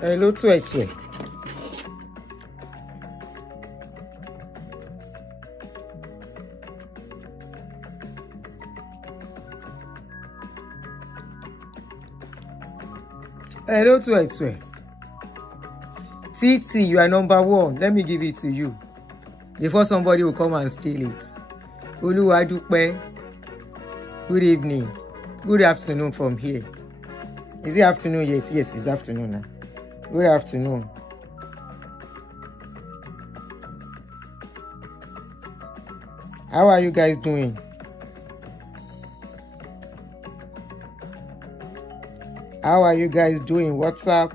Hello, Twe. Hello, Twe. TT, you are number one. Let me give it to you before somebody will come and steal it. Oluwadupe, good evening. Good afternoon from here. Is it afternoon yet? Yes, it's afternoon now. Good afternoon. How are you guys doing? How are you guys doing? What's up?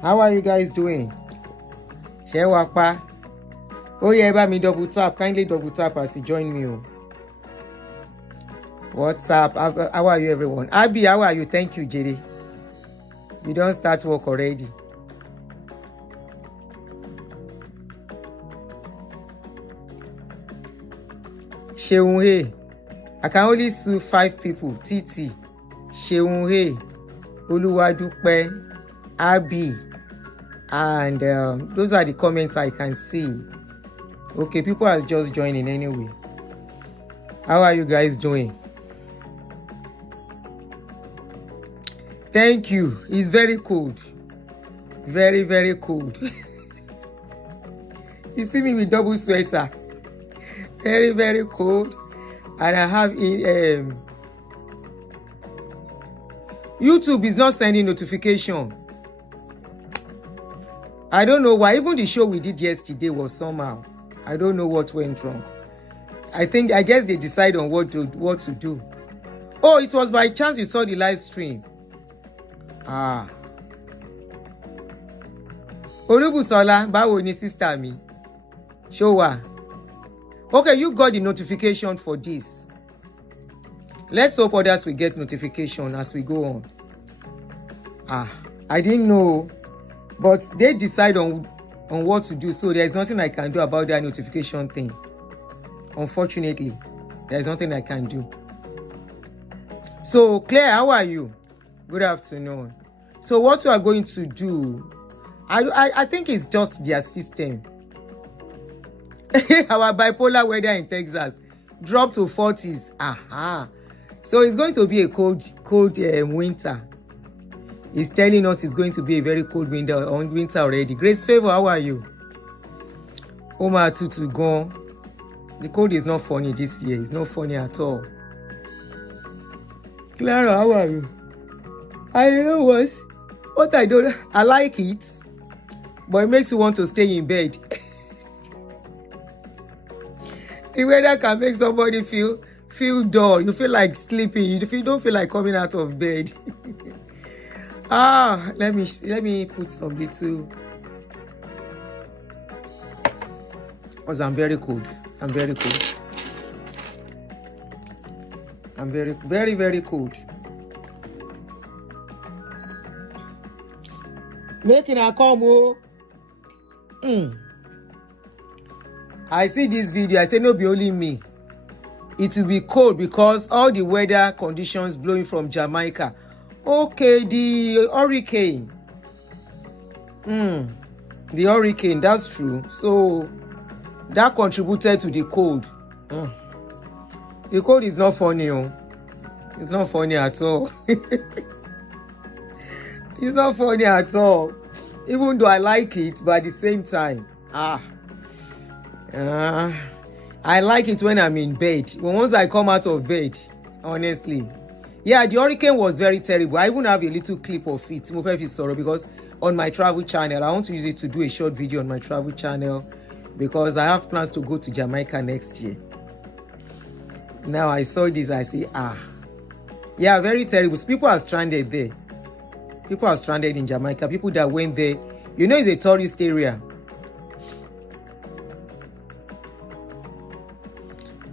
How are you guys doing? Shewapa. Oh yeah, let me double tap. Kindly double tap as you join me. What's up? How are you, everyone? Abby, how are you? Thank you, Jerry. You don't start work already. Sheunhe. I can only sue 5 people. Titi. Sheunhe. Oluwadupe. Abby. And those are the comments I can see. Okay, people are just joining anyway. How are you guys doing? Thank you. It's very cold. Very, very cold. You see me with double sweater. Very, very cold. And I have YouTube is not sending notification. I don't know why. Even the show we did yesterday was somehow. I don't know what went wrong. I guess they decide on what to do. Oh, it was by chance you saw the live stream. Olubusola, báwo ni sister mi? Showa. Okay, you got the notification for this. Let's hope others will get notification as we go on. I didn't know. But they decide on what to do. So there's nothing I can do about that notification thing. Unfortunately, there's nothing I can do. So Claire, how are you? Good afternoon. So what you are going to do, I think it's just their system. Our bipolar weather in Texas dropped to 40s. So it's going to be a cold winter. He's telling us it's going to be a very cold winter already. Grace Favor, how are you? Omar Tutu gone. The cold is not funny this year. It's not funny at all. Clara, how are you? I know what I don't. I like it, but it makes you want to stay in bed. The weather can make somebody feel dull. You feel like sleeping. You don't feel like coming out of bed. Let me put some little, because I'm very cold. I'm very cold. I'm very, very, very cold. Making a combo. I see this video. I say no, be only me. It will be cold because all the weather conditions blowing from Jamaica. Okay, the hurricane. The hurricane, that's true. So that contributed to the cold. The cold is not funny. It's not funny at all. It's not funny at all. Even though I like it, but at the same time, I like it when I'm in bed. Once I come out of bed, honestly. Yeah, the hurricane was very terrible. I even have a little clip of it. Because on my travel channel, I want to use it to do a short video on my travel channel because I have plans to go to Jamaica next year. Now I saw this, I say, yeah, very terrible. People are stranded there. People are stranded in Jamaica. People that went there You know it's a tourist area.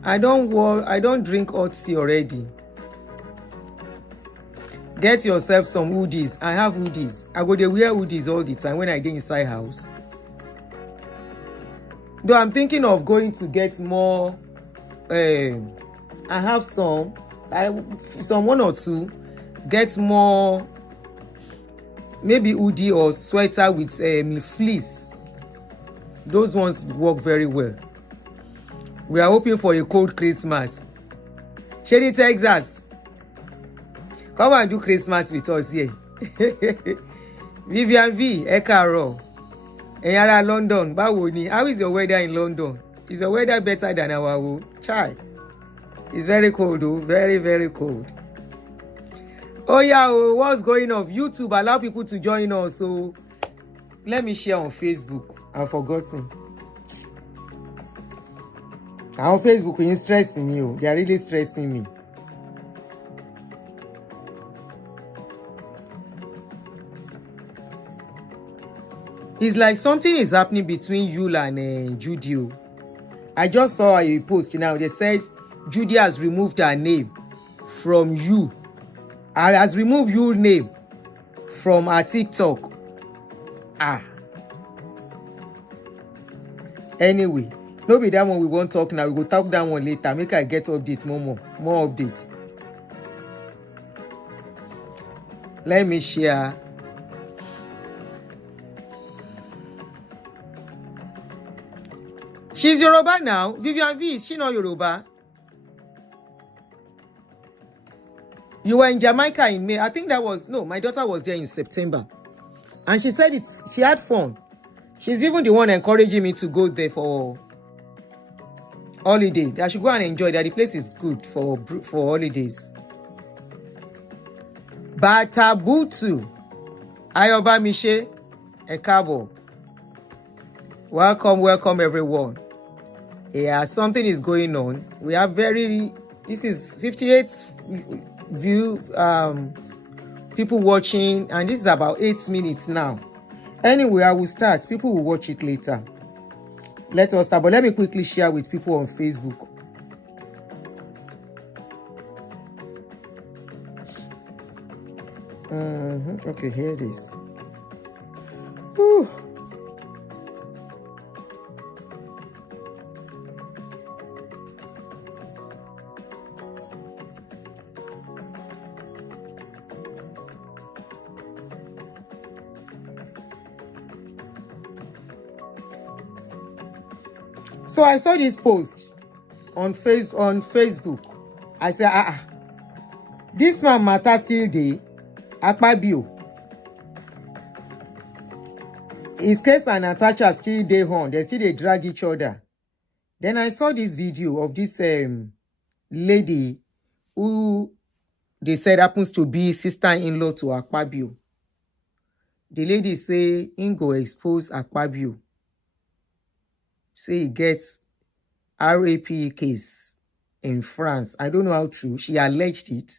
I don't drink hot tea already. Get yourself some hoodies. I have hoodies. I go dey wear hoodies all the time when I dey inside house. Though I'm thinking of going to get more. I have some one or two. Get more, maybe hoodie or sweater with fleece. Those ones work very well. We are hoping for a cold Christmas. Shady Texas, come and do Christmas with us here. Vivian V, ẹ káàárọ̀. Ẹ̀yin ará London, báwo ni? How is your weather in London? Is your weather better than our own? Child, it's very cold though, very, very cold. Oh yeah, what's going on? YouTube, allow people to join us. So let me share on Facebook. I've forgotten. On Facebook, you're stressing me. They are really stressing me. It's like something is happening between Yul and Judy. I just saw a post now. They said Judy has removed her name from you. Has removed Yul name from her TikTok. Anyway, no be that one we won't talk now. We will talk that one later. Make I get update more update. Let me share. She's Yoruba now. Vivian V, is she not Yoruba? You were in Jamaica in May. I think that was, no, my daughter was there in September. And she said she had fun. She's even the one encouraging me to go there for holiday. I should go and enjoy that. The place is good for holidays. Batabutu. Ayoba Mishe. Ekabo. Welcome everyone. Yeah, something is going on. We have this is 58 view people watching, and this is about 8 minutes now. Anyway, I will start. People will watch it later. Let us start, but let me quickly share with people on Facebook. Okay, here it is. Whew. So I saw this post on Facebook. I said, this man matter still dey. Akpabio. His case and Natasha still dey on. They still dey drag each other. Then I saw this video of this lady who they said happens to be sister-in-law to Akpabio. The lady say him go expose Akpabio. Say he gets RAP case in France. I don't know how true. She alleged it.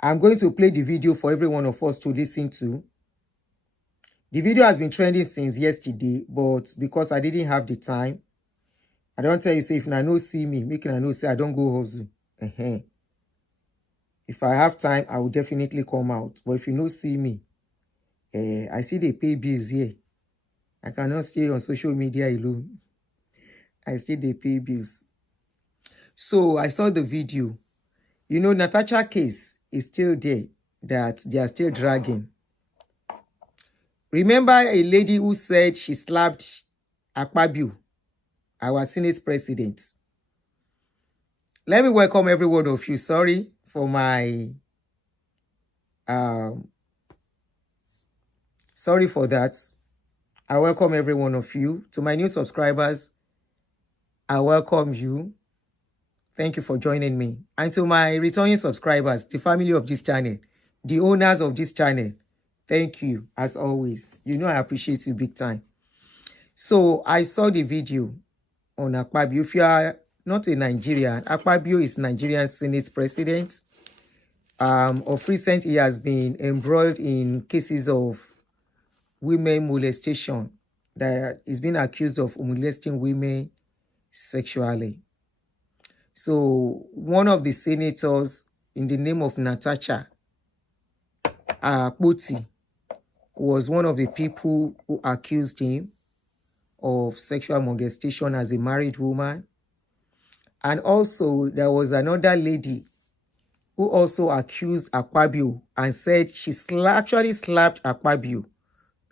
I'm going to play the video for every one of us to listen to. The video has been trending since yesterday, but because I didn't have the time, I don't tell you, say, if I no see me, making I know say I don't go hustle. If I have time, I will definitely come out. But if you no see me, I see they pay bills here. I cannot stay on social media alone. I see they pay bills. So I saw the video. You know, Natasha case is still there, that they are still dragging. Remember a lady who said she slapped Akpabio, our Senate president. Let me welcome every one of you. Sorry for my... sorry for that. I welcome every one of you. To my new subscribers, I welcome you. Thank you for joining me. And to my returning subscribers, the family of this channel, the owners of this channel, thank you as always. You know I appreciate you big time. So I saw the video on Akpabio. If you are not a Nigerian, Akpabio is Nigerian Senate president. Of recent, he has been embroiled in cases of women molestation, that is being accused of molesting women sexually. So one of the senators, in the name of Natasha Akpabio, was one of the people who accused him of sexual molestation as a married woman. And also there was another lady who also accused Akpabio and said she actually slapped Akpabio.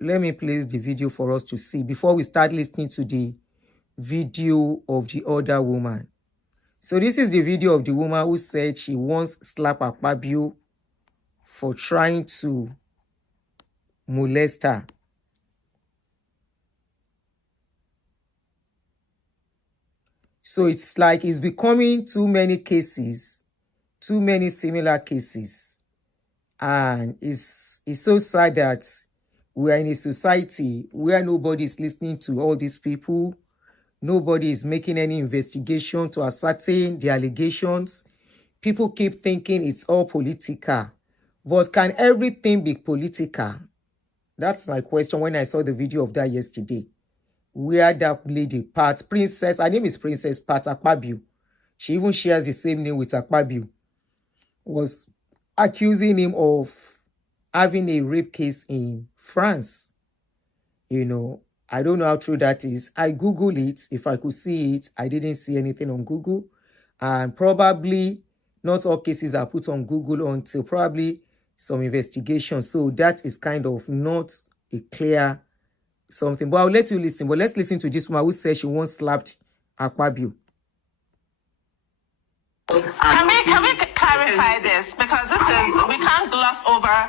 Let me play the video for us to see before we start listening to the video of the other woman. So this is the video of the woman who said she once slapped Akpabio for trying to molest her. So it's like it's becoming too many cases, too many similar cases. And it's so sad that we are in a society where nobody is listening to all these people. Nobody is making any investigation to ascertain the allegations. People keep thinking it's all political. But can everything be political? That's my question when I saw the video of that yesterday. Where that lady, Princess, her name is Princess Pat Akpabio. She even shares the same name with Akpabio. Was accusing him of having a rape case in France. You know, I don't know how true that is. I Googled it. If I could see it, I didn't see anything on Google. And probably not all cases are put on Google until probably some investigation. So that is kind of not a clear something. But I'll let you listen. But let's listen to this woman who says she once slapped Akpabio. Can we clarify this? Because this is, we can't gloss over.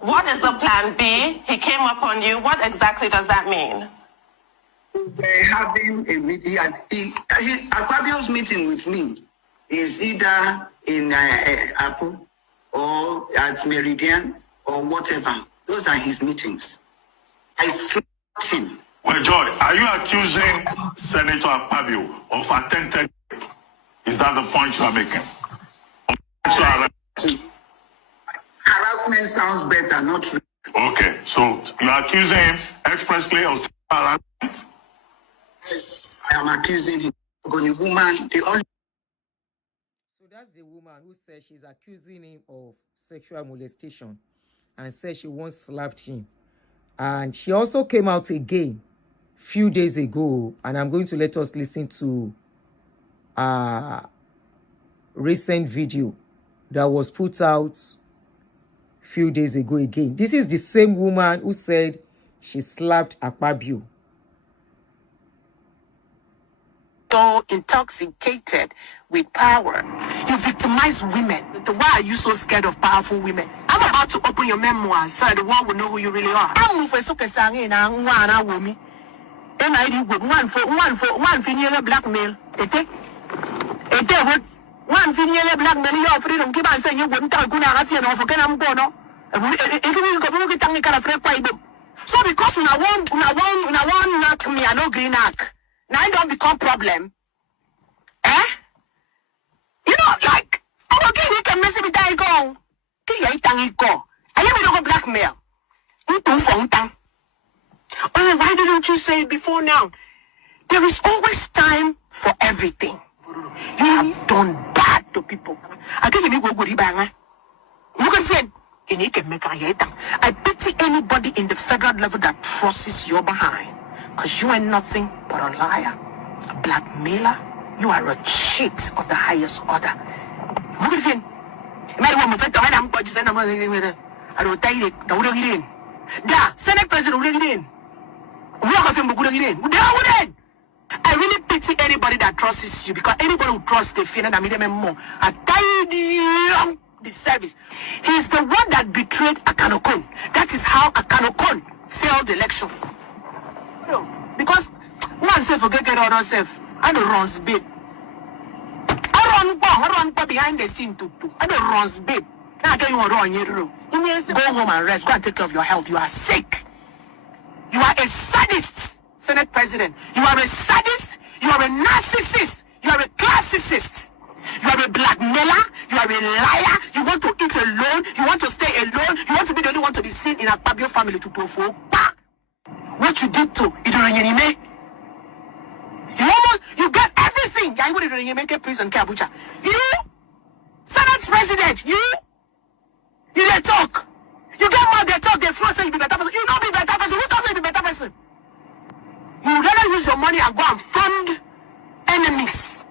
What is the plan B? He came up on you. What exactly does that mean? They're having a meeting, and Akpabio's meeting with me is either in Apple or at Meridian or whatever. Those are his meetings. I slapped him. Well, George, are you accusing Senator Akpabio of attempted rape? Is that the point you are making? Harassment sounds better, not true. Okay, so you are accusing him expressly of harassment? Yes, I am accusing him. The woman, the only. So that's the woman who says she's accusing him of sexual molestation and says she once slapped him. And she also came out again a few days ago, and I'm going to let us listen to a recent video that was put out a few days ago again. This is the same woman who said she slapped Akpabio. So intoxicated with power. You victimize women. Why are you so scared of powerful women? I'm about to open your memoirs so the world will know who you really are. I'm moving so kesang na ngwana womi. Then I did one for blackmail. Ete would one for blackmail. Your freedom keep on saying you wouldn't tell Guna Rafian or for Kenam Bono. So because una want knock me, I know green arc. Now I don't become problem. Eh? You know, like, I'm okay, you can mess with that go. I am not blackmail. Oh, why didn't you say it before now? There is always time for everything. You have done bad to people. I can't even go good bang. Look at it. I pity anybody in the federal level that crosses your behind. Because you are nothing but a liar, a blackmailer. You are a cheat of the highest order. Look at him. Senate President. I really pity anybody that trusts you, because anybody who trusts the fear and more. I tell you the service. He's the one that betrayed Akanokon. That is how Akanokon failed the election. Because one self forget other self. I don't runs big. I run behind the scene too. I don't runs big. Now I tell you what run here. Go home and rest. Go and take care of your health. You are sick. You are a sadist, Senate President. You are a sadist. You are a narcissist. You are a classicist. You are a blackmailer. You are a liar. You want to eat alone. You want to stay alone. You want to be the only one to be seen in Akpabio family to for what you did to Idorenime. You got everything. I would make a prison Kabucha. You, Senate President, you they talk. You get mad, they talk, they flow, say you be better person. You don't be better person. Who doesn't be better person? You rather use your money and go and fund enemies.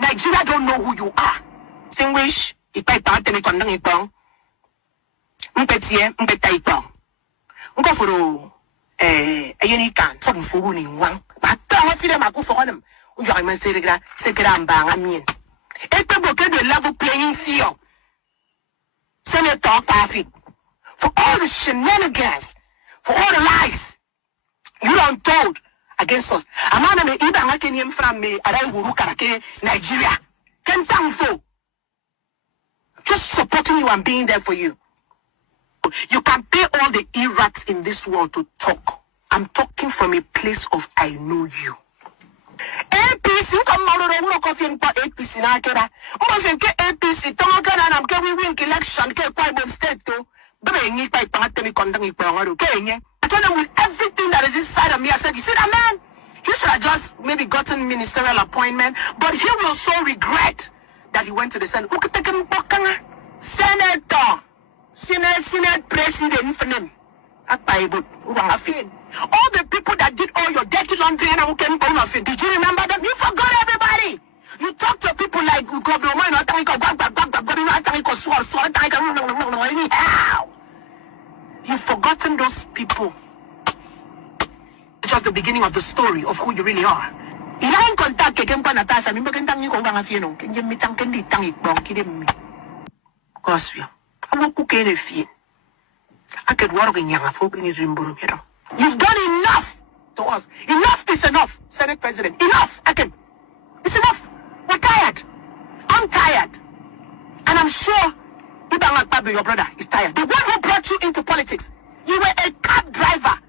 Nigeria don't know who you are. Distinguish, ipai parte me kondang ipong. Mpetie, mpeta ipong. Unko furu, ayeni kan, furu furu ni wang. Bata wa fide maku for them. Uyo ay man sekra mbanga mien. Ete boke de level playing field. Senator Coffee. For all the shenanigans, for all the lies you done told against us. Amana me ida ngakeni from me arai wuru karake Nigeria. Ken thankful. Just supporting you and being there for you. You can pay all the Iraqs in this world to talk. I'm talking from a place of I know you. APC come out of the work of APC na kera. Ke APC tonga na nam ke we win election ke Akpabio state to. Bebe nyi pa ipangate mi kondang ipangaro ke nye. I told them with everything that is inside of me. I said, you see that man? He should have just maybe gotten ministerial appointment, but he will so regret that he went to the Senate. Senator, Senate President for them. Akpabio, all the people that did all your dirty laundry and who came out of it. Did you remember them? You forgot everybody. You talk to people like Governor anyhow. You've forgotten those people. Just the beginning of the story of who you really are. Ilang contact kay Natasha, mimba kentang ni ko nga fieno, kenje mitang kendi tangi bong kidem mi. Kosyo. Awo ku kene fien. Aked waro kenyanga fo bini rimburu mero. You've done enough to us. Enough is enough, Senate President. Enough, Aked. It's enough. We're tired. I'm tired. And I'm sure Ibang Akpabio, your brother, is tired. The one who brought you into politics. You were a cab driver.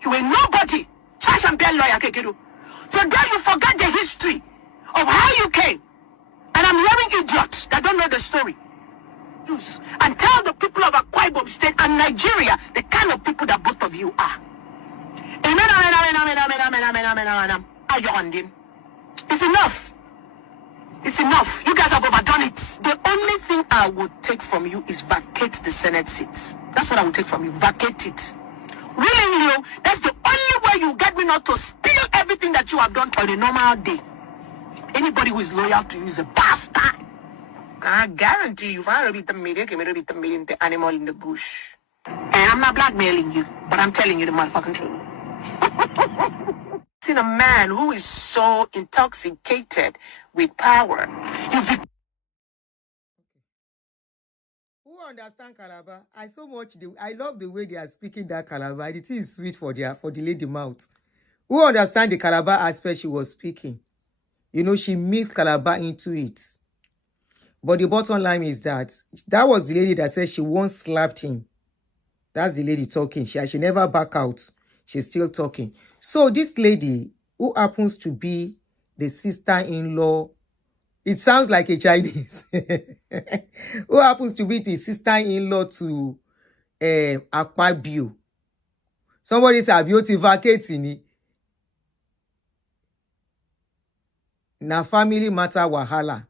You were nobody. Trash and bear lawyer, Kekedu. Today you forget the history of how you came. And I'm hearing idiots that don't know the story. And tell the people of Akpabio State and Nigeria the kind of people that both of you are. Amen, amen, amen, amen, amen, amen, amen, amen, amen. Are you on him? It's enough. It's enough. You guys have overdone it. The only thing I would take from you is vacate the Senate seats. That's what I would take from you. Vacate it. Willingly, that's the only way you get me not to spill everything that you have done on a normal day. Anybody who is loyal to you is a bastard. I guarantee you, if I read the media, the animal in the bush. And I'm not blackmailing you, but I'm telling you the motherfucking truth. Seen a man who is so intoxicated with power. Who understand Calabar? I love the way they are speaking that Calabar. It is sweet for the lady mouth. Who understand the Calabar aspect she was speaking? You know, she mixed Calabar into it. But the bottom line is that was the lady that said she once slapped him. That's the lady talking. She never back out. She's still talking. So this lady, who happens to be the sister-in-law, it sounds like a Chinese, who happens to be the sister-in-law to Akpabio. Somebody said, "Beauty vacating." Na family matter wahala.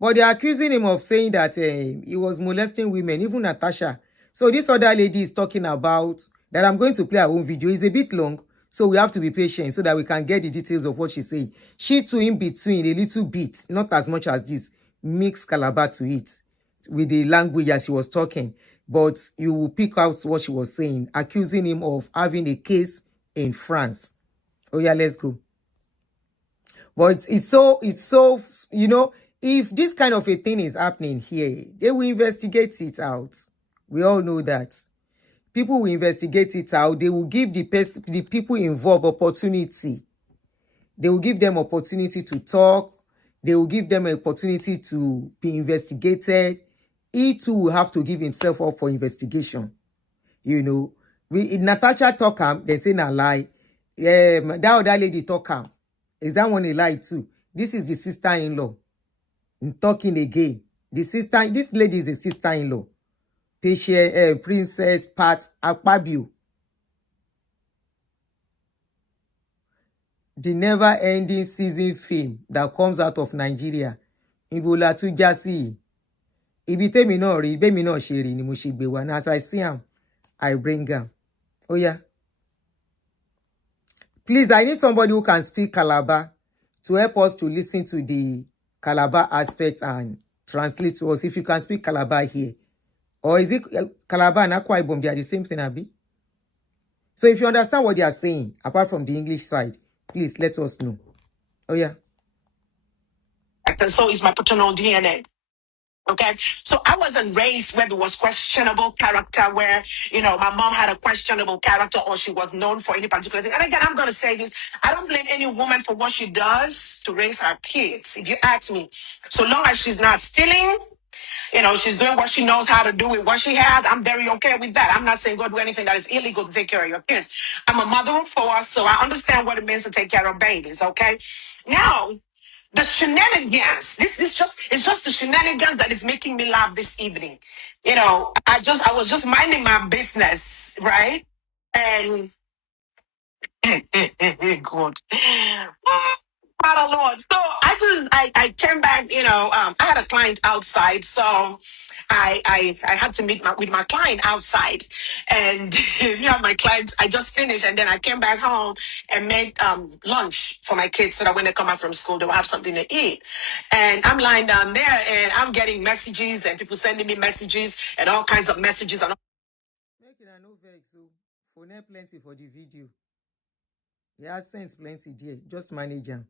But they're accusing him of saying that he was molesting women, even Natasha. So this other lady is talking about that I'm going to play her own video. It's a bit long, so we have to be patient so that we can get the details of what she's saying. She too in between, a little bit, not as much as this, mix Calabar to it with the language as she was talking. But you will pick out what she was saying, accusing him of having a case in France. Oh yeah, let's go. But it's so, you know, if this kind of a thing is happening here, they will investigate it out. We all know that. People will investigate it out. They will give the people involved opportunity. They will give them opportunity to talk. They will give them an opportunity to be investigated. He too will have to give himself up for investigation. You know, Natasha talk him, they say na lie. That other lady talk him. Is that one a lie too? This is the sister-in-law. I'm talking again. This lady is a sister-in-law. Princess Pat Akpabio. the never-ending season film that comes out of Nigeria. Ibo la tún já sí. Ibi tèmi náà rí, bẹ́mi náà ṣe rí ni mo ṣe gbé wá. And as I see am, I bring am. Oh yeah. Please, I need somebody who can speak Calabar to help us to listen to the Calabar aspect and translate to us. If you can speak Calabar here. Or is it Calabar and Akwa Ibom? They are the same thing, Abi? So if you understand what they are saying, apart from the English side, please let us know. Oh yeah. And so is my paternal DNA. Okay, so I wasn't raised where there was questionable character, where my mom had a questionable character or she was known for any particular thing. And again, I'm going to say this: I don't blame any woman for what she does to raise her kids. If you ask me, so long as she's not stealing, she's doing what she knows how to do with what she has, I'm very okay with that. I'm not saying go do anything that is illegal to take care of your kids. I'm a mother of four, so I understand what it means to take care of babies. Okay, now. The shenanigans. It's just the shenanigans that is making me laugh this evening. I was just minding my business, right? And God. Father Lord. So I came back, I had a client outside, so I had to meet with my client outside. And my clients, I just finished, and then I came back home and made lunch for my kids so that when they come out from school, they'll have something to eat. And I'm lying down there and I'm getting messages and people sending me messages and all kinds of messages and Making a no vex, so for plenty for the video. Yeah, sent plenty there. Just manage them.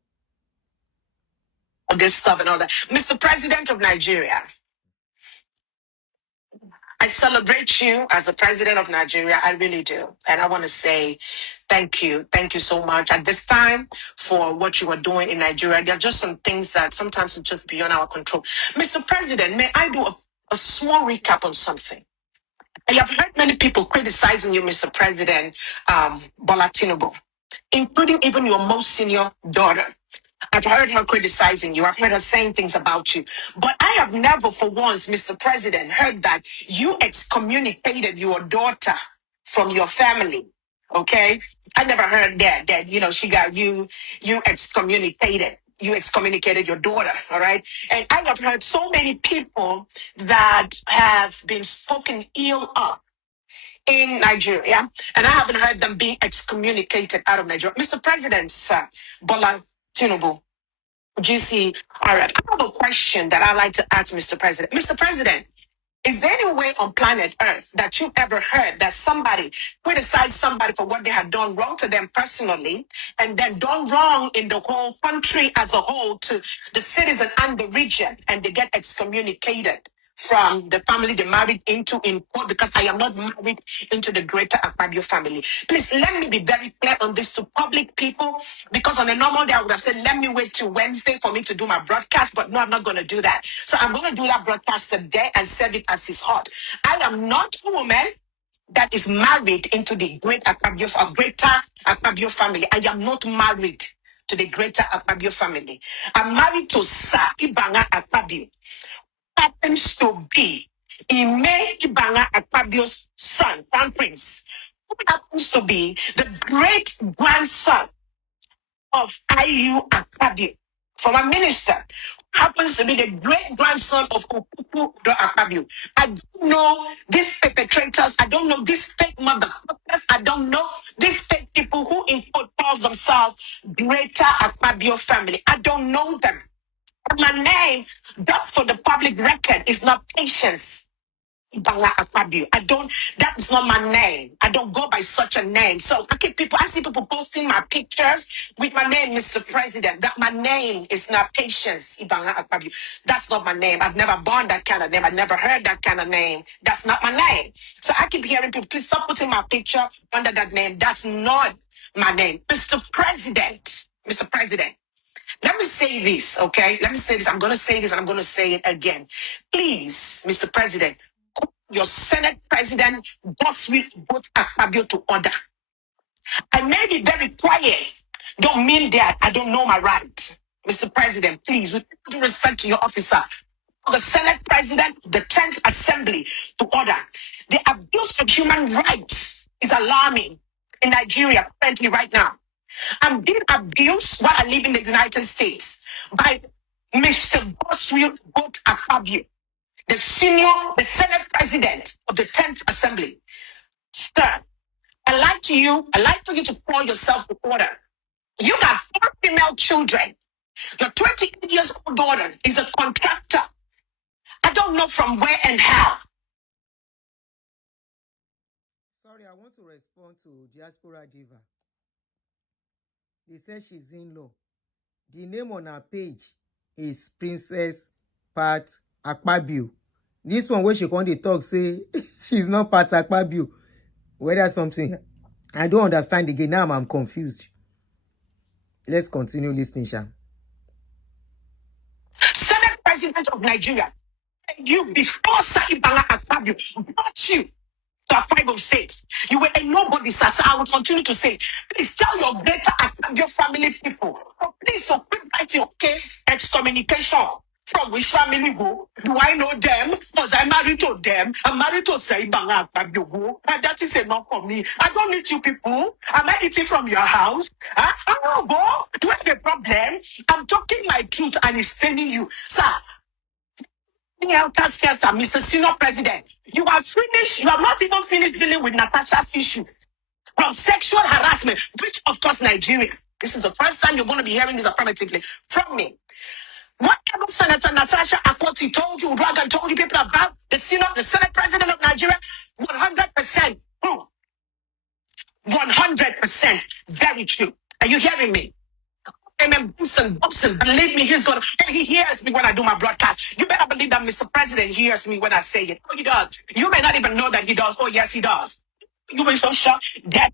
all this stuff and all that. Mr. President of Nigeria, I celebrate you as the president of Nigeria. I really do. And I want to say thank you. Thank you so much at this time for what you are doing in Nigeria. There are just some things that sometimes are just beyond our control. Mr. President, may I do a small recap on something? I have heard many people criticizing you, Mr. President, Bola Tinubu, including even your most senior daughter. I've heard her criticizing you. I've heard her saying things about you. But I have never for once, Mr. President, heard that you excommunicated your daughter from your family. Okay? I never heard that she got you excommunicated. You excommunicated your daughter, all right? And I have heard so many people that have been spoken ill of in Nigeria, and I haven't heard them being excommunicated out of Nigeria. Mr. President, sir, Bola Tinubu, GC, all right, I have a question that I'd like to ask Mr. President. Mr. President, is there any way on planet Earth that you've ever heard that somebody criticized somebody for what they had done wrong to them personally and then done wrong in the whole country as a whole to the citizen and the region, and they get excommunicated from the family they married into in court because I am not married into the greater Akpabio family? Please let me be very clear on this to public people, because on a normal day I would have said, let me wait till Wednesday for me to do my broadcast, but no, I'm not going to do that. So I'm going to do that broadcast today and send it as is hot. I am not a woman that is married into the greater Akpabio family. I am not married to the greater Akpabio family. I'm married to Sir Ibanga Akpabio, happens to be Ime Ibanga Akpabio's son, Crown Prince, who happens to be the great grandson of IU Akpabio, former minister, happens to be the great grandson of Okuku Do Akpabio. I don't know these perpetrators. I don't know these fake motherfuckers. I don't know these fake people who in quote calls themselves greater Akpabio family. I don't know them. My name, just for the public record, is not Patience Ibanga Akpabio. That's not my name. I don't go by such a name. So I see people posting my pictures with my name, Mr. President. That my name is not Patience Ibanga Akpabio. That's not my name. I've never born that kind of name. I've never heard that kind of name. That's not my name. So I keep hearing people, please stop putting my picture under that name. That's not my name. Mr. President. Let me say this, okay? Let me say this. I'm going to say this and I'm going to say it again. Please, Mr. President, your Senate President, Godswill Both Akpabio to order. I may be very quiet. Don't mean that I don't know my right. Mr. President, please, with all due respect to your officer, the Senate President, the 10th Assembly to order. The abuse of human rights is alarming in Nigeria currently right now. I'm being abused while I live in the United States by Mr. Boswell Goat Akpabio, the Senate President of the 10th Assembly. Sir, I like to you. I like for you to call yourself to order. You got 4 female children. Your 28 years old daughter is a contractor. I don't know from where and how. Sorry, I want to respond to Diaspora Diva. They said she's in law. The name on her page is Princess Pat Akpabio. This one where she come dey talk say she's not Pat Akpabio. Whether something I don't understand again. Now I'm confused. Let's continue listening, Sham. Senate President of Nigeria, you before Saibanga Akpabio brought you to Akpabio State. You were a nobody, sir. So I will continue to say, please tell your greater Akpabio family people, oh, please don't quit writing, okay? Excommunication. From which family go? Do I know them? Because I'm married to them. I'm married to Saibanga Akpabio. And that is enough for me. I don't need you people. Am I eating from your house? Huh? I don't go. Do I have a problem? I'm talking my truth and explaining you. Sir, Mr. Senior President, you have finished, you have not even finished dealing with Natasha's issue from sexual harassment, which of course Nigeria. This is the first time you're going to be hearing this affirmatively from me. Whatever Senator Natasha Akpoti told you, Raga told you people about the Senate President of Nigeria, 100% true. 100% very true. Are you hearing me? Amen. Bobson, believe me, he hears me when I do my broadcast. You better believe that Mr. President hears me when I say it. Oh, he does. You may not even know that he does. Oh, yes, he does. You will be so shocked that.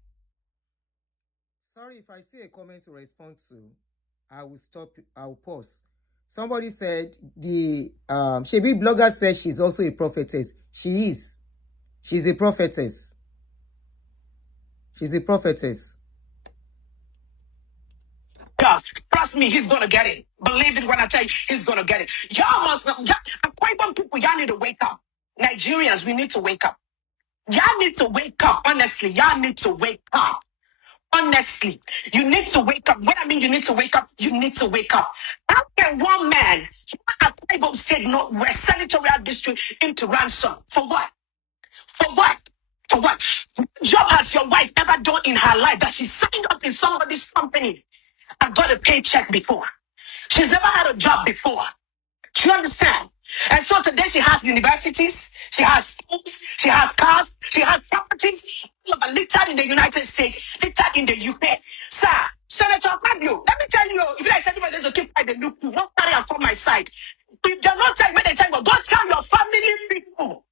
Sorry, if I see a comment to respond to, I will stop. I will pause. Somebody said the Shebi blogger says she's also a prophetess. She is. She's a prophetess. She's a prophetess. Does. Trust me, he's gonna get it. Believe it when I tell you, he's gonna get it. Y'all must know. Quite people, y'all need to wake up. Nigerians, we need to wake up. Y'all need to wake up. Honestly, y'all need to wake up. Honestly, you need to wake up. When I mean you need to wake up, you need to wake up. How can one man, Akpabio said no, West Senatorial District into ransom? For what? For what? For what? What job has your wife ever done in her life that she signed up in somebody's company and got a paycheck before? She's never had a job before. Do you understand? And so today she has universities, she has schools, she has cars, she has properties, all of them littered in the United States, littered in the UK. Sir, Senator Akpabio, let me tell you, if I said everybody to keep quiet, they look, not carry am from my side. If they're not telling me, they tell you, go tell your family people.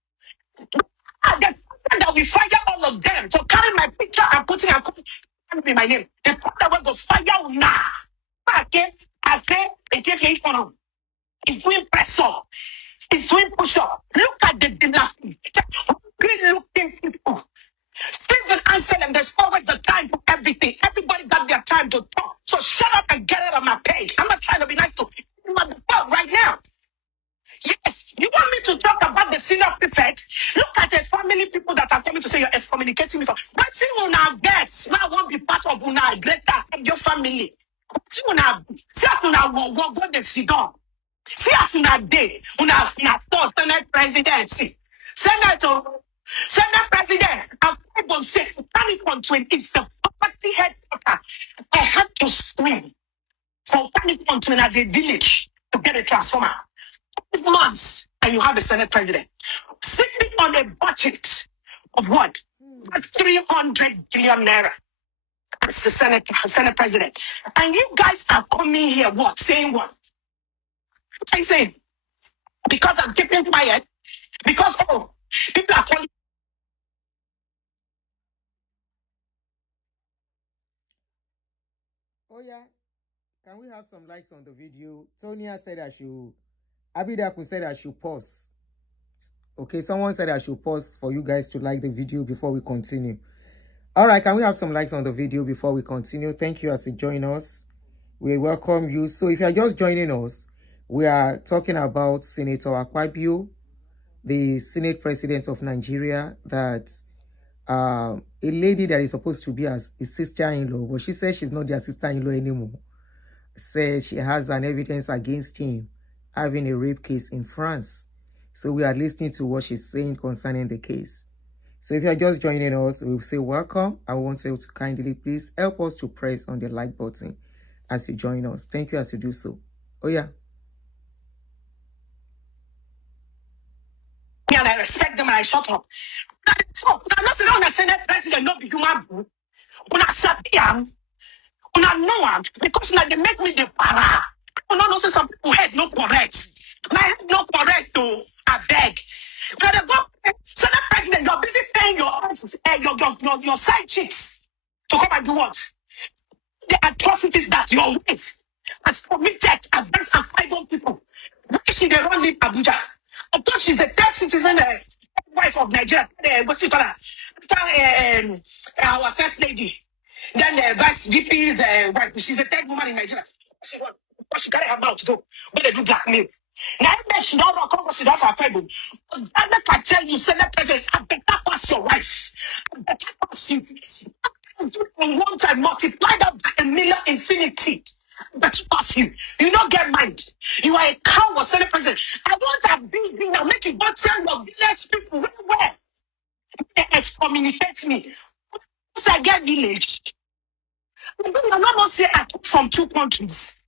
The that we fire all of them to carry my picture and put it and be my name. The that will go fire now. Okay, I say, it gives you economy. It's doing press up. It's doing push up. Look at the good looking people. Stephen answer them. There's always the time for everything. Everybody got their time to talk. So shut up and get it on my page. I'm not trying to be nice to you right now. Yes, you want me to talk about the senior prefect? Look at the family people that are coming to say you're excommunicating me for. What you wanna get? Now I won't be part of una greater your family. What you wanna see us una go the figure. See us una day, una force Senate presidency. Senate President, I will say panic on 20 is the property headquarter. I had to scream for panic on 20 as a village to get a transformer. 5 months and you have a Senate President sitting on a budget of what? 300 billion naira. That's the Senate President. And you guys are coming here, what? Saying what? What are you saying? Because I'm keeping quiet? Because, people are calling. Oh yeah, can we have some likes on the video? Tonya said I should. Abidaku said I should pause. Okay, someone said I should pause for you guys to like the video before we continue. All right, can we have some likes on the video before we continue? Thank you as you join us. We welcome you. So if you're just joining us, we are talking about Senator Akpabio, the Senate President of Nigeria, that a lady that is supposed to be as a sister-in-law, but she says she's not their sister-in-law anymore. Said she has an evidence against him having a rape case in France. So we are listening to what she's saying concerning the case. So if you are just joining us, we'll say welcome. I want you to kindly please help us to press on the like button as you join us. Thank you as you do so. Oh yeah. And I respect them and I shut up. So, I'm not saying the Senate president not be human being. When I said him, when I know him, because now they make me the para. When I know say some people head not correct. My head not correct though. I beg. When they go, Senate president, you're busy paying your side chicks to come and do what? The atrocities that your wife has committed against Akpabio people. Why she they run leave Abuja? I thought she's the third citizen wife of Nigeria. What's it called? After our first lady. Then the vice VP, the wife. She's the third woman in Nigeria. She carry her mouth though. But they do blackmail. Now I mention all the Congress for Akpabio. I can tell you, Senate President, I better pass your wife. I better pass you. And one time multiply that by a million infinity. But you pass you. You don't get mind. You are a coward, Senate President. I want to abuse you now. Make you go tell your village people where they excommunicate me. Once I get village, you not say I took from 2 countries.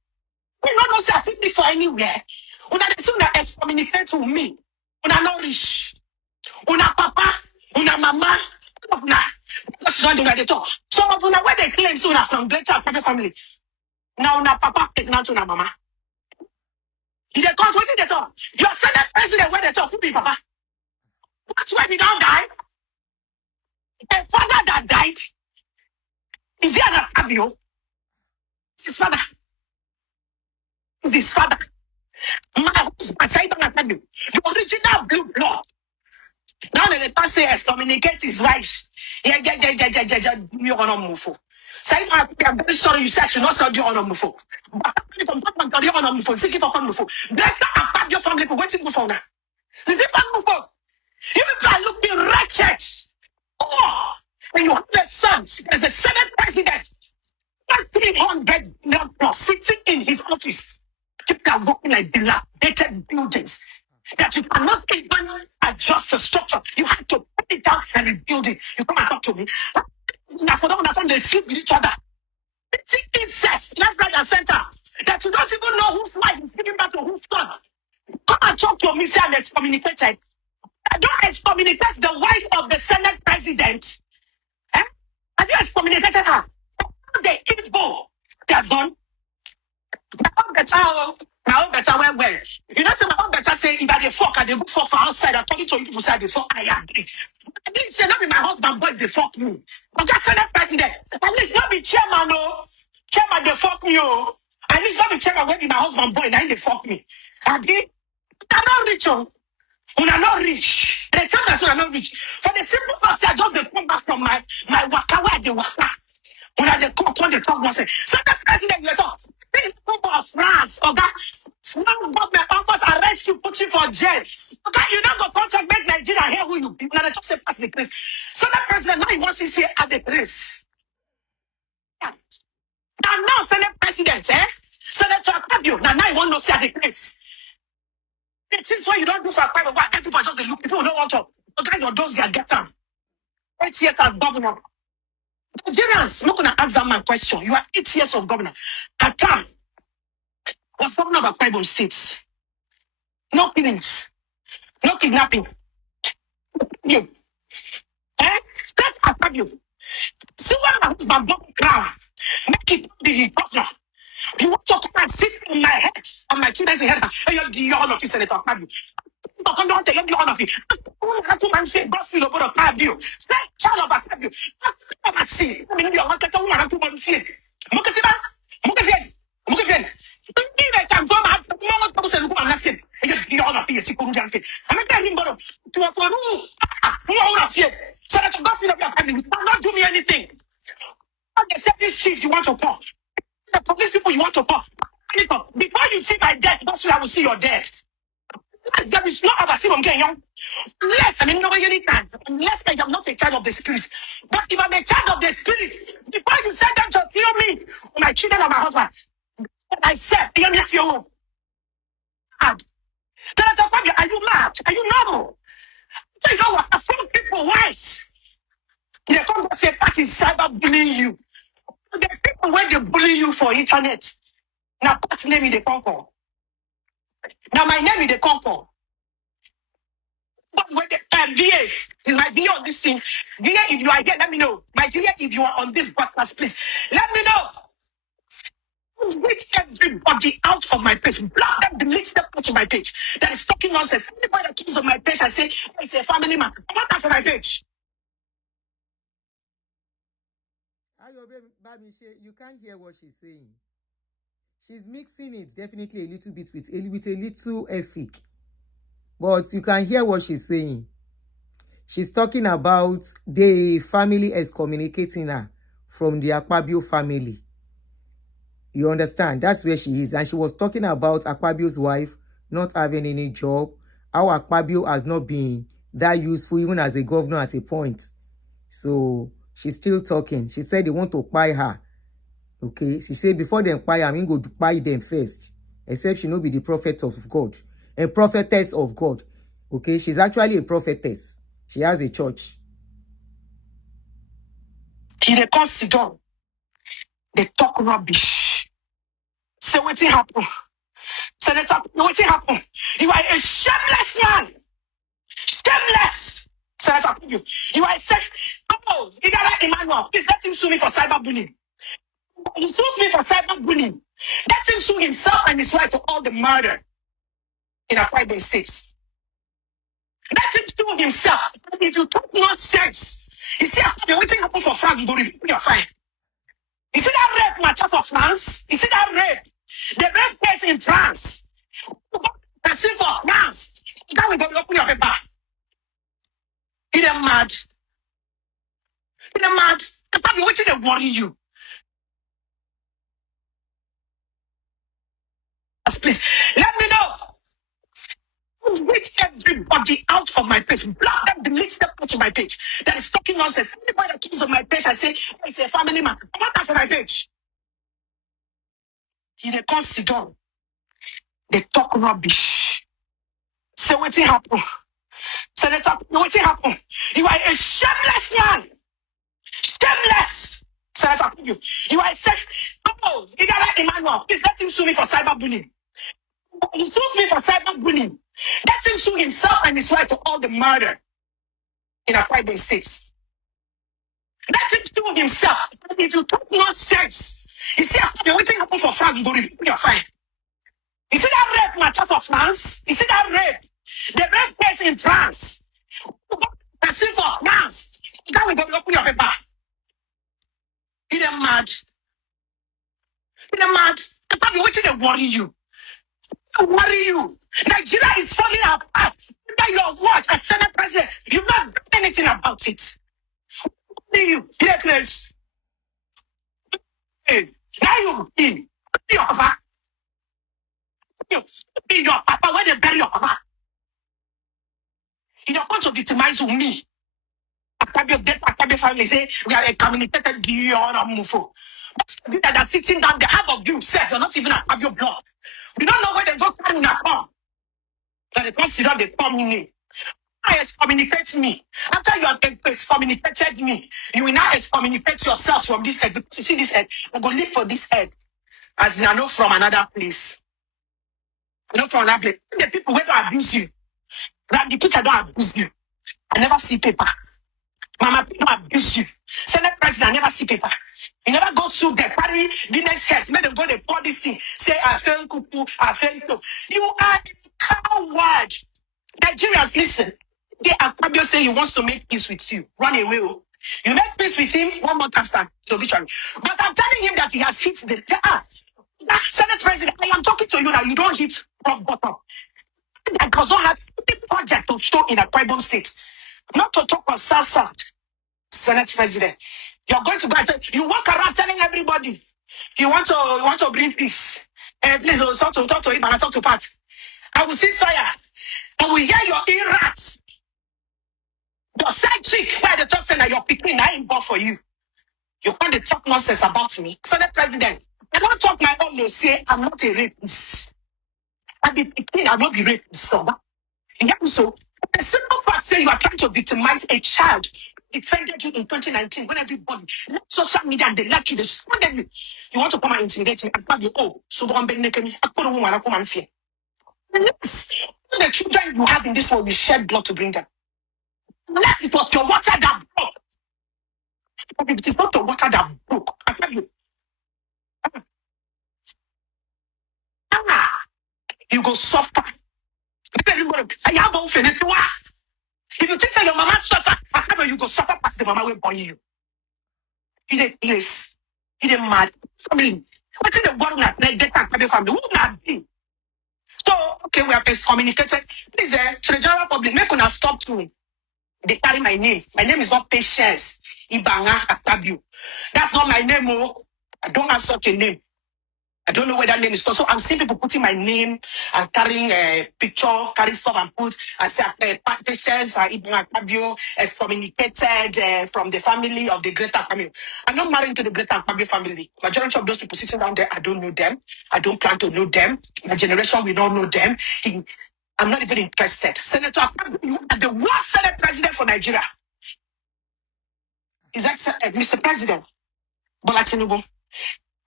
You not say I took it for anywhere. When I say that excommunicate to me, when I not rich, when I papa, when I mama, that's not the way they talk. Some of them where they claim so that from greater family. Now na papa pregnant to na mama. If they come to they talk. Your Senate president where they talk, who be papa? That's why we don't die. A father that died, is he an Akpabio? It's his father. It's his father. My husband, Said Akpabio, the original blue blood. Now that the pastor says communicate his wife. Yeah. You're gonna move for. Say, I'm very sorry you said you not said you're on a move for. But I'm not on a move for. Think if I'm move for. Black and your family for waiting for now. Is it fun move for? You people are looking wretched. Oh, when you have the sons as a Senate president, 300 plus sitting in his office. People are working like dilapidated buildings that you cannot even adjust the structure. You have to put it down and rebuild it. You come and talk to me. Now for them, they sleep with each other. It's incest, left, right, and center. That you don't even know whose wife is giving back to whose son. Come and talk to me, say I'm excommunicated. I don't excommunicate the wife of the Senate president. Eh? I just excommunicated her. The evil that's done. My own better well. You know, say my own better say if I dey fuck, I dey go fuck for outside. According to you people say I dey fuck, I agree. I didn't say not be my husband, boys they fuck me. But just Senate president. At least not be chairman, no. Chairman they fuck me, oh. At least not be chairman when be my husband boy, now they fuck me. Agree? I'm not rich, oh. When I'm not rich. They tell me I'm not rich. For the simple fact that I just dey come back from my waka where they waka. When I talk, when they talk, one say, Senate president, you talk. People of France, okay? Now government almost arrest you, put you for jail. Okay, you don't go contract make Nigeria here who you be. Now they just say pass the place. Senate president, now he wants to see as a place. Yeah. Now Senate president, Senator Akpabio, now he want to see as a place. It is why you don't do for Akpabio, why everybody just look, people don't want to. Okay, your doors are get them. 8 years as governor. Nigerians, I'm not going to ask that man question. You are 8 years of governor. Atam was governor of Akpabio State. No killings, no kidnapping. You, step Akpabio. See what my husband bought crown. Make it the governor. You want to come and sit on my head, on my children's head, and you're the honor of the Senator Akpabio. Come down to the honor of it. I have to man say, boss, you about Akpabio. Child of Akpabio. Come and see. I mean, you're not going to have to man see. Mokasiba, Mokasiba. That time, go back. Mama, come say, look, I'm not here. The honor of the Senator Akpabio. I'm not telling you, to a for who are here. Senator Gossip of Akpabio, you cannot do me anything. They say these chicks you want to call. The police people you want to call. Before you see my death, that's when I will see your death. There is no other sin on young. Unless I mean nobody anytime. Unless I am not a child of the spirit. But if I'm a child of the spirit, before you send them to kill me, or my children or my husband, I said, hear me at your home. And then I said, are you mad? Are you normal? So you know what? I found people worse. They come to say that is cyber bullying you. The people when they bully you for internet. Now that name is the conquer. Now my name is the conquer. But when the VA, it might be on this thing. VA, if you are here, let me know. My VA, if you are on this broadcast, please let me know. Delete everybody out of my page. Block them, delete them out of my page. That is talking nonsense. Anybody that comes on my page, I say, it's a family man. I'm not for my page. You can't hear what she's saying. She's mixing it definitely a little bit with a little ethic. But you can hear what she's saying. She's talking about the family excommunicating her from the Akpabio family. You understand? That's where she is. And she was talking about Akpabio's wife not having any job. How Akpabio has not been that useful even as a governor at a point. So she's still talking. She said they want to buy her. Okay? She said before they buy her, I'm going to buy them first. Except she not be the prophet of God. A prophetess of God. Okay? She's actually a prophetess. She has a church. They consider. They talk rubbish. So what's happen? Senator, what's happen? You are a shameless man. Shameless. Senator, you are saying, oh, Igara Emmanuel, please let him sue me for cyberbullying. He sues me for cyberbullying. Let him sue himself and his wife for all the murder in Akpabio states. Let him sue himself. If you talk nonsense, you see, Akpabio, waiting happen for France, you're fine. You see that rape matter for France? You see that rape? The rape case in France. Person for France. Now we go open your paper. You're mad. You're mad. Akpabio, waiting to worry you. Please, let me know. Delete everybody out of my page. Block them, delete them out of my page. That is talking nonsense. Anybody that comes on my page, I say, it's a family man. I'm not that for my page. They consider. They talk rubbish. So what's happen? Senator, what's happen? You are a shameless man. Shameless. Senator, you are saying, oh, Igara Emmanuel, please let him sue me for cyberbullying. He sues me for cyberbullying. Let him sue himself and his wife for all the murder in Akpabio states. Let him sue himself. If you talk nonsense, you see, you're waiting happen for France, you're fine. You see that rape matter for France? You see that rape? The rape case in France. Person for France. Now we go open your paper. You're mad. You're mad. Akpabio, waiting to worry you. Worry you. Nigeria is falling apart. That your watch as Senate President, you've not done anything about it. Worry you. Yes. Hey, now you be your papa. You be your papa when they bury your papa. You don't want to victimize me. Akpabio family say we are a communicated beyond a mufo. That are sitting down, the half of you said you're not even Akpabio blood. We don't know where they go carry in a car. That they consider they come in me. I excommunicate me. After you have excommunicated me, you will now excommunicate yourself from this head. You see this head? I'm going to live for this head. As in, I know from another place. I know from another place. The people who don't abuse you. That the teacher don't abuse you. I never see paper. Mama, people abuse you. Senate president, I never see paper. You never go through the party, the next shirt. Make them go, they pour this thing. Say, I fail kuku, I fail to. You are a coward. Nigerians, listen. The Akpabio say he wants to make peace with you. Run away. Oh. You make peace with him 1 month after the obituary. But I'm telling him that he has hit the Senate president. I am talking to you now. You don't hit rock bottom. That does not have any project to show in a Akpabio state. Not to talk about South. Senate president. You're going to go and you walk around telling everybody you want to bring peace. Please talk to him and talk to Pat. I will see Sawyer. I will hear your ear rats. Your side chick, by the top saying that you're picking, I ain't born for you. You want to talk nonsense about me. So the president, I don't talk my own, no say I'm not a rapist. I be picking, I don't be rapist. So the simple fact say you are trying to victimize a child defended you in 2019 when everybody left social media and they left you, they scolded you. You want to come and intimidate me? Akpabio, oh, so don't be naked me. Akpabio, woman, come and fear. Yes. The children you have in this world, you shed blood to bring them. Unless it was your water that broke. But if it is not your water that broke, Akpabio, you go suffer. Everybody, I have all finished. If you think that your mama suffer, Akpabio, you go suffer past the mama will born you. He did place. He did mad. Family. What's in the world that they can't family? Who not be? So, okay, we have communicated. Please, to the general public, make una stop to me. They carry my name. My name is not Patience Ibanga Akpabio. That's not my name, oh. I don't have such a name. I don't know where that name is. So I'm seeing people putting my name and carrying a picture, carry stuff and put and say Patience Ibanga Akpabio excommunicated from the family of the Great Akpabio. I'm not married to the Great Akpabio family. Majority of those people sitting down there, I don't know them. I don't plan to know them. My generation, we don't know them. I'm not even interested. Senator Akpabio, you are the worst Senate president for Nigeria. Is that Mr. President? Bola Tinubu.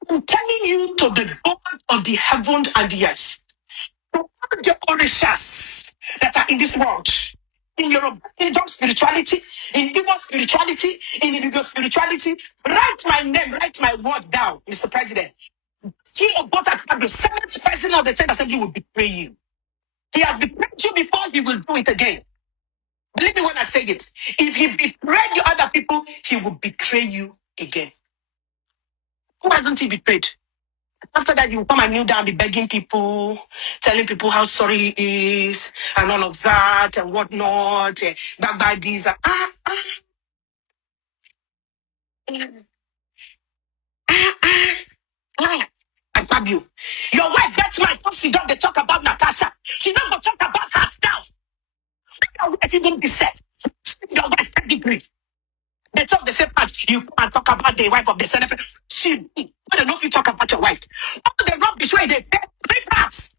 I'm telling you to the God of the heaven and the earth, to all the orishas that are in this world, in your kingdom spirituality, in Igbo spirituality, in individual spirituality, write my name, write my word down, Mr. President. He of God at the Senate President of the Church Assembly will betray you. He has betrayed you before, he will do it again. Believe me when I say it. If he betrayed you other people, he will betray you again. Who hasn't he betrayed? After that, you come and kneel down, be begging people, telling people how sorry he is, and all of that, and whatnot, back by these. Akpabio. Your wife gets my come sit down, they talk about Natasha. She don't go talk about herself. Your wife even be set. Your wife degree. They talk the same part. You come and talk about the wife of the senator. She, I don't know if you talk about your wife. All the rubbish where they pay 3 facts.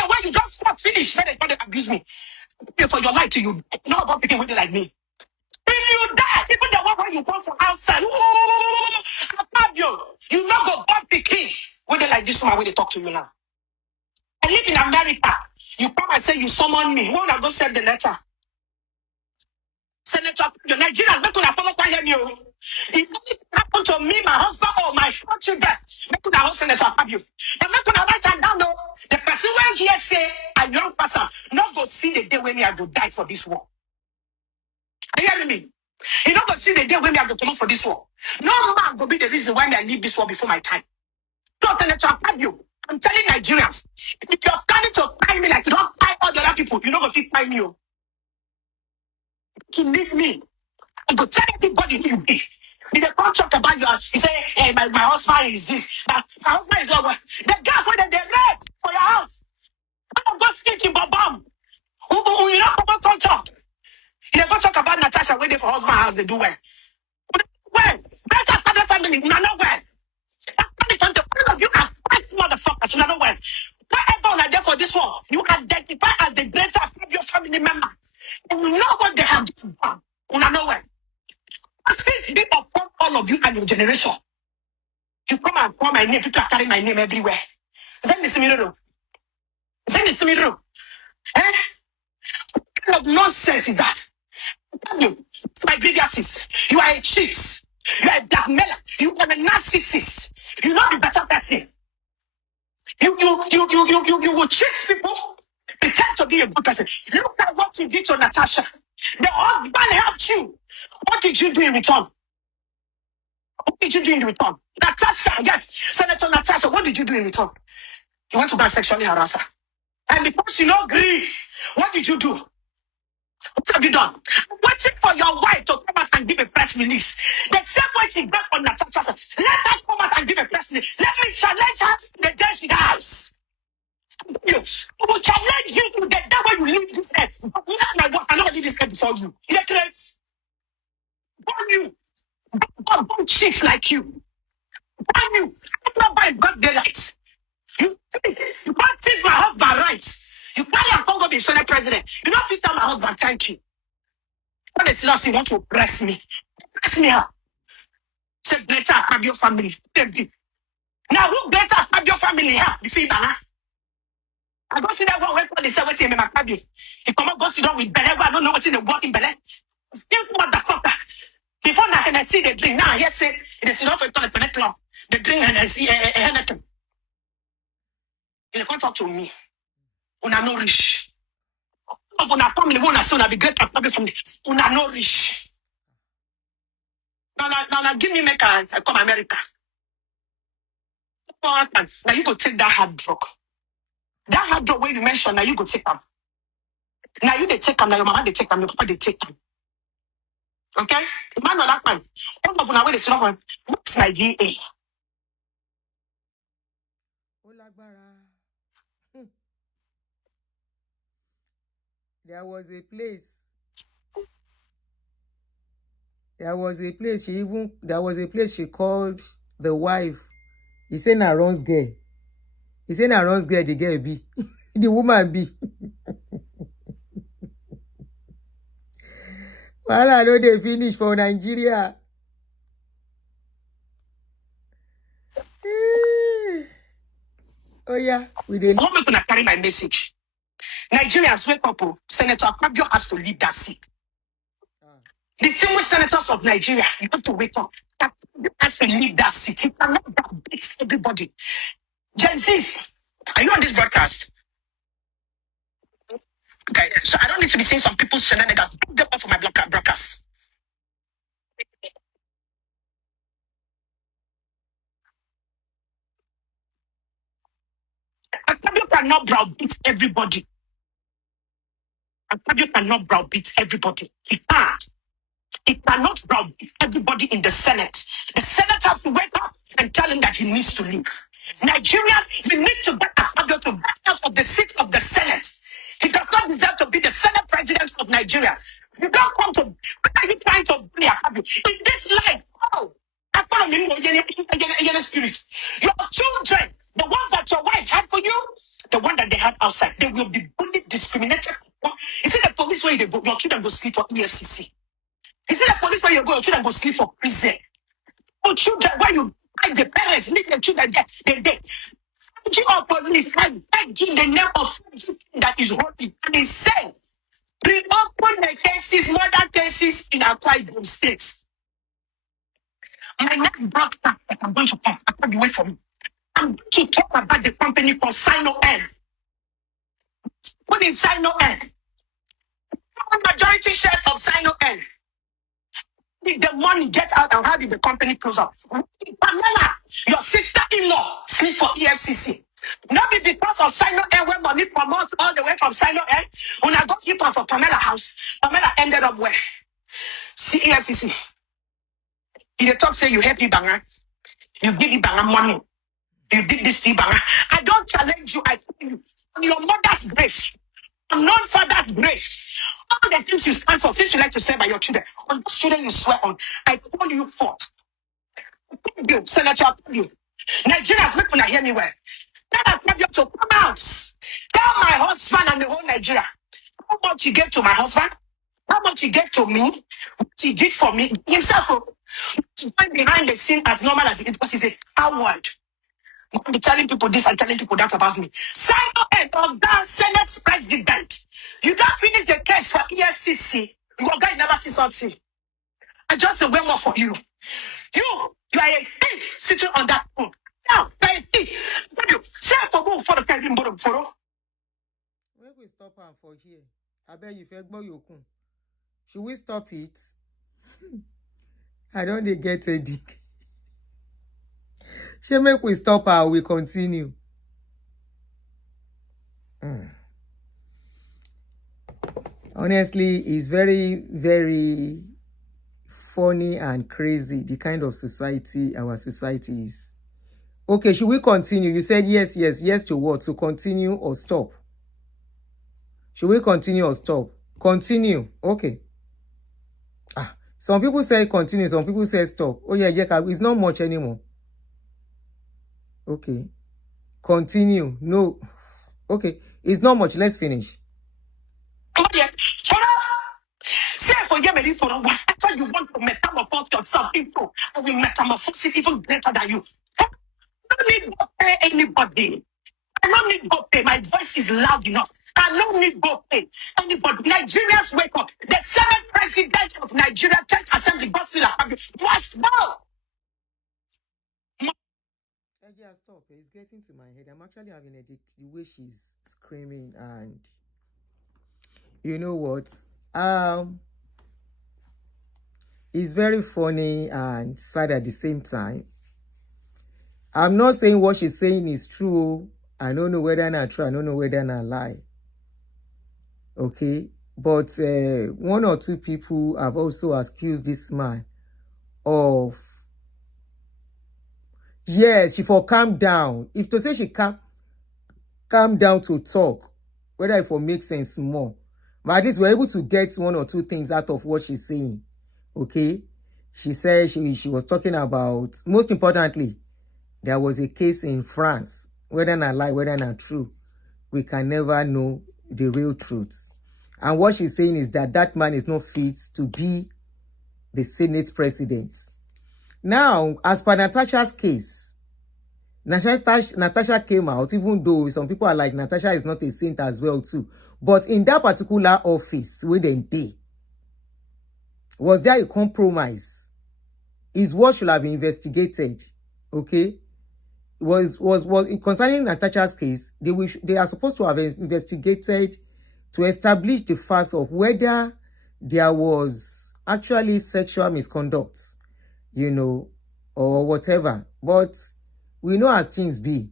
When you don't stop finish, when they want to abuse me. Pay for your life to you. Not about picking with it like me. When you die, even the one where you come from outside. Akpabio, you not go born picking. When they like this one, when they talk to you now. I live in America. You come and say you summon me. When I go send the letter. Senator, your Nigerians not gonna follow by you. If anything happen to me, my husband, or my 4 children, make gonna host Senator Akpabio. I'm not gonna write that down. No, the person where here say a young person not go see the day when me I go die for this war. Are you hearing me? You not go see the day when me I go come out for this war. No man will be the reason why me I leave this war before my time. So Senator Akpabio, I'm telling Nigerians, if you're planning to find me like you don't find all the other people, you not go fit find you. To leave me. I go tell everybody who you be. If they come talk about you, you say, hey, my husband is this. My husband is over. The gas when they rape for your house. I don't go speak in Babam. Who you know come talk. You go talk about Natasha waiting for husband house, they do well. Well, better other family, you know well. All of you are white motherfuckers, you know well. Whatever are there for this one, you identify as the greater of your family member. And you know what they have done. You know well. As this be upon all of you and your generation. You come and call my name, people are carrying my name everywhere. Send this to me, no. Send this to me, no. Eh? What kind of nonsense is that? You, my biggest is, you are a cheat. You are a blackmailer. You are a narcissist. You not the better person. You will cheat people, pretend to be a good person. Look at what you did to Natasha. The husband helped you. What did you do in return? What did you do in return? Natasha, yes, Senator Natasha, what did you do in return? You want to go and sexually harass her. And because you don't agree, what did you do? What have you done? I'm waiting for your wife to come out and give a press release. The same way she got on Natasha. Let her come out and give a press release. Let me challenge her the day she dies. I will challenge you to the devil you leave this earth. I cannot leave this earth before you. Yes, burn you. Burn chicks like you. Burn you. I'm not buying birthday lights. You can't take my husband rights. You carry a Congo be Senate president. You don't fit tell my husband thank you. What is last you want to oppress me? Oppress me how? Say Greta Akpabio family. Now who Greta Akpabio family here? The fee banner. I go see that one where they say what's in my Akpabio. He come up go sit down with Bele. I don't know what's in the work in Bele. Still motherfucker. Before now can I see the drink? Now yes say it is not for the connect law. The drink and I see a they can't talk to me. Una no rich. Of una family, una son, I be great Akpabio family. Una no rich. Now, give me make I come America. Now you go take that hard drug. That hard drug where you mentioned, now you go take them. Now you they take them, now your mama they take them, your papa they take them. Okay? Man no that man. All of them where they sit down, what's my VA? There was a place. There was a place she called the wife. He said na runs girl. He said na runs girl, the girl be. The woman be. Well, I know they finish for Nigeria. Oh yeah, we did. I'm not gonna carry my message. Nigerians wake up. Senator Akpabio has to leave that seat. Distinguished senators of Nigeria, you have to wake up. Akpabio has to leave that seat. He cannot beat everybody. Gen Zs, are you on this broadcast? Okay, so I don't need to be saying some people's shenanigans. Pick them up for my broadcast. Akpabio cannot browbeat everybody. Akpabio cannot browbeat everybody. He can't. He cannot browbeat everybody in the Senate. The Senate has to wake up and tell him that he needs to leave. Nigerians, you need to get Akpabio to back out of the seat of the Senate. He does not deserve to be the Senate president of Nigeria. You don't come to. What are you trying to bully Akpabio? In this life, spirit. Your children, the ones that your wife had for you, the one that they had outside, they will be bullied, discriminated. Is it the police where you go? Your children go sleep for EFCC. Is it the police where you go? Your children go sleep for prison. Oh, children, where you find the parents, leave the children there, they dead. You are police, I beg in the name of that is holy. And he said, reopen the cases, murder cases in Akpabio states. My next broadcast that I'm going to come, I can't be away from me. I'm going to talk about the company called Sino-N. What is Sino-N? Majority shares of Sino-N. Did the money get out and how did the company close up? Pamela, your sister-in-law, sleep for EFCC. Not be because of Sino-N where money promotes all the way from Sino-N. When I got hip for Pamela house, Pamela ended up where? See EFCC. You talk say you help Ibanga. You give Ibanga money. You did this to Ibanga. I don't challenge you. I tell you. On your mother's grave. On non-father's grave. All the things you stand for, since you like to say by your children, on those children you swear on, I call you forth. You, Senator Akpabio. Nigerians, make when I hear me well. Tell Akpabio to come out. Tell my husband and the whole Nigeria how much he gave to my husband, how much he gave to me, what he did for me himself. Going behind the scene as normal as it was, he's a coward. I'll be telling people this and telling people that about me. Sino-N of that Senate president. You don't finish the case for EFCC. Your guy never see something. I just wait more for you. You are a thief sitting on that phone. Now, you're a thief. Say for who for the Kevin Boro photo. Where we stop her for here? I bet you feel more yokun. Should we stop it? I don't dey get a dick. She make we stop her, we continue. Honestly, it's very, very funny and crazy the kind of society our society is. Okay, should we continue? You said yes, yes, yes to what? To continue or stop? Should we continue or stop? Continue. Okay. Some people say continue, some people say stop. Oh yeah, Jacob, it's not much anymore. Okay. Continue. No. Okay. It's not much. Let's finish. Say for Yemen, for whatever you want to metamorphose yourself into, I will metamorphose it even better than you. I don't need to pay anybody. I don't need to pay. My voice is loud enough. I don't need to pay anybody. Nigerians wake up. The 7th president of Nigeria Church Assembly, Gospel Akpabio, must go. Yeah, stop. It's getting to my head. I'm actually having a the way she's screaming, and you know what? It's very funny and sad at the same time. I'm not saying what she's saying is true. I don't know whether or not true. I don't know whether or not lie. Okay, but one or two people have also accused this man of, yes, she for calm down. If to say she calm down to talk, whether it will make sense more, but at least we're able to get one or two things out of what she's saying. Okay, she said she was talking about, most importantly, there was a case in France, whether or not lie, whether or not true, we can never know the real truth. And what she's saying is that that man is not fit to be the Senate president. Now, as per Natasha's case, Natasha came out, even though some people are like, Natasha is not a saint as well too. But in that particular office, where they did, was there a compromise? Is what should have been investigated. Okay? Was concerning Natasha's case, they are supposed to have investigated to establish the facts of whether there was actually sexual misconduct, you know, or whatever. But we know as things be.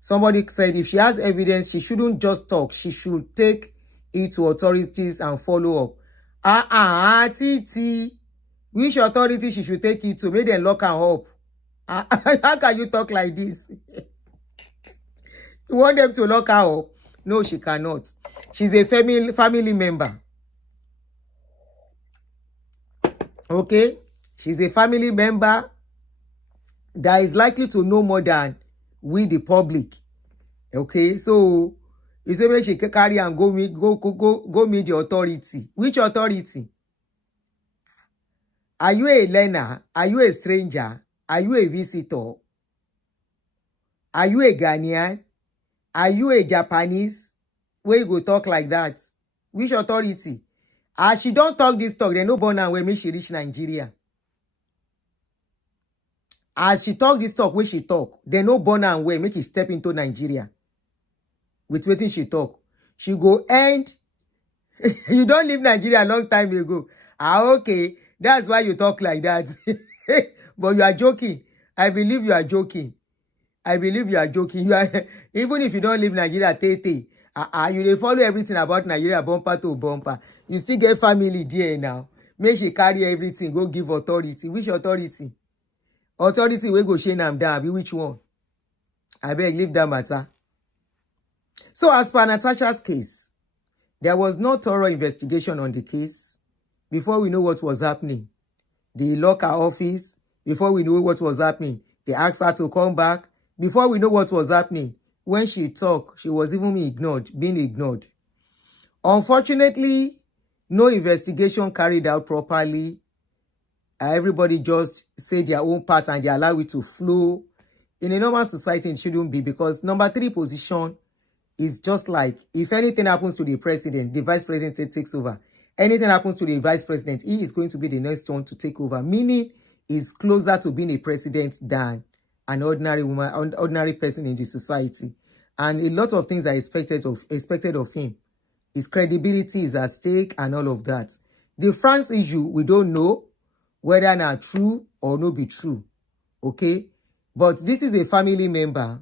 Somebody said if she has evidence, she shouldn't just talk. She should take it to authorities and follow up. Titi. Which authority she should take it to? Make them lock her up. How can you talk like this? You want them to lock her up? No, she cannot. She's a family member. Okay? She's a family member that is likely to know more than we, the public. Okay? So, you say when she carry and go meet the authority. Which authority? Are you a learner? Are you a stranger? Are you a visitor? Are you a Ghanaian? Are you a Japanese? Where you go talk like that? Which authority? As she don't talk this talk, they no born and when make she reach Nigeria. As she talk this talk, when she talk, they no born and when make she step into Nigeria. With waiting she talk. She go end. You don't leave Nigeria a long time ago. Okay. That's why you talk like that. But you are joking. I believe you are joking. I believe you are joking. You are, even if you don't leave Nigeria, you dey follow everything about Nigeria bumper to bumper. You still get family there now. Make she carry everything, go give authority. Which authority? Authority we go shame am down. Be which one? I beg, leave that matter. So as per Natasha's case, there was no thorough investigation on the case. Before we know what was happening, they lock her office. Before we know what was happening, they asked her to come back. Before we know what was happening, when she talked, she was even being ignored. Unfortunately, no investigation carried out properly. Everybody just say their own part and they allow it to flow. In a normal society, it shouldn't be, because number 3 position is just like, if anything happens to the president, the vice president takes over. Anything happens to the vice president, he is going to be the next one to take over. Meaning, he's closer to being a president than an ordinary woman, ordinary person in the society. And a lot of things are expected of him. His credibility is at stake and all of that. The France issue, we don't know whether or not true or no be true. Okay? But this is a family member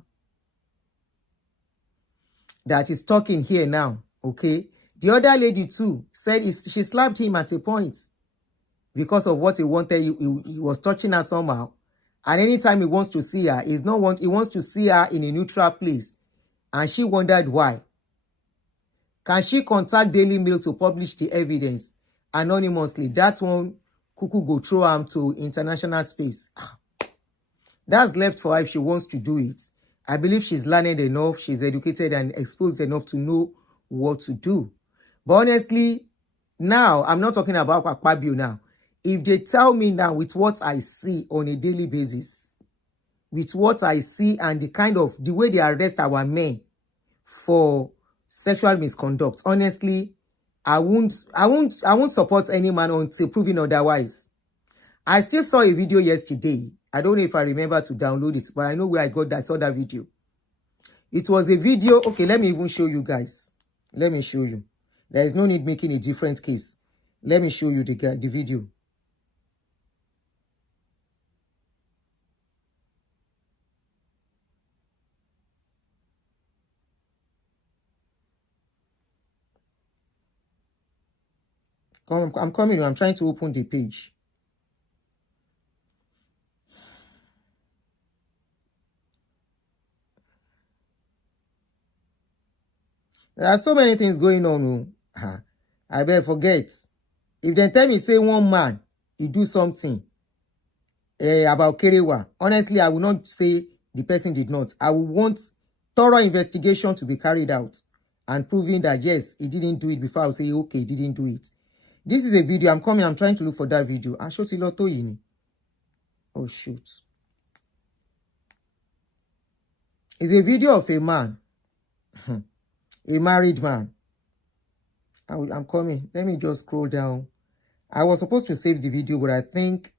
that is talking here now. Okay? The other lady too said she slapped him at a point because of what he wanted. He was touching her somehow. And anytime he wants to see her, he wants to see her in a neutral place. And she wondered why. Can she contact Daily Mail to publish the evidence anonymously? That one, Kuku go throw him to international space. That's left for her if she wants to do it. I believe she's learned enough, she's educated and exposed enough to know what to do. But honestly, now, I'm not talking about Akpabio now. If they tell me now with what I see on a daily basis, with what I see and the way they arrest our men for sexual misconduct, honestly, I won't support any man until proven otherwise. I still saw a video yesterday. I don't know if I remember to download it, but I know where I saw that video. It was a video. Okay, let me even show you guys. Let me show you. There is no need making a different case. Let me show you the video. I'm coming. I'm trying to open the page. There are so many things going on. I better forget. If they tell me, say one man, he do something about Kerewa, honestly, I will not say the person did not. I will want thorough investigation to be carried out and proving that, yes, he didn't do it before I will say, okay, he didn't do it. This is a video. I'm coming. I'm trying to look for that video. I showed it Lotto yini. Oh, shoot. It's a video of a man. A married man. I'm coming. Let me just scroll down. I was supposed to save the video, but I think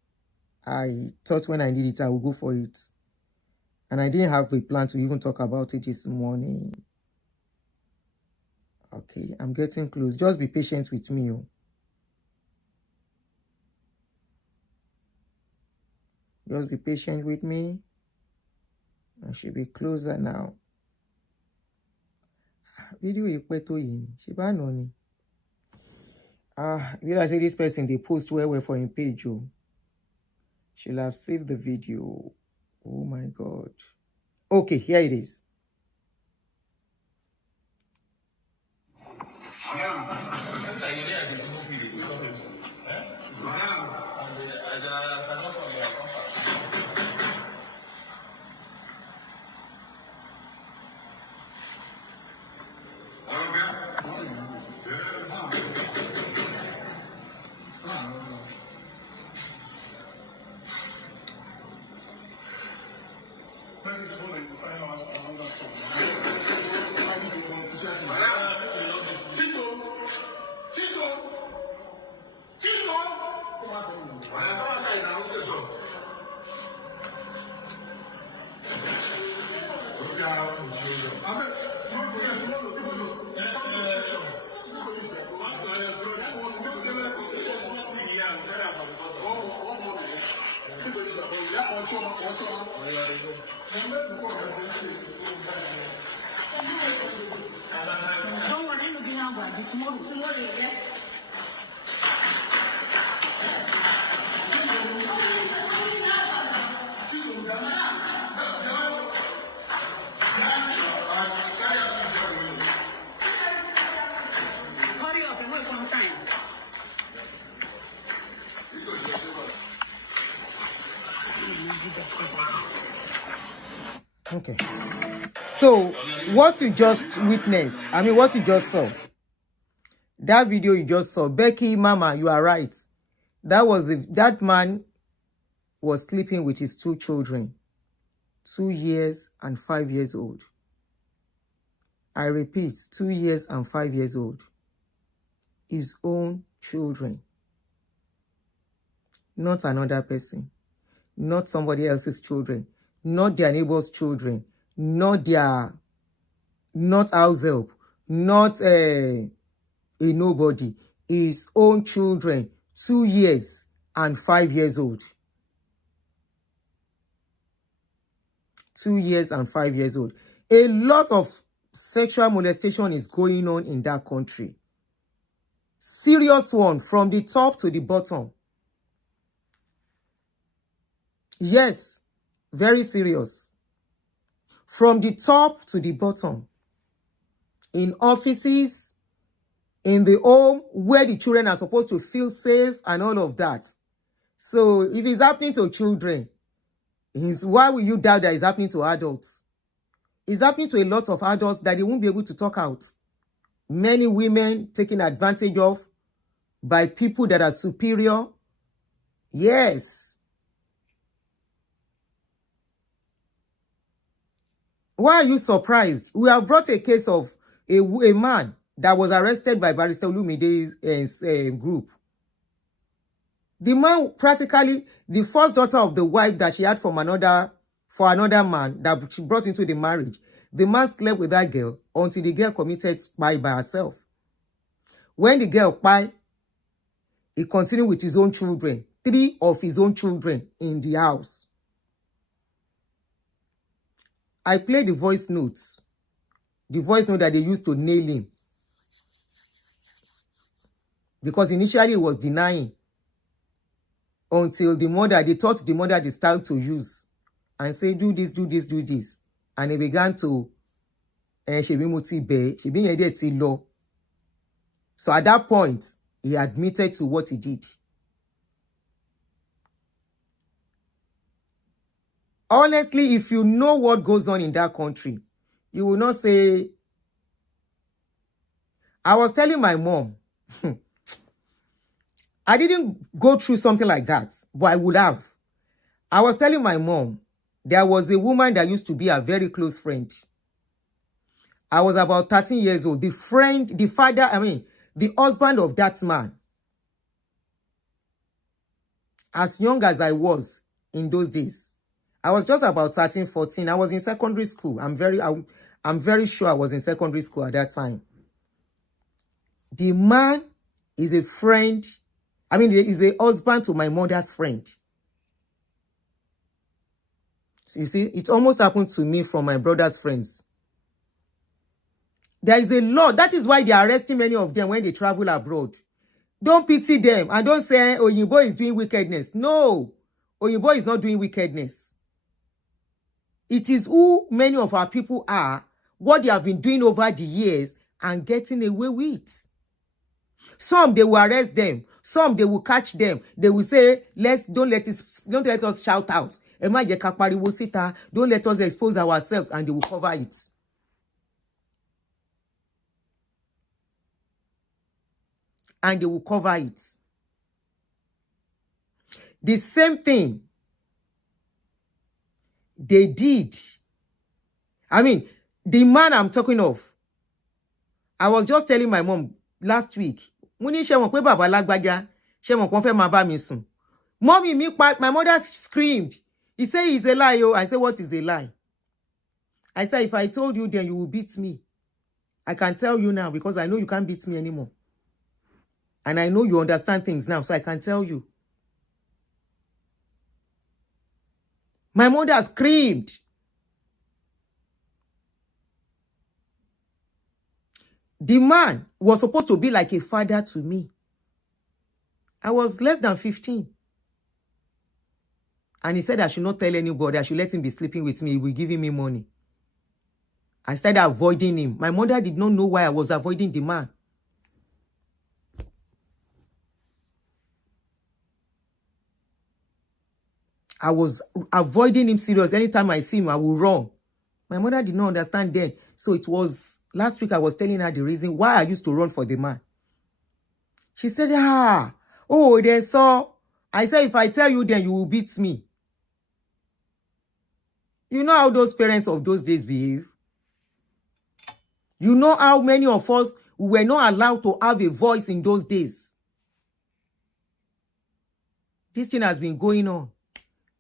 I thought when I need it, I will go for it. And I didn't have a plan to even talk about it this morning. Okay, I'm getting close. Just be patient with me. Just be patient with me. I should be closer now. Video Ikweto yin. Shiba noni. If I say this person, they post well for him page. She'll have saved the video. Oh my God. Okay, here it is. Okay. So, what you just witnessed, what you just saw, that video you just saw, Becky, Mama, you are right. That man was sleeping with his two children, 2 years and 5 years old. I repeat, 2 years and 5 years old. His own children. Not another person. Not somebody else's children. Not their neighbor's children. Not house help. Not a nobody. His own children. 2 years and 5 years old. 2 years and 5 years old. A lot of sexual molestation is going on in that country. Serious one from the top to the bottom. Yes, Very serious. From the top to the bottom. In offices, in the home, where the children are supposed to feel safe and all of that. So if it's happening to children, why will you doubt that it's happening to adults? It's happening to a lot of adults that they won't be able to talk out. Many women taken advantage of by people that are superior. Yes. Why are you surprised? We have brought a case of a man that was arrested by Barrister Olumide's group. The man, practically the first daughter of the wife that she had for another man that she brought into the marriage. The man slept with that girl until the girl committed spy by herself. When the girl spy, he continued with his own children, 3 of his own children in the house. I played the voice notes. The voice note that they used to nail him. Because initially he was denying. Until they taught the mother the style to use. And say, do this, do this, do this. And he began to, so at that point, he admitted to what he did. Honestly, if you know what goes on in that country, you will not say, I was telling my mom, I didn't go through something like that, but I would have. I was telling my mom, there was a woman that used to be a very close friend. I was about 13 years old. The husband of that man, as young as I was in those days, I was just about 13, 14. I was in secondary school. I'm very sure I was in secondary school at that time. The man is a friend. Is a husband to my mother's friend. You see, it almost happened to me from my brother's friends. There is a lot. That is why they are arresting many of them when they travel abroad. Don't pity them and don't say, Oyinbo is doing wickedness. No, Oyinbo is not doing wickedness. It is who many of our people are, what they have been doing over the years and getting away with. Some, they will arrest them. Some, they will catch them. They will say, don't let us shout out. Don't let us expose ourselves, and they will cover it. And they will cover it. The same thing they did. The man I'm talking of, I was just telling my mom last week, Mommy, my mother screamed. He said it's a lie. I said, what is a lie? I said, if I told you, then you will beat me. I can tell you now because I know you can't beat me anymore. And I know you understand things now, so I can tell you. My mother screamed. The man was supposed to be like a father to me. I was less than 15. And he said I should not tell anybody. I should let him be sleeping with me. He will give me money. I started avoiding him. My mother did not know why I was avoiding the man. I was avoiding him serious. Anytime I see him, I will run. My mother did not understand then. So it was last week I was telling her the reason why I used to run for the man. She said, they saw. I said, if I tell you, then you will beat me. You know how those parents of those days behave. You know how many of us were not allowed to have a voice in those days. This thing has been going on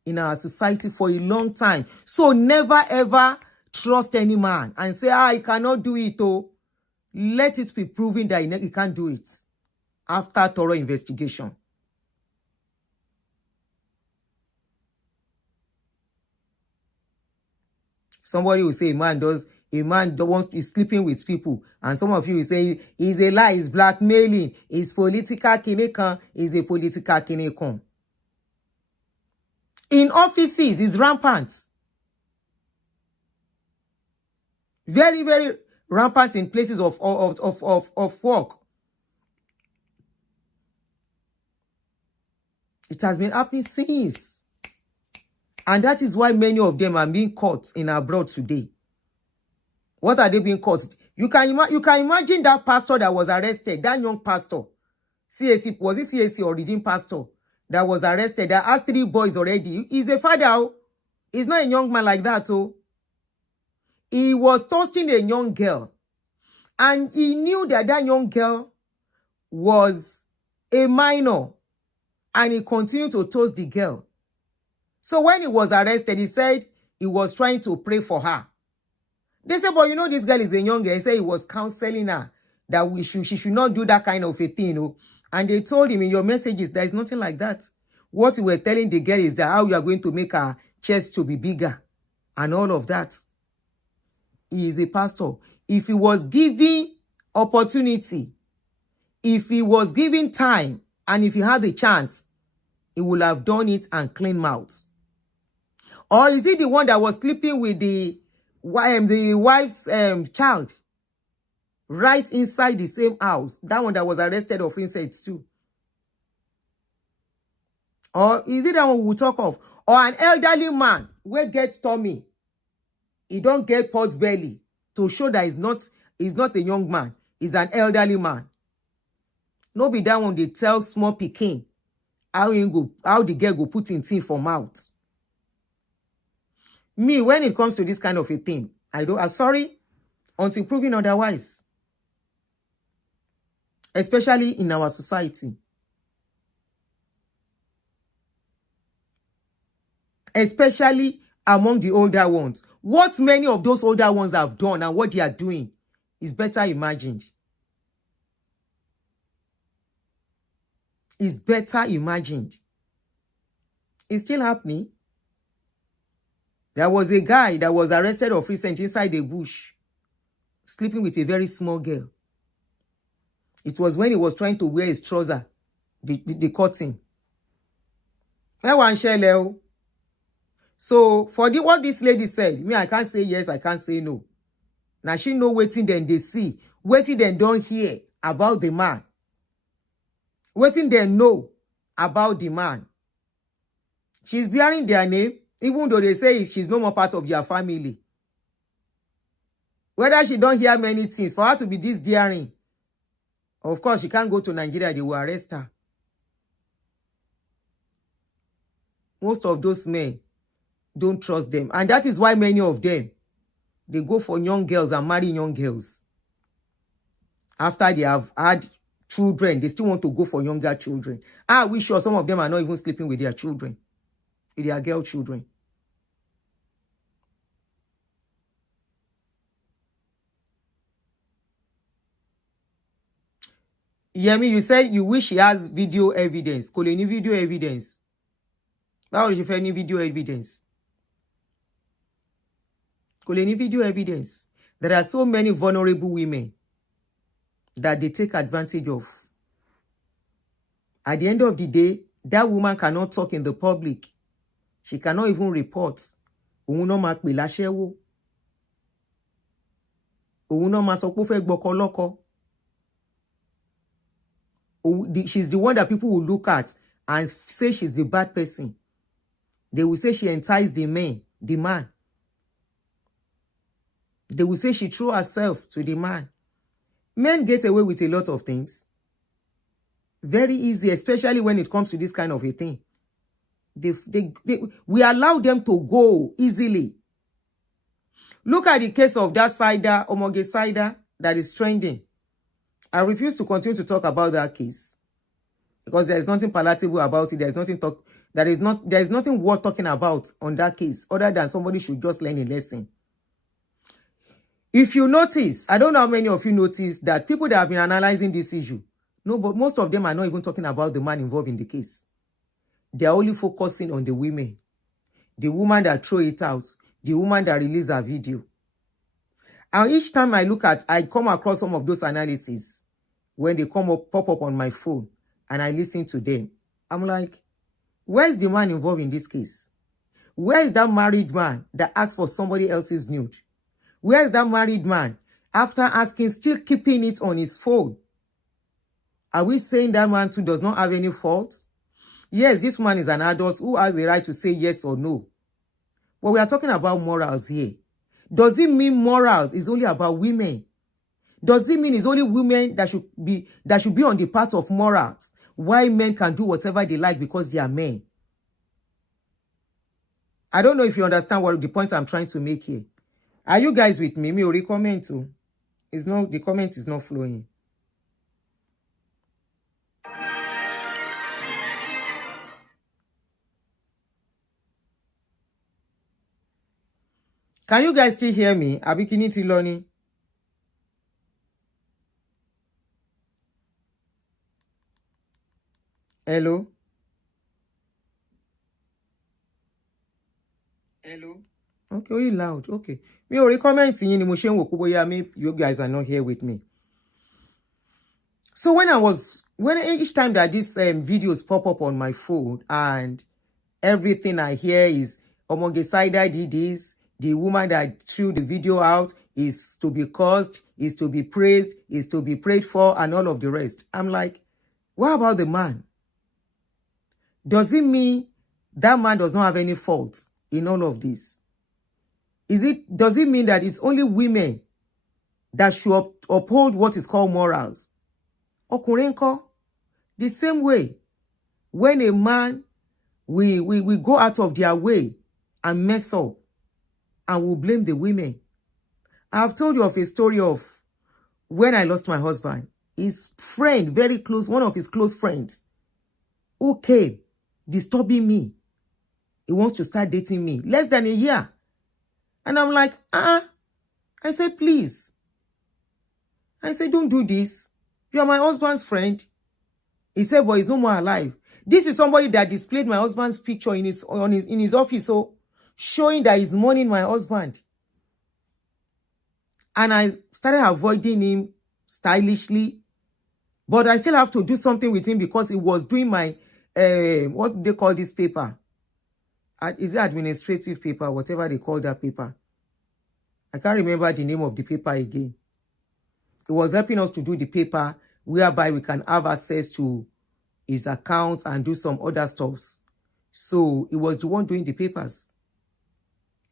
in our society for a long time. So never ever trust any man and say, he cannot do it. Let it be proven that he can't do it after thorough investigation. Somebody will say a man is sleeping with people. And some of you will say, he's a lie, he's blackmailing, he's political kinekan, he's a political kinekan. In offices, it's rampant. Very, very rampant in places of work. It has been happening since. And that is why many of them are being caught in abroad today. What are they being caught? You can imagine that pastor that was arrested, that young pastor. CAC, was it CAC or Redeemed pastor that was arrested, that has 3 boys already? He's a father. He's not a young man like that. He was toasting a young girl. And he knew that that young girl was a minor. And he continued to toast the girl. So when he was arrested, he said he was trying to pray for her. They said, but you know, this girl is a young girl. He said he was counseling her that she should not do that kind of a thing. And they told him, in your messages, there is nothing like that. What you were telling the girl is that how you are going to make her chest to be bigger and all of that. He is a pastor. If he was given opportunity, if he was given time, and if he had the chance, he would have done it and clean mouth. Or is he the one that was sleeping with the wife's child right inside the same house? That one that was arrested of incest too. Or is it that one we talk of? Or an elderly man where get tummy, he don't get pot belly to show that he's not a young man, he's an elderly man. No be that one they tell small pikin how the girl go put in thing for mouth. Me, when it comes to this kind of a thing, I'm sorry until proven otherwise. Especially in our society. Especially among the older ones. What many of those older ones have done and what they are doing is better imagined. Is better imagined. It's still happening. There was a guy that was arrested of recent inside the bush, sleeping with a very small girl. It was when he was trying to wear his trouser, the cotton. So, for what this lady said, me, I can't say yes, I can't say no. Now, she know waiting then they see, waiting then don't hear about the man. Waiting they know about the man. She's bearing their name, even though they say she's no more part of their family. Whether she don't hear many things, for her to be this daring, of course, she can't go to Nigeria, they will arrest her. Most of those men don't trust them. And that is why many of them, they go for young girls and marry young girls. After they have had children, they still want to go for younger children. We sure some of them are not even sleeping with their children, with their girl children. Yemi, you said you wish he has video evidence. Kò lè ní video evidence. Báwo ló ṣe fẹ́ ní video evidence? Kò lè ní video evidence. There are so many vulnerable women that they take advantage of. At the end of the day, that woman cannot talk in the public. She cannot even report. Òun náà máa pè láṣẹ́wó. Òun náà máa sọ pé ó fẹ́ gbọ́kọ lọ́kọ. She's the one that people will look at and say she's the bad person. They will say she enticed the man. They will say she threw herself to the man. Men get away with a lot of things. Very easy, especially when it comes to this kind of a thing. We allow them to go easily. Look at the case of that cider, Omoge cider, that is trending. I refuse to continue to talk about that case because there is nothing palatable about it. There is nothing worth talking about on that case other than somebody should just learn a lesson. If you notice, I don't know how many of you noticed that people that have been analyzing this issue, no, but most of them are not even talking about the man involved in the case. They are only focusing on the women, the woman that threw it out, the woman that released her video. And each time I come across some of those analyses when they pop up on my phone and I listen to them. I'm like, where's the man involved in this case? Where is that married man that asked for somebody else's nude? Where is that married man after asking, still keeping it on his phone? Are we saying that man too does not have any fault? Yes, this man is an adult who has the right to say yes or no. But we are talking about morals here. Does it mean morals is only about women? Does it mean it's only women that should be on the path of morals? Why men can do whatever they like because they are men? I don't know if you understand what the point I'm trying to make here. Are you guys with me? Me or comment too? The comment is not flowing. Can you guys still hear me? Abikini Tiloni. Hello? Hello? Okay, you loud. Okay. Me already commenting in emotion maybe you guys are not here with me. So each time that these videos pop up on my phone and everything I hear is Omogesaida did this, the woman that threw the video out is to be cursed, is to be praised, is to be prayed for, and all of the rest. I'm like, what about the man? Does it mean that man does not have any faults in all of this? Does it mean that it's only women that should uphold what is called morals? Okurenko, the same way, when a man we go out of their way and mess up, and will blame the women. I've told you of a story of when I lost my husband. His friend, very close, one of his close friends, who came disturbing me. He wants to start dating me. Less than a year. And I'm like, I said, please. I said, don't do this. You are my husband's friend. He said, but he's no more alive. This is somebody that displayed my husband's picture in his office, so showing that he's mourning my husband. And I started avoiding him stylishly. But I still have to do something with him because he was doing my, what do they call this paper? Is it administrative paper, whatever they call that paper? I can't remember the name of the paper again. It was helping us to do the paper whereby we can have access to his account and do some other stuffs. So he was the one doing the papers.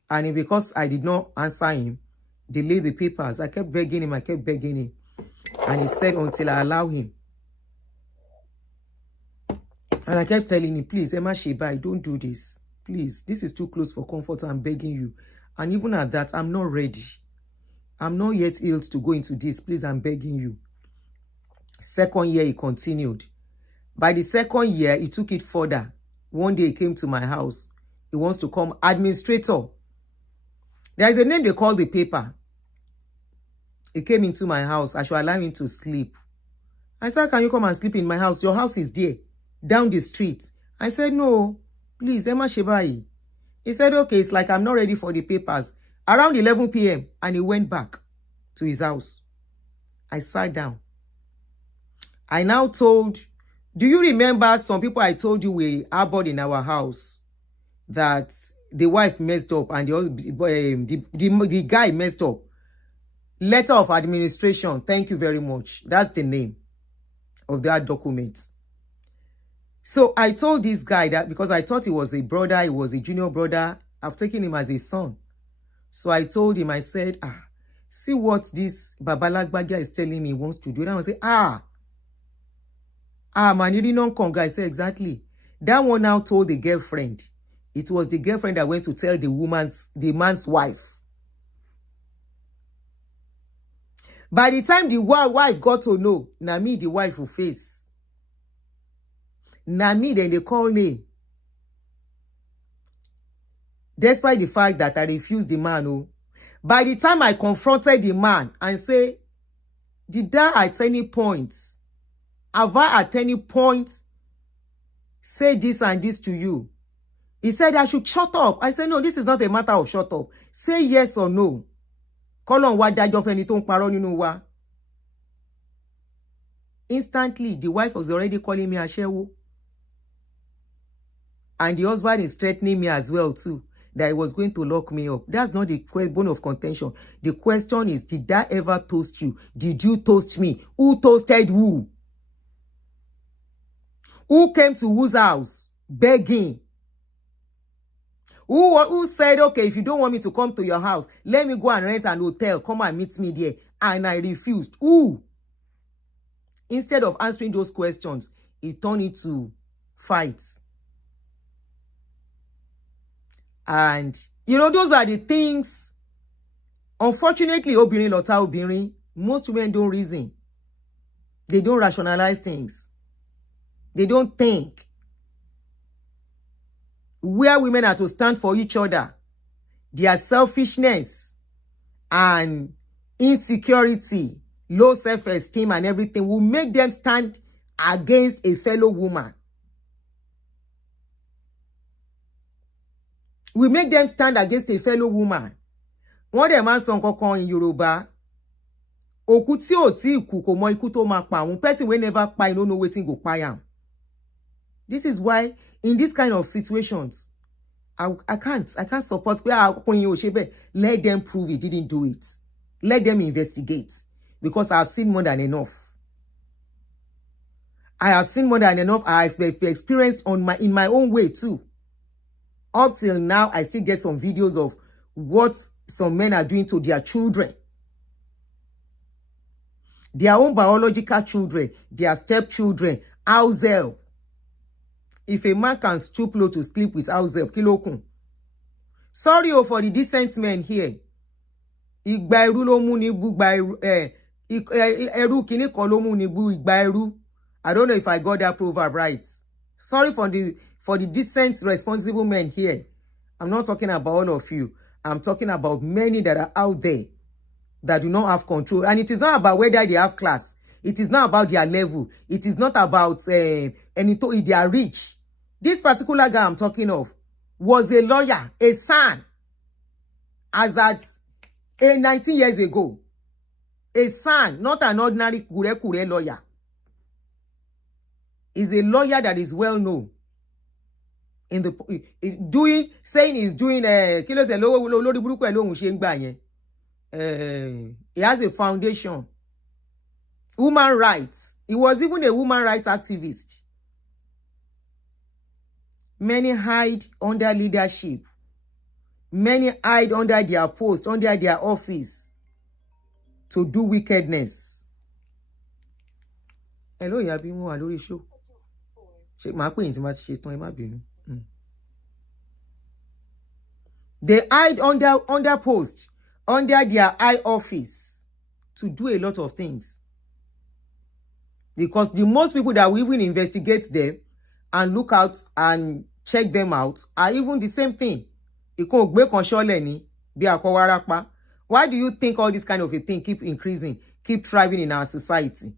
And because I did not answer him, delay the papers, I kept begging him, And he said, until I allow him. And I kept telling him, please, Emma Shebai, don't do this. Please, this is too close for comfort. I'm begging you. And even at that, I'm not ready. I'm not yet healed to go into this. Please, I'm begging you. Second year, he continued. By the second year, he took it further. One day, he came to my house. He wants to come administrator. There is a name they call the paper. He came into my house. I should allow him to sleep. I said, can you come and sleep in my house? Your house is there, down the street. I said, no, please, Emma Shebai. He said, okay, it's like I'm not ready for the papers. Around 11 p.m. and he went back to his house. I sat down. I now told, do you remember some people I told you we harbored in our house that the wife messed up and the guy messed up? Letter of administration. Thank you very much. That's the name of that document. So I told this guy that because I thought he was a brother, he was a junior brother. I've taken him as a son. So I told him, I said, see what this Babalagbaja is telling me he wants to do. And I say, man, you didn't come, guy. I said, exactly. That one now told the girlfriend. It was the girlfriend that went to tell the man's wife. By the time the wife got to know, na me the wife will face. Na me then they call name. Despite the fact that I refused the man, by the time I confronted the man and say, did I at any point, have I at any point say this and this to you? He said I should shut up. I said, no, this is not a matter of shut up. Say yes or no. Call on what that of anything paroni. Instantly, the wife was already calling me Ashewo. And the husband is threatening me as well too. that he was going to lock me up. That's not the bone of contention. The question is, did I ever toast you? Did you toast me? Who toasted who? Who came to whose house begging? Who said, okay, if you don't want me to come to your house, let me go and rent an hotel. Come and meet me there. And I refused. Who? Instead of answering those questions, it turned into fights. And, you know, those are the things. Unfortunately, obìnrin lọ̀tá obìnrin, most women don't reason. They don't rationalize things. They don't think. Where women are to stand for each other, their selfishness and insecurity, low self-esteem and everything will make them stand against a fellow woman. We make them stand against a fellow woman. One day man son kankan in Yoruba. Òkú tí ò tí kú kò mọ ikú tó máa pa òun. Person wey never pa, no know wetin go pa am. This is why in this kind of situations, I can't support. Let them prove he didn't do it. Let them investigate, because I have seen more than enough. I have seen more than enough. I have experienced in my own way too. Up till now, I still get some videos of what some men are doing to their children. Their own biological children, their stepchildren, house help. If a man can stoop low to sleep with house help, kilokun. Sorry for the decent men here. Igba eru lo mu ni bu gba eru kini kan lo mu ni bu igba eru. I don't know if I got that proverb right. Sorry for the decent, responsible men here. I'm not talking about all of you. I'm talking about many that are out there that do not have control. And it is not about whether they have class. It is not about their level. It is not about if they are rich. This particular guy I'm talking of was a lawyer, a son, as at 19 years ago. A son, not an ordinary kure lawyer. Is a lawyer that is well known in the saying he's doing he has a foundation. Woman rights. He was even a woman rights activist. Many hide under leadership. Many hide under their post, under their office to do wickedness. Hello, Yabi, mo wà lórí show. Ṣé máa pè yín tí máa ti ṣe tán, ẹ má bínú. They hide under post, under their high office to do a lot of things. Because the most people that will even investigate them and look out and check them out are even the same thing. Why do you think all this kind of a thing keep increasing, keep thriving in our society?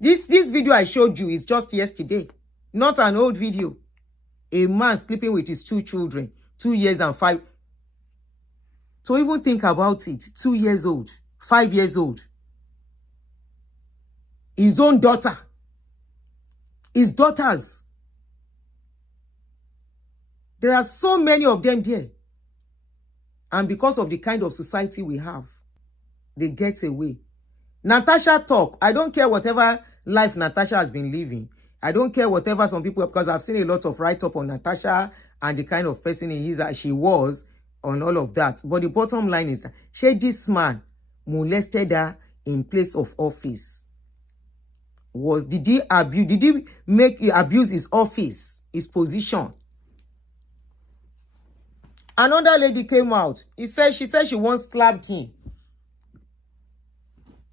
This video I showed you is just yesterday, not an old video. A man sleeping with his 2 children, 2 years and 5. So even think about it, 2 years old, 5 years old. His own daughter, his daughters. There are so many of them there. And because of the kind of society we have, they get away. Natasha talk. I don't care whatever life Natasha has been living. I don't care whatever some people, because I've seen a lot of write-up on Natasha and the kind of person he is that she was on all of that. But the bottom line is that this man molested her in place of office. Did he abuse his office, his position? Another lady came out. She said she once slapped him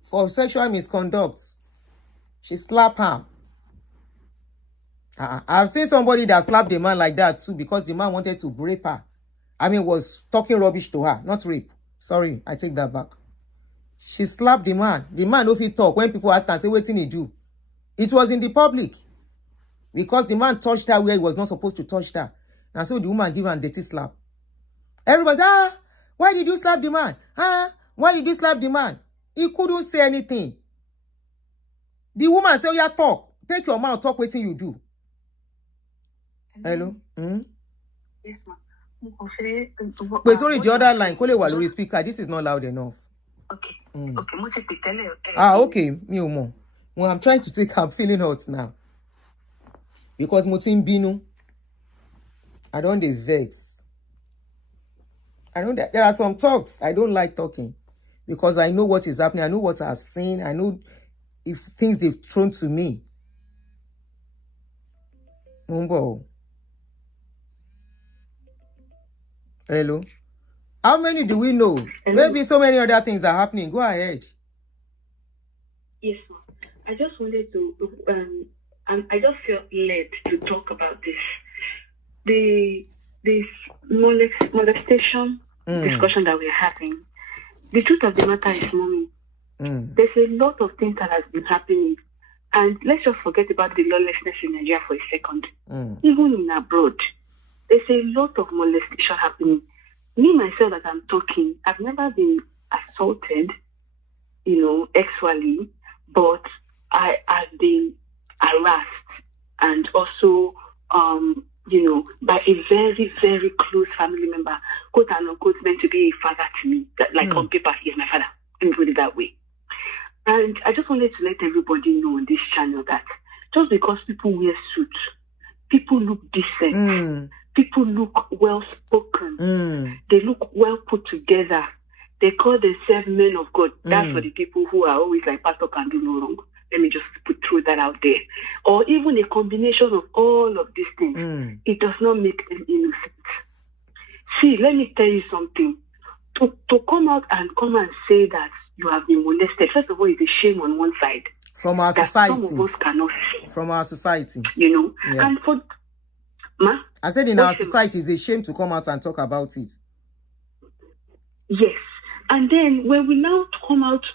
for sexual misconduct. She slapped him. I've seen somebody that slapped a man like that too, because the man wanted to rape her. I mean, was talking rubbish to her, not rape. Sorry, I take that back. She slapped the man. The man, if he talk, when people ask and say, what did he do? It was in the public. Because the man touched her where he was not supposed to touch her. And so the woman gave her a dirty slap. Everybody said, why did you slap the man? Why did you slap the man? He couldn't say anything. The woman said, yeah, talk. Take your mouth, talk, what you do. Hello? Yes, ma'am. But sorry, the other line. Kole wa lórí speaker. This is not loud enough. Okay. Okay, mo ti pe tẹ́lẹ̀. Okay. Mi ò mọ̀. Well, I'm trying to take. I'm feeling hot now because mo ti ń bínú. I don't dey vex. There are some talks I don't like talking because I know what is happening. I know what I've seen. I know if things they've thrown to me. Mumbo. Hello. How many do we know? Hello. Maybe so many other things are happening. Go ahead. Yes, ma'am. I just wanted to, I just felt led to talk about this. This molestation discussion that we're having. The truth of the matter is, mommy, there's a lot of things that has been happening. And let's just forget about the lawlessness in Nigeria for a second. Even in abroad, there's a lot of molestation happening. Me, myself, that I'm talking, I've never been assaulted, sexually, but I've been harassed and also, by a very, very close family member, quote and unquote, meant to be a father to me. Like on paper, he's my father. Let me put it that way. And I just wanted to let everybody know on this channel that just because people wear suits, people look decent, people look well spoken, they look well put together, they call themselves men of God. That's for the people who are always like, pastor can do no wrong. Let me just throw that out there. Or even a combination of all of these things. It does not make them innocent. See, let me tell you something. To come out and say that you have been molested, first of all, it's a shame on one side. From our society. Some of us cannot see. From our society. Yeah. And for... Ma? I said in our society, it's a shame to come out and talk about it. Yes. And then when we now come out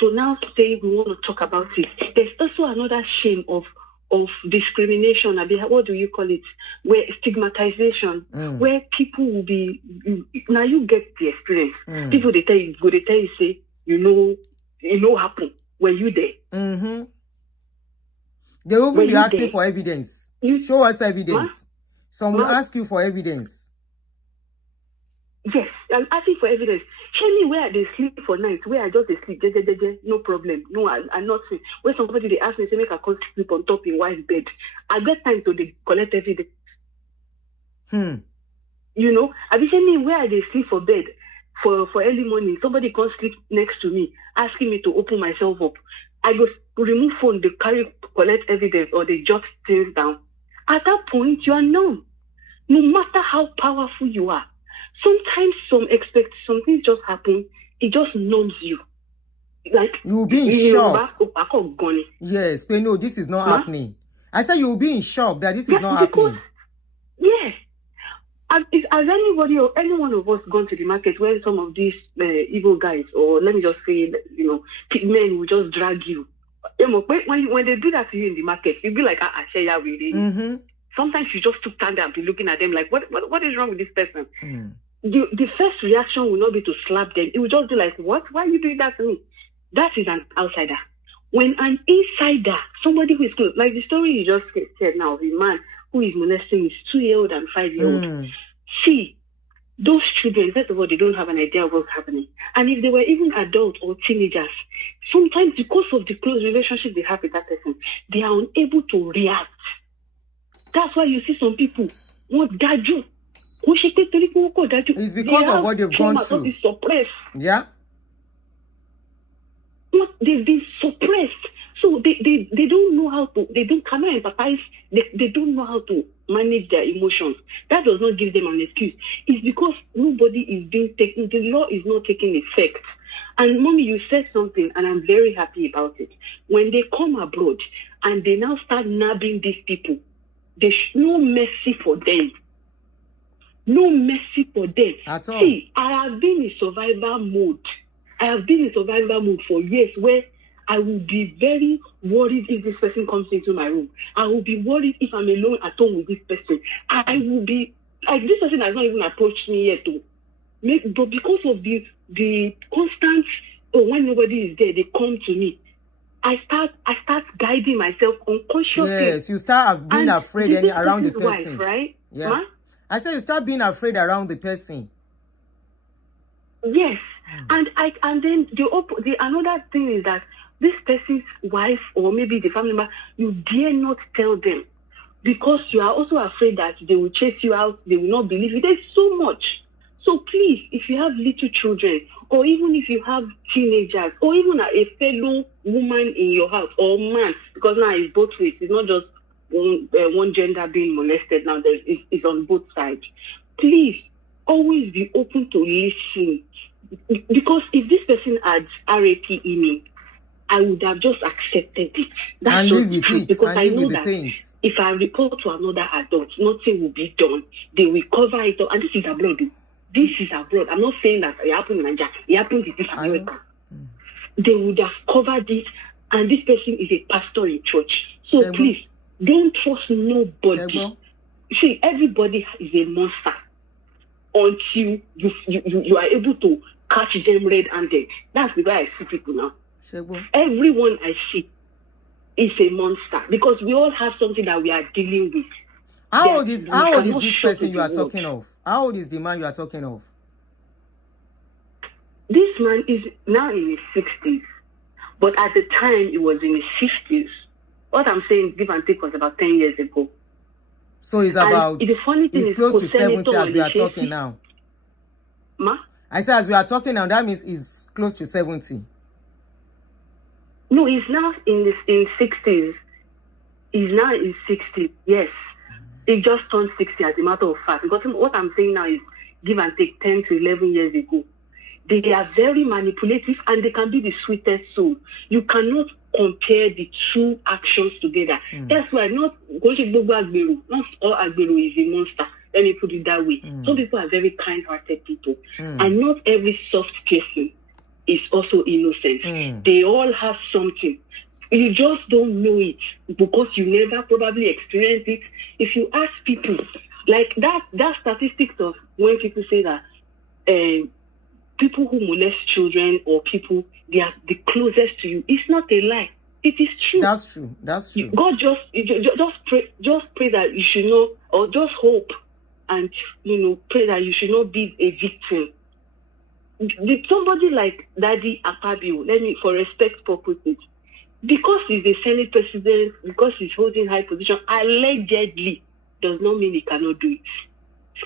to now say we want to talk about it, there's also another shame of discrimination. What do you call it? Where stigmatization, where people will be. Now you get the experience. People they tell you, say, happen. Were you there? They will be asking for evidence. Show us evidence. Some will ask you for evidence. Yes, I'm asking for evidence. Show me where they sleep for nights, where I just sleep, no problem. No, I'm not saying. When somebody they ask me, say, make a come sleep on top in wife's bed. I get time to they collect evidence. I be saying me where they sleep for bed for early morning. Somebody come sleep next to me, asking me to open myself up. I go remove phone, they collect evidence, or they jot things down. At that point, you are known. No matter how powerful you are. Sometimes some things just happen, it just numbs you. Like you will be in shock. Yes, but no, this is not happening. I said you will be in shock that this is not happening. Yes. Has anybody or any one of us gone to the market where some of these evil guys, or let me just say, men will just drag you? When they do that to you in the market, you'll be like, Ashaya, really. Sometimes you just stand there and be looking at them like, what is wrong with this person? The first reaction will not be to slap them. It will just be like, what? Why are you doing that to me? That is an outsider. When an insider, somebody who is close, like the story you just said now, the man who is molesting his 2-year-old and 5-year-old. See, those children, first of all, they don't have an idea of what's happening. And if they were even adults or teenagers, sometimes because of the close relationship they have with that person, they are unable to react. That's why you see some people want daju. It's because of what they've gone through. Suppressed. Yeah. They've been suppressed. So they don't know how to, cannot empathize, they don't know how to manage their emotions. That does not give them an excuse. It's because nobody is being taken, the law is not taking effect. And mommy, you said something, and I'm very happy about it. When they come abroad and they now start nabbing these people, there's no mercy for them. No mercy for them. At all. See, I have been in survival mode. For years, where I will be very worried if this person comes into my room. I will be worried if I'm alone at home with this person. I will be like, this person has not even approached me yet. But because of the constant, when nobody is there, they come to me. I start guiding myself unconsciously. Yes, you start being afraid around the person. Wife, right? Yeah. Ma? I said you start being afraid around the person. Yes, and then the another thing is that this person's wife or maybe the family member, you dare not tell them because you are also afraid that they will chase you out, they will not believe you. There's so much. So please, if you have little children, or even if you have teenagers, or even a fellow woman in your house or man, because now it's both ways. It's not just one gender being molested. Now it's on both sides. Please always be open to listen, because if this person had RAP in me, I would have just accepted it. That's and live with it. Because and I live know with that the pains. if I report to another adult, nothing will be done. They will cover it up. And this is abroad. This is abroad. I'm not saying that it happened in Nigeria. It happened in this America. They would have covered it. And this person is a pastor in church. So please, don't trust nobody. See, everybody is a monster until you are able to catch them red-handed. That's the way I see people now. Everyone I see is a monster because we all have something that we are dealing with. How old is this person you are talking of? How old is the man you are talking of? This man is now in his 60s, but at the time he was in his 50s. What I'm saying, give and take, was about 10 years ago. So it's about, it's close to 70 as we are talking now. Ma? I said as we are talking now, that means he's close to 70. No, he's now in 60s. He's now in 60s, yes. He just turned 60 as a matter of fact. Because what I'm saying now is give and take 10 to 11 years ago. They are very manipulative and they can be the sweetest soul. You cannot compare the two actions together. That's why not all Agbero is a monster. Let me put it that way. Some people are very kind-hearted people. And not every soft person is also innocent. They all have something. You just don't know it because you never probably experienced it. If you ask people, like that statistics of when people say that people who molest children or people, they are the closest to you, it's not a lie. It is true. That's true. That's true. God just pray that you should know, or just hope and pray that you should not be a victim. Somebody like Daddy Akpabio, let me, for respect purposes, because he's the Senate president, because he's holding high position, allegedly, does not mean he cannot do it.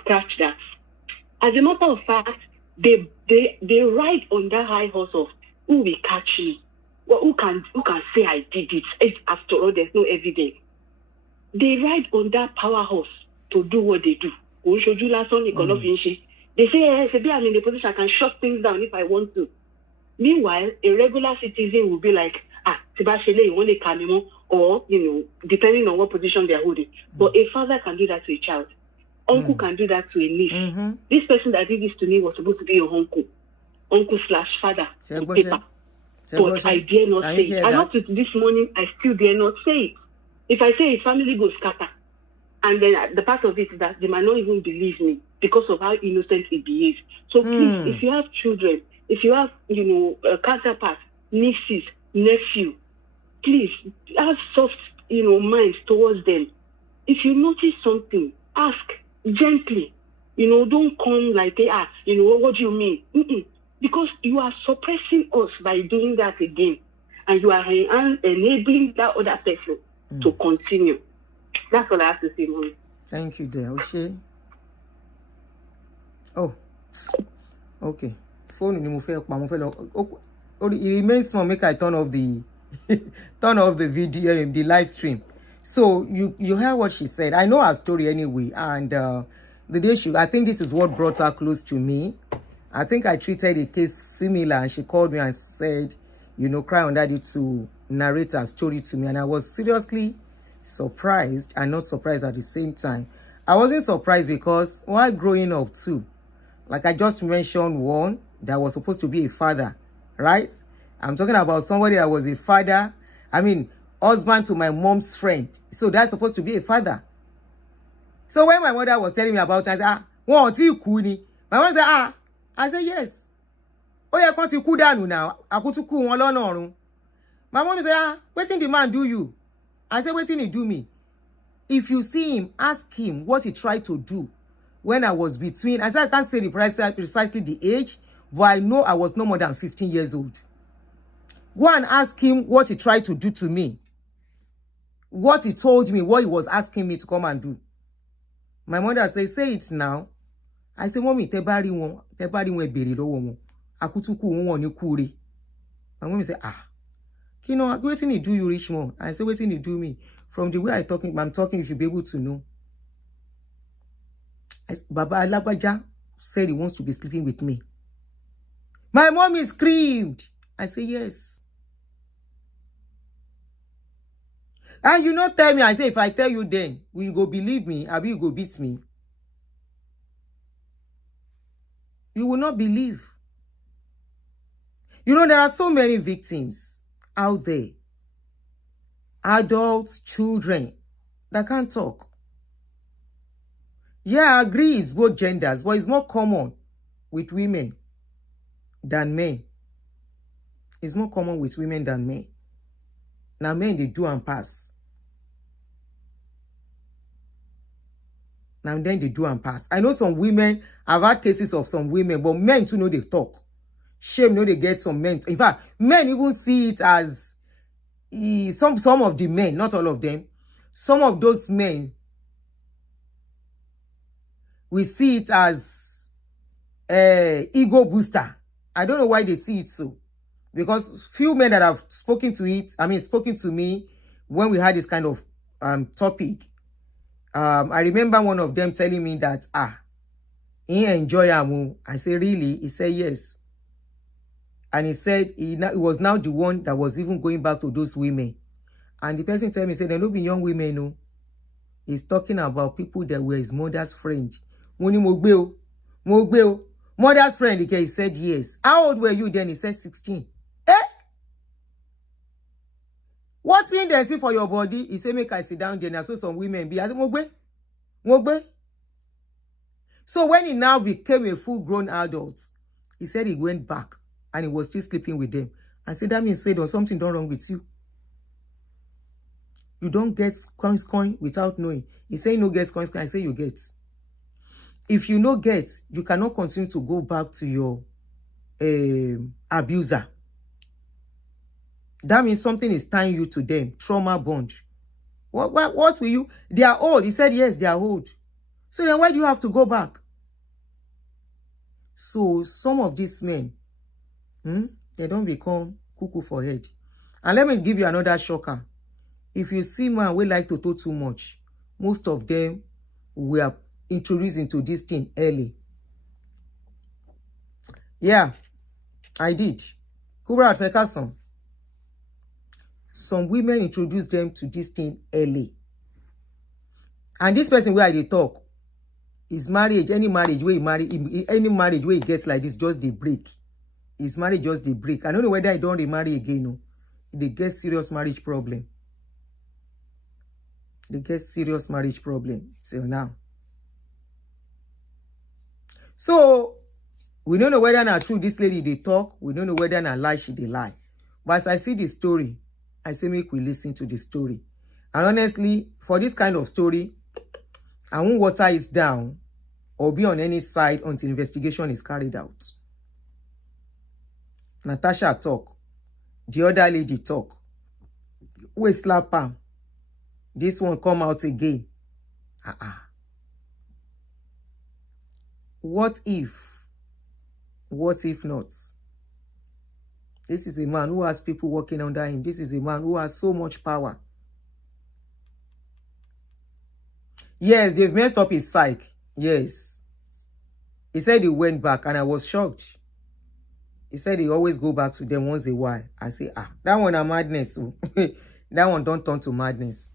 Scratch that. As a matter of fact, they ride on that high horse of who will catch me. Well, who can say I did it? After all, there's no evidence. They ride on that power horse to do what they do. They say, I'm in the position I can shut things down if I want to. Meanwhile, a regular citizen will be like, or, depending on what position they're holding. But a father can do that to a child. Uncle can do that to a niece. This person that did this to me was supposed to be your uncle/father on paper. But I dare not say it. And up to this morning, I still dare not say it. If I say his family goes scatter, and then the part of it is that they might not even believe me because of how innocent he behaves. So please, if you have children, if you have, counterparts, nieces, nephew, please have soft, minds towards them. If you notice something, ask gently. Don't come like, what do you mean? Because you are suppressing us by doing that again. And you are enabling that other person to continue. That's all I have to say, Mommy. Thank you, dear. Oshe. Oh, okay. Phone it remains small. Make I turn off the video, the live stream. So you heard what she said. I know her story anyway, and the day I think this is what brought her close to me. I think I treated a case similar, and she called me and said, cry on daddy to narrate her story to me, and I was seriously surprised and not surprised at the same time. I wasn't surprised because while growing up too, like I just mentioned one that was supposed to be a father, right? I'm talking about somebody that was a father. I mean, husband to my mom's friend. So that's supposed to be a father. So when my mother was telling me about it, I said, what you kuni? My mom said, I said, yes. Oh, yeah, can't you cool down now? I could cool one on. My mom said, what did the man do you? I said, what did he do me? If you see him, ask him what he tried to do. when I was between, I said I can't say precisely the age, but I know I was no more than 15 years old. Go and ask him what he tried to do to me. What he told me, what he was asking me to come and do. My mother said, say it now. I say, mommy, tebari won beri lowo won. Akutuku won ni kure. My mommy say, you know, waiting he do you rich more. I say, waiting he do me. From the way I'm talking, you should be able to know. Baba Alagbaja said he wants to be sleeping with me. My mommy screamed. I say, yes. And you not tell me, I say, if I tell you then, will you go believe me? Or will you go beat me? You will not believe. You know, there are so many victims out there. Adults, children, that can't talk. Yeah, I agree it's both genders, but it's more common with women than men. It's more common with women than men. Now men, they do and pass. Now then they do and pass. I know some women, I've had cases of some women, but men too know they talk. Shame know they get some men. In fact, men even see it as some of the men, not all of them. Some of those men, we see it as ego booster. I don't know why they see it so. Because few men that have spoken to me when we had this kind of topic, I remember one of them telling me that, he enjoy amu. I say, really? He said, yes. And he said, he was now the one that was even going back to those women. And the person told me, said, there don't be young women, no. He's talking about people that were his mother's friend. Mogbeo. Mother's friend, he said, yes. How old were you then? He said, 16. What mean they see for your body? He said, make I sit down there. And I saw some women be. I said, Mogbe. So when he now became a full-grown adult, he said he went back and he was still sleeping with them. I said, that means there's something done wrong with you. You don't get coin without knowing. He said, no get coin. I say, you get. If you no get, you cannot continue to go back to your abuser. That means something is tying you to them. Trauma bond. What will you? They are old. He said, yes, they are old. So then why do you have to go back? So some of these men, they don't become cuckoo for head. And let me give you another shocker. If you see man we like to talk too much, most of them were introduced into this thing early. Yeah, I did. Kubra Atfekason. Some women introduced them to this thing early. And this person where they talk is marriage. Any marriage where he gets like this, just the break. His marriage just the break. I don't know whether I don't remarry again. No, they get serious marriage problem. They get serious marriage problem till now. So we don't know whether not true this lady they talk. We don't know whether not lie she they lie. But as I see the story, I say make we listen to the story. And honestly, for this kind of story, I won't water it down or be on any side until investigation is carried out. Natasha talk. The other lady talk. We slap her. This one come out again. What if? What if not? This is a man who has people working under him. This is a man who has so much power. Yes, they've messed up his psyche. Yes. He said he went back and I was shocked. He said he always go back to them once a while. I say, that one a madness. Oh. That one don't turn to madness.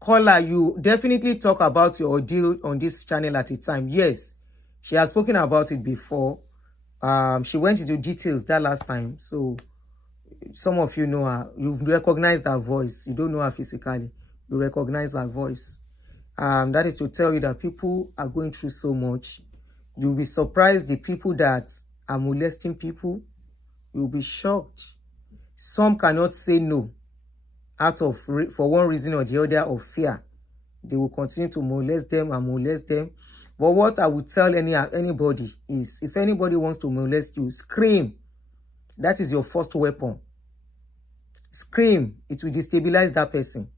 Caller, you definitely talk about your ordeal on this channel at a time. Yes, she has spoken about it before. She went into details that last time. So some of you know her. You've recognized her voice. You don't know her physically. You recognize her voice. That is to tell you that people are going through so much. You'll be surprised the people that are molesting people. You'll be shocked. Some cannot say no out of for one reason or the other of fear. they will continue to molest them and molest them. But what I would tell anybody is, if anybody wants to molest you, scream. That is your first weapon. Scream. It will destabilize that person.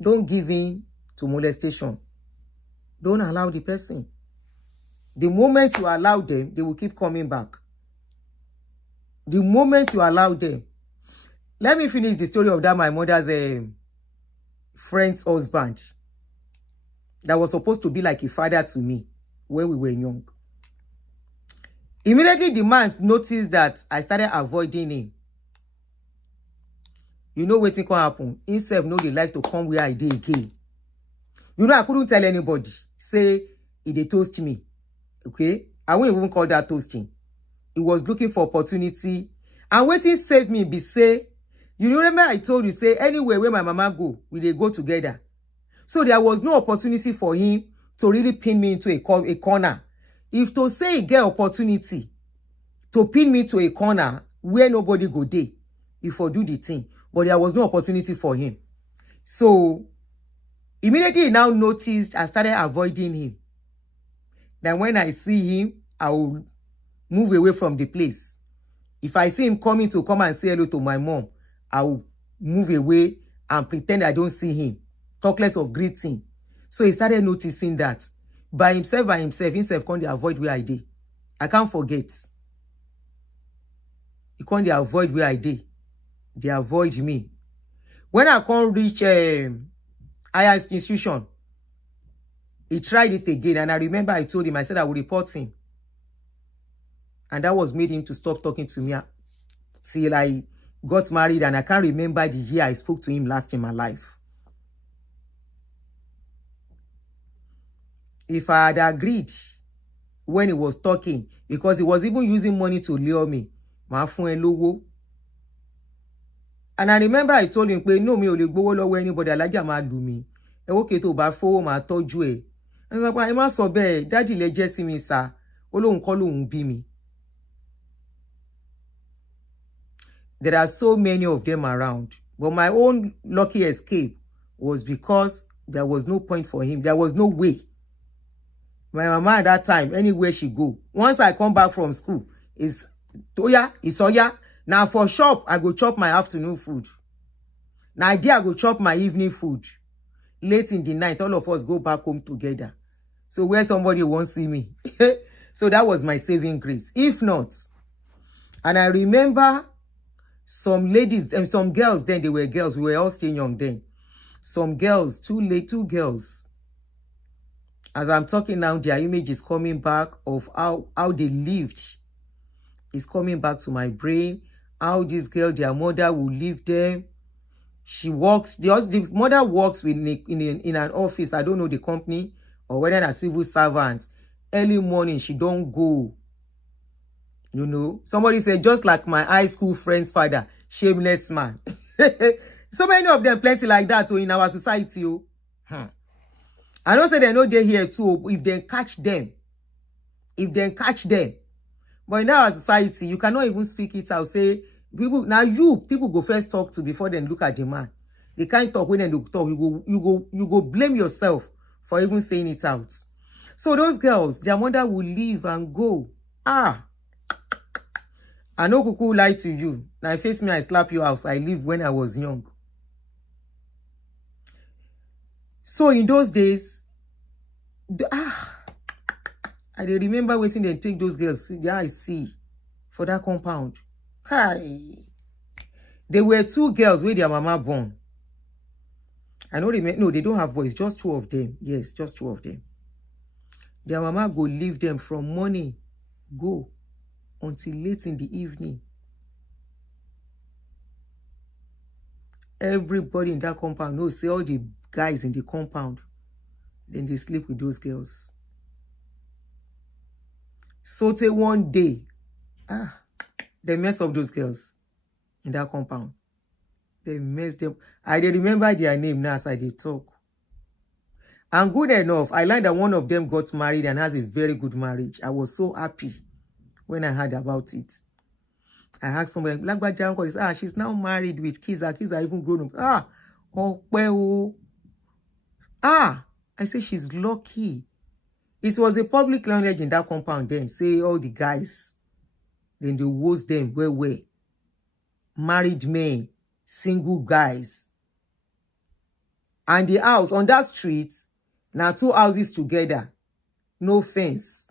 Don't give in to molestation. Don't allow the person. The moment you allow them, they will keep coming back. The moment you allow them. Let me finish the story of that my mother's friend's husband that was supposed to be like a father to me when we were young. Immediately the man noticed that I started avoiding him. You know what can happen? Himself know they like to come where I did again. You know, I couldn't tell anybody. Say, they toast me. Okay? I won't even call that toasting. He was looking for opportunity. And waiting saved me be say, you remember I told you, say, anywhere where my mama go, they go together. So there was no opportunity for him to really pin me into a corner. If to say he get opportunity to pin me to a corner where nobody go there, he for do the thing. But there was no opportunity for him. So immediately he now noticed I started avoiding him. Then when I see him, I will move away from the place. If I see him coming to come and say hello to my mom, I will move away and pretend I don't see him. Talk less of greeting. So he started noticing that. By himself, can't avoid where I did. I can't forget. He can't avoid where I did. They avoid me. When I can't reach higher institution, he tried it again. And I remember I told him, I said I would report him. And that was made him to stop talking to me till I got married. And I can't remember the year I spoke to him last in my life. If I had agreed when he was talking, because he was even using money to lure me, and I remember I told him, no, me only go anybody, alaja ma do me. Okay, to ba fo ma toju e. And I'm like, I so be, daddy le jesi mi sa. Olohun ko lohun bi mi. There are so many of them around. But my own lucky escape was because there was no point for him. There was no way. My mama at that time, anywhere she go, once I come back from school, is Toya, Isoya. Now for shop, I go chop my afternoon food. Now I go chop my evening food. Late in the night, all of us go back home together. So where somebody won't see me. So that was my saving grace. If not, and I remember some ladies and some girls then, they were girls. We were all still young then. Some girls, two girls. As I'm talking now, their image is coming back of how they lived. It's coming back to my brain. How this girl, their mother will leave them. She works, the mother works in an office. I don't know the company or whether they're civil servants. Early morning, she don't go. You know, somebody said, just like my high school friend's father, shameless man. So many of them plenty like that in our society. I don't say they know they're here too, if they catch them. But in our society, you cannot even speak it out. Say, people go first talk to before then look at the man. They can't talk when they talk. You go blame yourself for even saying it out. So those girls, their mother will leave and go. I know Kuku lie to you. Now face me, I slap your house. I live when I was young. So in those days, I remember waiting and take those girls. I see for that compound. Hi. There were two girls where their mama born. I know no, they don't have boys, just two of them. Yes, just two of them. Their mama go leave them from morning, go until late in the evening. Everybody in that compound knows, say all the guys in the compound, then they sleep with those girls. So till one day, they mess up those girls in that compound. They mess them. I remember their name now as I did talk. And good enough, I learned that one of them got married and has a very good marriage. I was so happy when I heard about it. I asked somebody, like, she's now married with kids. Her kids are even grown up. Oh, well. I say she's lucky. It was a public knowledge in that compound then. Say all the guys, then they was them where married men, single guys. And the house on that street, now 2 houses together, no fence.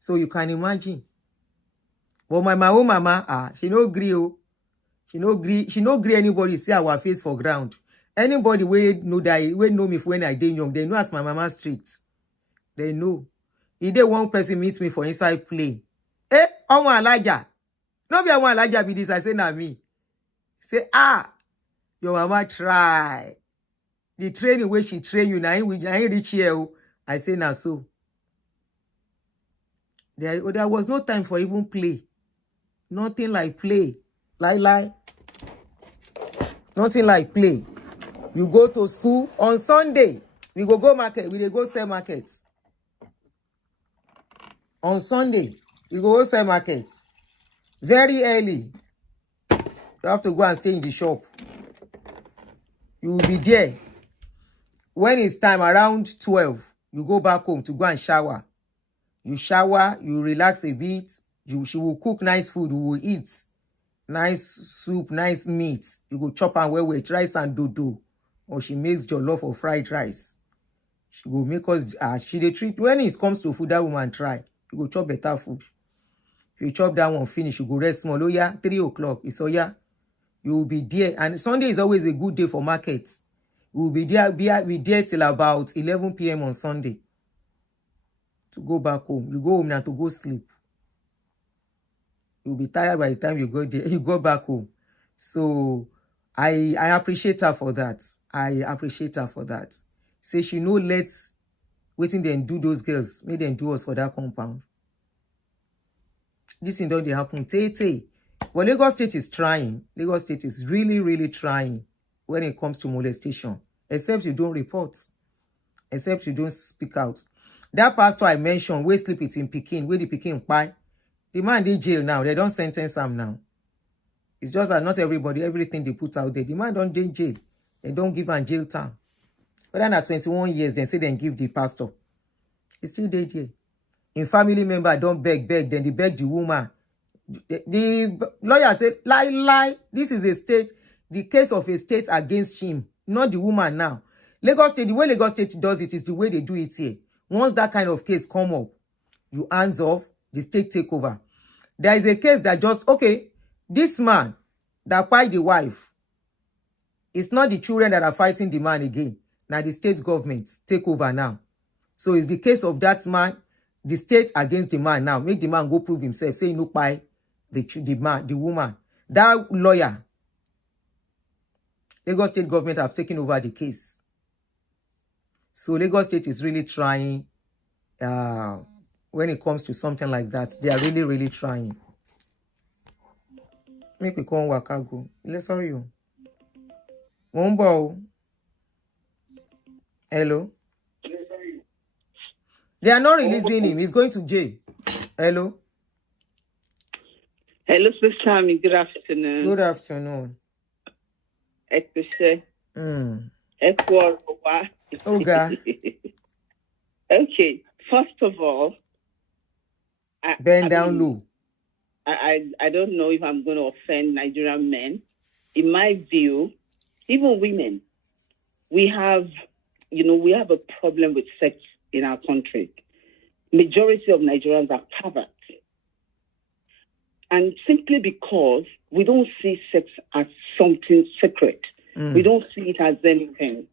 So you can imagine. But my own mama, she no agree. She no agree anybody see our face for ground. Anybody we know me when I dey young, they know as my mama street. They know. If they one person meet me for inside plane. Omo Elijah. No be Omo Elijah be this. I say na me. Say, your mama try. The training where she train you, now ain't reach here. I say na so. There was no time for even play. Nothing like play. Lie. Nothing like play. You go to school on Sunday. We go market. We go sell markets. On Sunday, we go sell markets. Very early. You have to go and stay in the shop. You will be there. When it's time around 12, you go back home to go and shower. You shower, you relax a bit. She will cook nice food. We will eat. Nice soup, nice meat. You go chop and with rice and dodo. Or she makes jollof or fried rice. She will make us, she dey treat, when it comes to food, that woman try. You go chop better food. If you chop that one finish, you go rest small. 3 o'clock. It's you will be there. And Sunday is always a good day for markets. You will be there till about 11 p.m. on Sunday. To go back home. You go home now to go sleep. You'll be tired by the time you go there. You go back home. So I appreciate her for that. I appreciate her for that. Say she no let's waiting them do those girls. Make them do us for that compound. This thing don't happen. But Lagos State is trying. Lagos State is really, really trying when it comes to molestation. Except you don't report. Except you don't speak out. That pastor I mentioned, where sleep it in Peking, where the Peking pie. The man in jail now. They don't sentence him now. It's just that not everybody, everything they put out there. The man don't dey jail. They don't give him jail time. But then at 21 years, they say they give the pastor. It's still dead here. In family member, don't beg. Then they beg the woman. The lawyer said, lie. This is a state, the case of a state against him, not the woman now. Lagos State, the way Lagos State does it is the way they do it here. Once that kind of case come up, you hands off, the state take over. There is a case that just, okay, this man that fight the wife, it's not the children that are fighting the man again. Now the state government take over now. So it's the case of that man, the state against the man now. Make the man go prove himself. Say no by the woman. That lawyer, Lagos State government have taken over the case. So Lagos State is really trying when it comes to something like that. They are really, really trying. Make we call Wakago. Let's hurry you. Mumbo. Hello. They are not releasing him. He's going to jail. Hello. Hello, Sister Ami. Good afternoon. Good afternoon. Okay. First of all, bend down low. I don't know if I'm going to offend Nigerian men. In my view, even women, we have a problem with sex in our country. Majority of Nigerians are perverts. And simply because we don't see sex as something sacred. We don't see it as anything.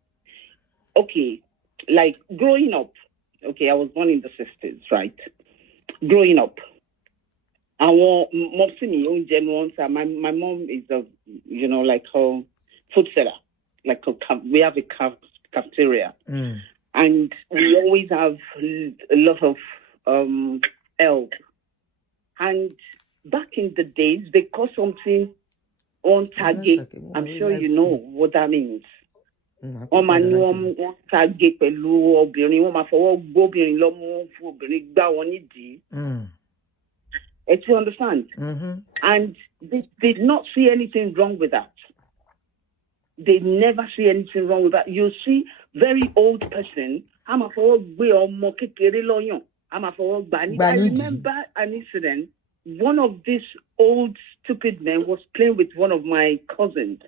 Okay, like growing up, okay, I was born in the 60s, right? Growing up, my mom is like a food seller, we have a cafeteria, and we always have a lot of help. And back in the days, they call something on target. I'm sure you know what that means. On my new target pẹ̀lú obìnrin, wọ́n máa fọwọ́ gbóbìnrin lọ́mú fún obìnrin gbá wọn nídìí. Do you understand? And they did not see anything wrong with that. They never see anything wrong with that. You see very old person, I remember an incident. One of these old stupid men was playing with one of my cousins.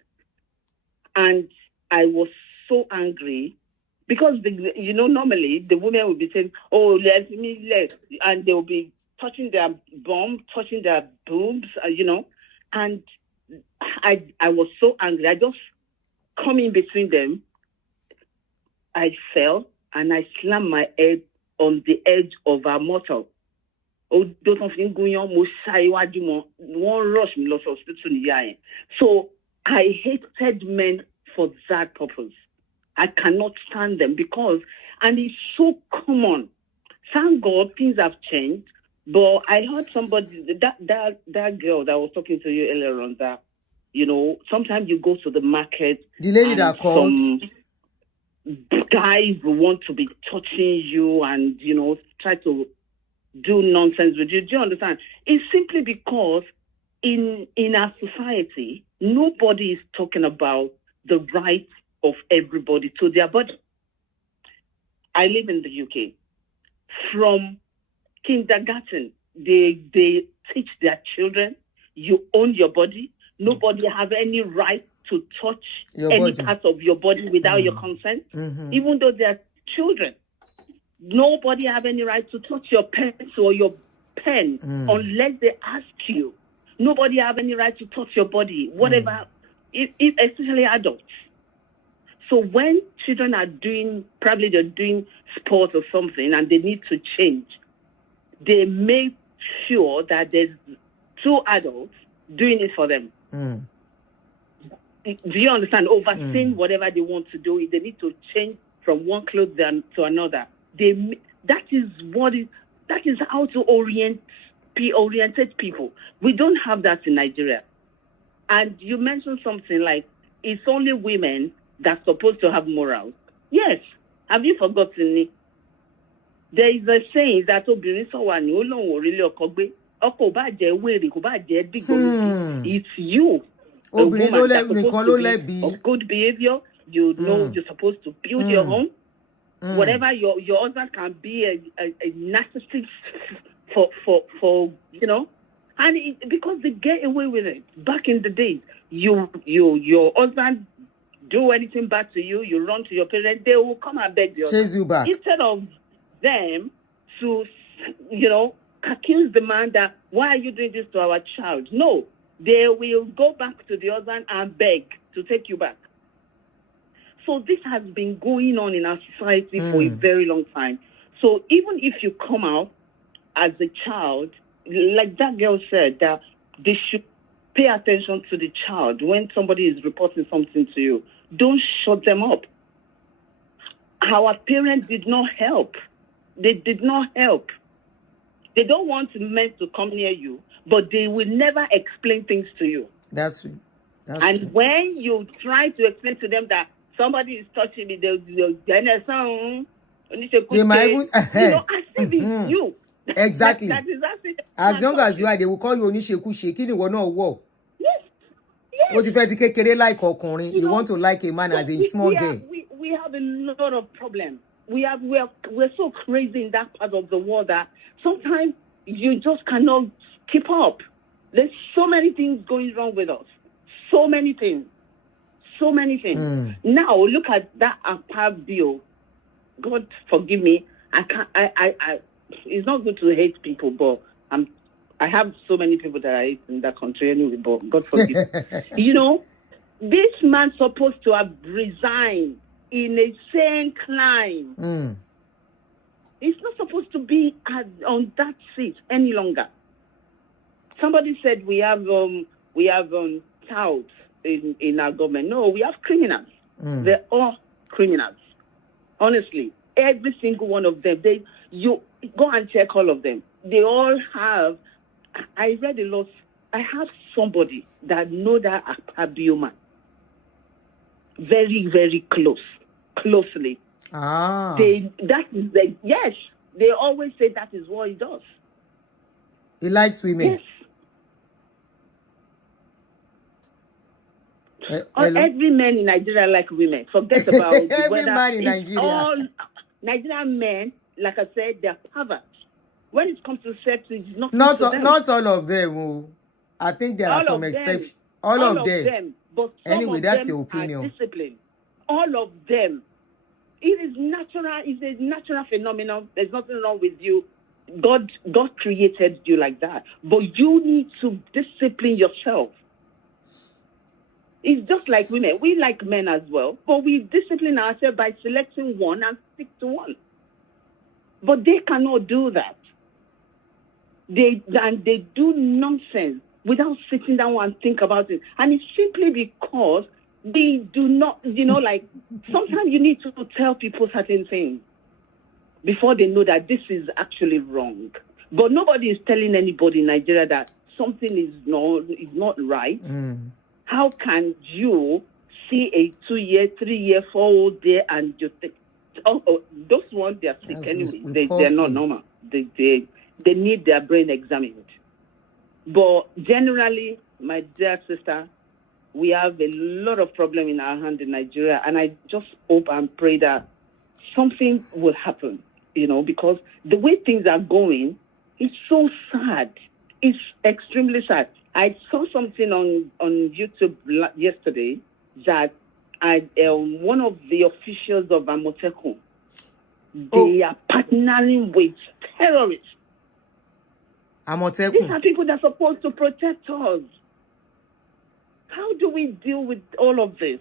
And I was so angry because, normally the women would be saying, oh, let me, and they will be touching their bum, touching their boobs, and I was so angry. I just come in between them. I fell and I slammed my head on the edge of our motor. So I hated men for that purpose. I cannot stand them because, and it's so common. Thank God things have changed. But I heard somebody, that girl that was talking to you earlier on, that, sometimes you go to the market. The lady that called. Some guys want to be touching you and, try to do nonsense with you. Do you understand? It's simply because in our society, nobody is talking about the rights of everybody to their body. I live in the UK. From kindergarten, they teach their children, you own your body. Nobody have any right to touch any part of your body without your consent, even though they are children. Nobody have any right to touch your pencil or your pen unless they ask you. Nobody have any right to touch your body, whatever, especially adults. So when children are probably they're doing sports or something and they need to change, they make sure that there's two adults doing it for them. Do you understand? Overseeing whatever they want to do. If they need to change from one clothes to another, that is how to orientate people. We don't have that in Nigeria. And you mentioned something like it's only women that's supposed to have morals. Yes. Have you forgotten it? There is a saying that it's you. A woman that's supposed to be of good behavior. You know you're supposed to build your home. Whatever your husband can be a narcissist for and because they get away with it. Back in the days, your husband do anything bad to you, you run to your parents, they will come and beg you. Chase you back. Instead of them to, accuse the man that, why are you doing this to our child? No, they will go back to the husband and beg to take you back. So this has been going on in our society for a very long time. So even if you come out as a child, like that girl said, that they should pay attention to the child when somebody is reporting something to you. Don't shut them up. Our parents did not help. They did not help. They don't want men to come near you, but they will never explain things to you. That's true. And when you try to explain to them that somebody is touching me, they might even, as if it's you. Exactly. That is it. As young as you are, they will call you Onisheku Sheki, you will not walk. Yes. What if you take like Okorin? You want to like a man as a small girl. We have a lot of problems. We're so crazy in that part of the world that sometimes you just cannot keep up. There's so many things going wrong with us. So many things. Now look at that Akpabio. God forgive me. It's not good to hate people, but I have so many people that I hate in that country anyway, but God forgive. This man's supposed to have resigned in a sane climb. He's not supposed to be on that seat any longer. Somebody said we have touts in our government. No, we have criminals. They're all criminals. Honestly, every single one of them. You go and check all of them. They all have. I read a lot. I have somebody that know that Akpabio man very, very closely. Yes. They always say that is what he does. He likes women. Yes. Every man in Nigeria like women. Forget about every man in Nigeria. All Nigerian men, like I said, they're perverts. When it comes to sex, it's not all of them. Oh. I think there are some exceptions. All of them. But anyway, that's your opinion. Are disciplined. All of them. It is natural. It's a natural phenomenon. There's nothing wrong with you. God created you like that. But you need to discipline yourself. It's just like women. We like men as well. But we discipline ourselves by selecting one and stick to one. But they cannot do that. They do nonsense without sitting down and think about it. And it's simply because they do not, like, sometimes you need to tell people certain things before they know that this is actually wrong. But nobody is telling anybody in Nigeria that something is not right. Mm. How can you see a 2-year, 3-year, 4-old there and you think, those ones, they are sick anyway. They're not normal. They need their brain examined. But generally, my dear sister, we have a lot of problem in our hand in Nigeria, and I just hope and pray that something will happen, because the way things are going, it's so sad. It's extremely sad. I saw something on YouTube yesterday that one of the officials of Amotekun, they are partnering with terrorists. Amotekun. These are people that are supposed to protect us. How do we deal with all of this?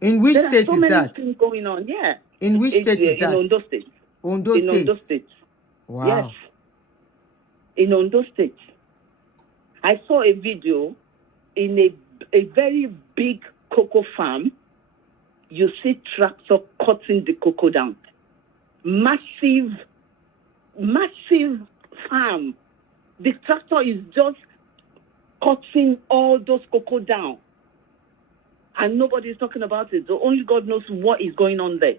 In which state is that? There are so many things going on, yeah. In which state is that? In Ondo State. Ondo State. Wow. Yes. In Ondo State. I saw a video in a very big cocoa farm. You see tractor cutting the cocoa down. Massive farm. The tractor is just cutting all those cocoa down. And nobody is talking about it. So only God knows what is going on there.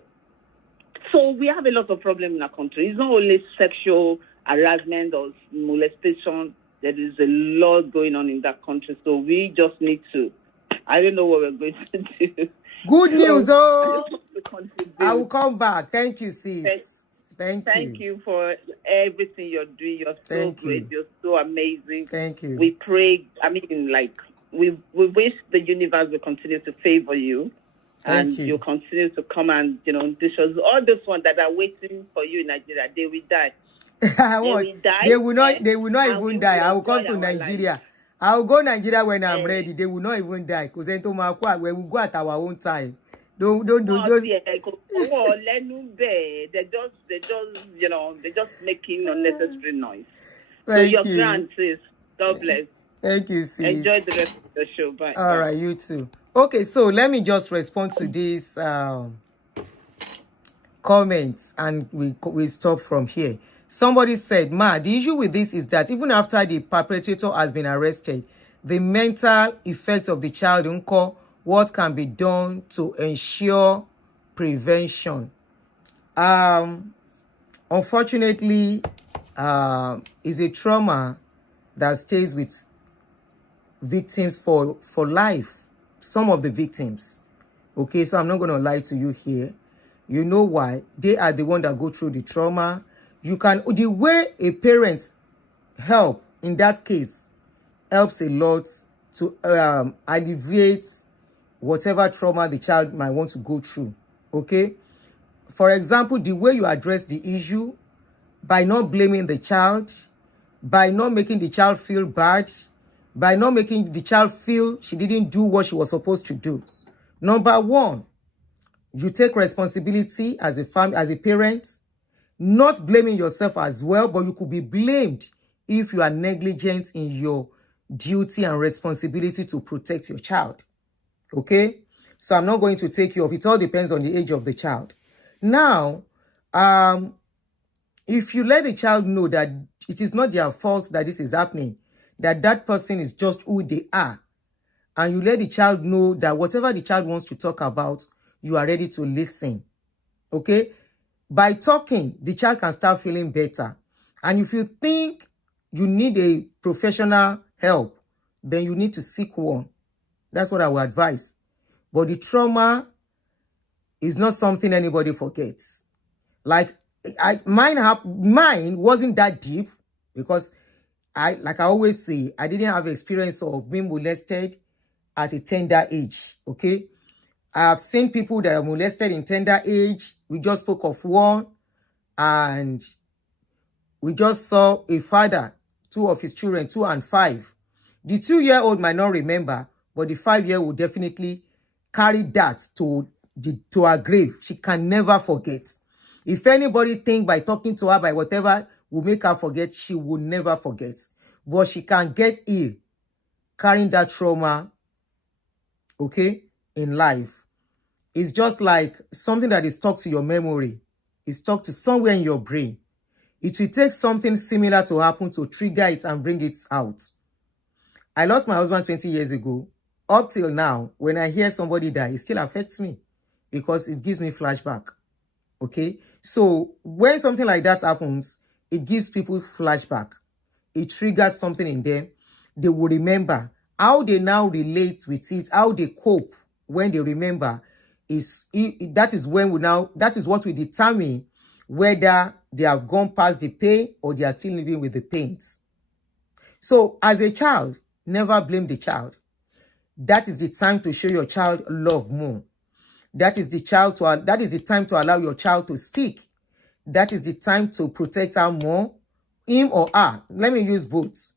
So we have a lot of problems in our country. It's not only sexual harassment or molestation. There is a lot going on in that country. So we just need to, I don't know what we're going to do. Good news, I will come back. Thank you, sis. Thank you for everything you're doing. You're so great. You're so amazing. Thank you. We pray, we wish the universe will continue to favor you. And you continue to come and, this was all those ones that are waiting for you in Nigeria, they will die. They will not even die. I will come to Nigeria. I will go Nigeria when I'm ready. They will not even die. Because when we go at our own time. Don't. They're just making unnecessary noise. Thank so you. Your grand, sis. God bless. Thank you, sis. Enjoy the rest of the show. Bye. All right, you too. Okay, so let me just respond to these comments and we stop from here. Somebody said, Ma, the issue with this is that even after the perpetrator has been arrested, the mental effects of the child uncle, what can be done to ensure prevention? Unfortunately, is a trauma that stays with victims for life. Some of the victims. Okay, so I'm not going to lie to you here. You know why? They are the one that go through the trauma. The way a parent help in that case helps a lot to alleviate whatever trauma the child might want to go through. Okay? For example, the way you address the issue by not blaming the child, by not making the child feel bad, by not making the child feel she didn't do what she was supposed to do. Number one, you take responsibility as a parent, not blaming yourself as well, but you could be blamed if you are negligent in your duty and responsibility to protect your child. Okay? So I'm not going to take you off. It all depends on the age of the child. Now, if you let the child know that it is not their fault that this is happening, that person is just who they are, and you let the child know that whatever the child wants to talk about, you are ready to listen. Okay? By talking, the child can start feeling better. And if you think you need a professional help, then you need to seek one. That's what I would advise. But the trauma is not something anybody forgets. Like mine wasn't that deep because I always say, I didn't have experience of being molested at a tender age. Okay, I have seen people that are molested in tender age. We just spoke of one, and we just saw a father, 2 of his children, 2 and 5. The 2-year-old might not remember, but the 5-year-old will definitely carry that to her grave. She can never forget. If anybody think by talking to her, by whatever, will make her forget, she will never forget. But she can get ill carrying that trauma, okay, in life. It's just like something that is stuck to your memory. It's stuck to somewhere in your brain. It will take something similar to happen to trigger it and bring it out. I lost my husband 20 years ago. Up till now, when I hear somebody die, it still affects me because it gives me flashback. Okay? So when something like that happens, it gives people flashback. It triggers something in them. They will remember. How they now relate with it, how they cope when they remember, that is what will determine whether they have gone past the pain or they are still living with the pains. So as a child, never blame the child. That is the time to show your child love more. That is the time to allow your child to speak. That is the time to protect her more, him or her. Let me use both.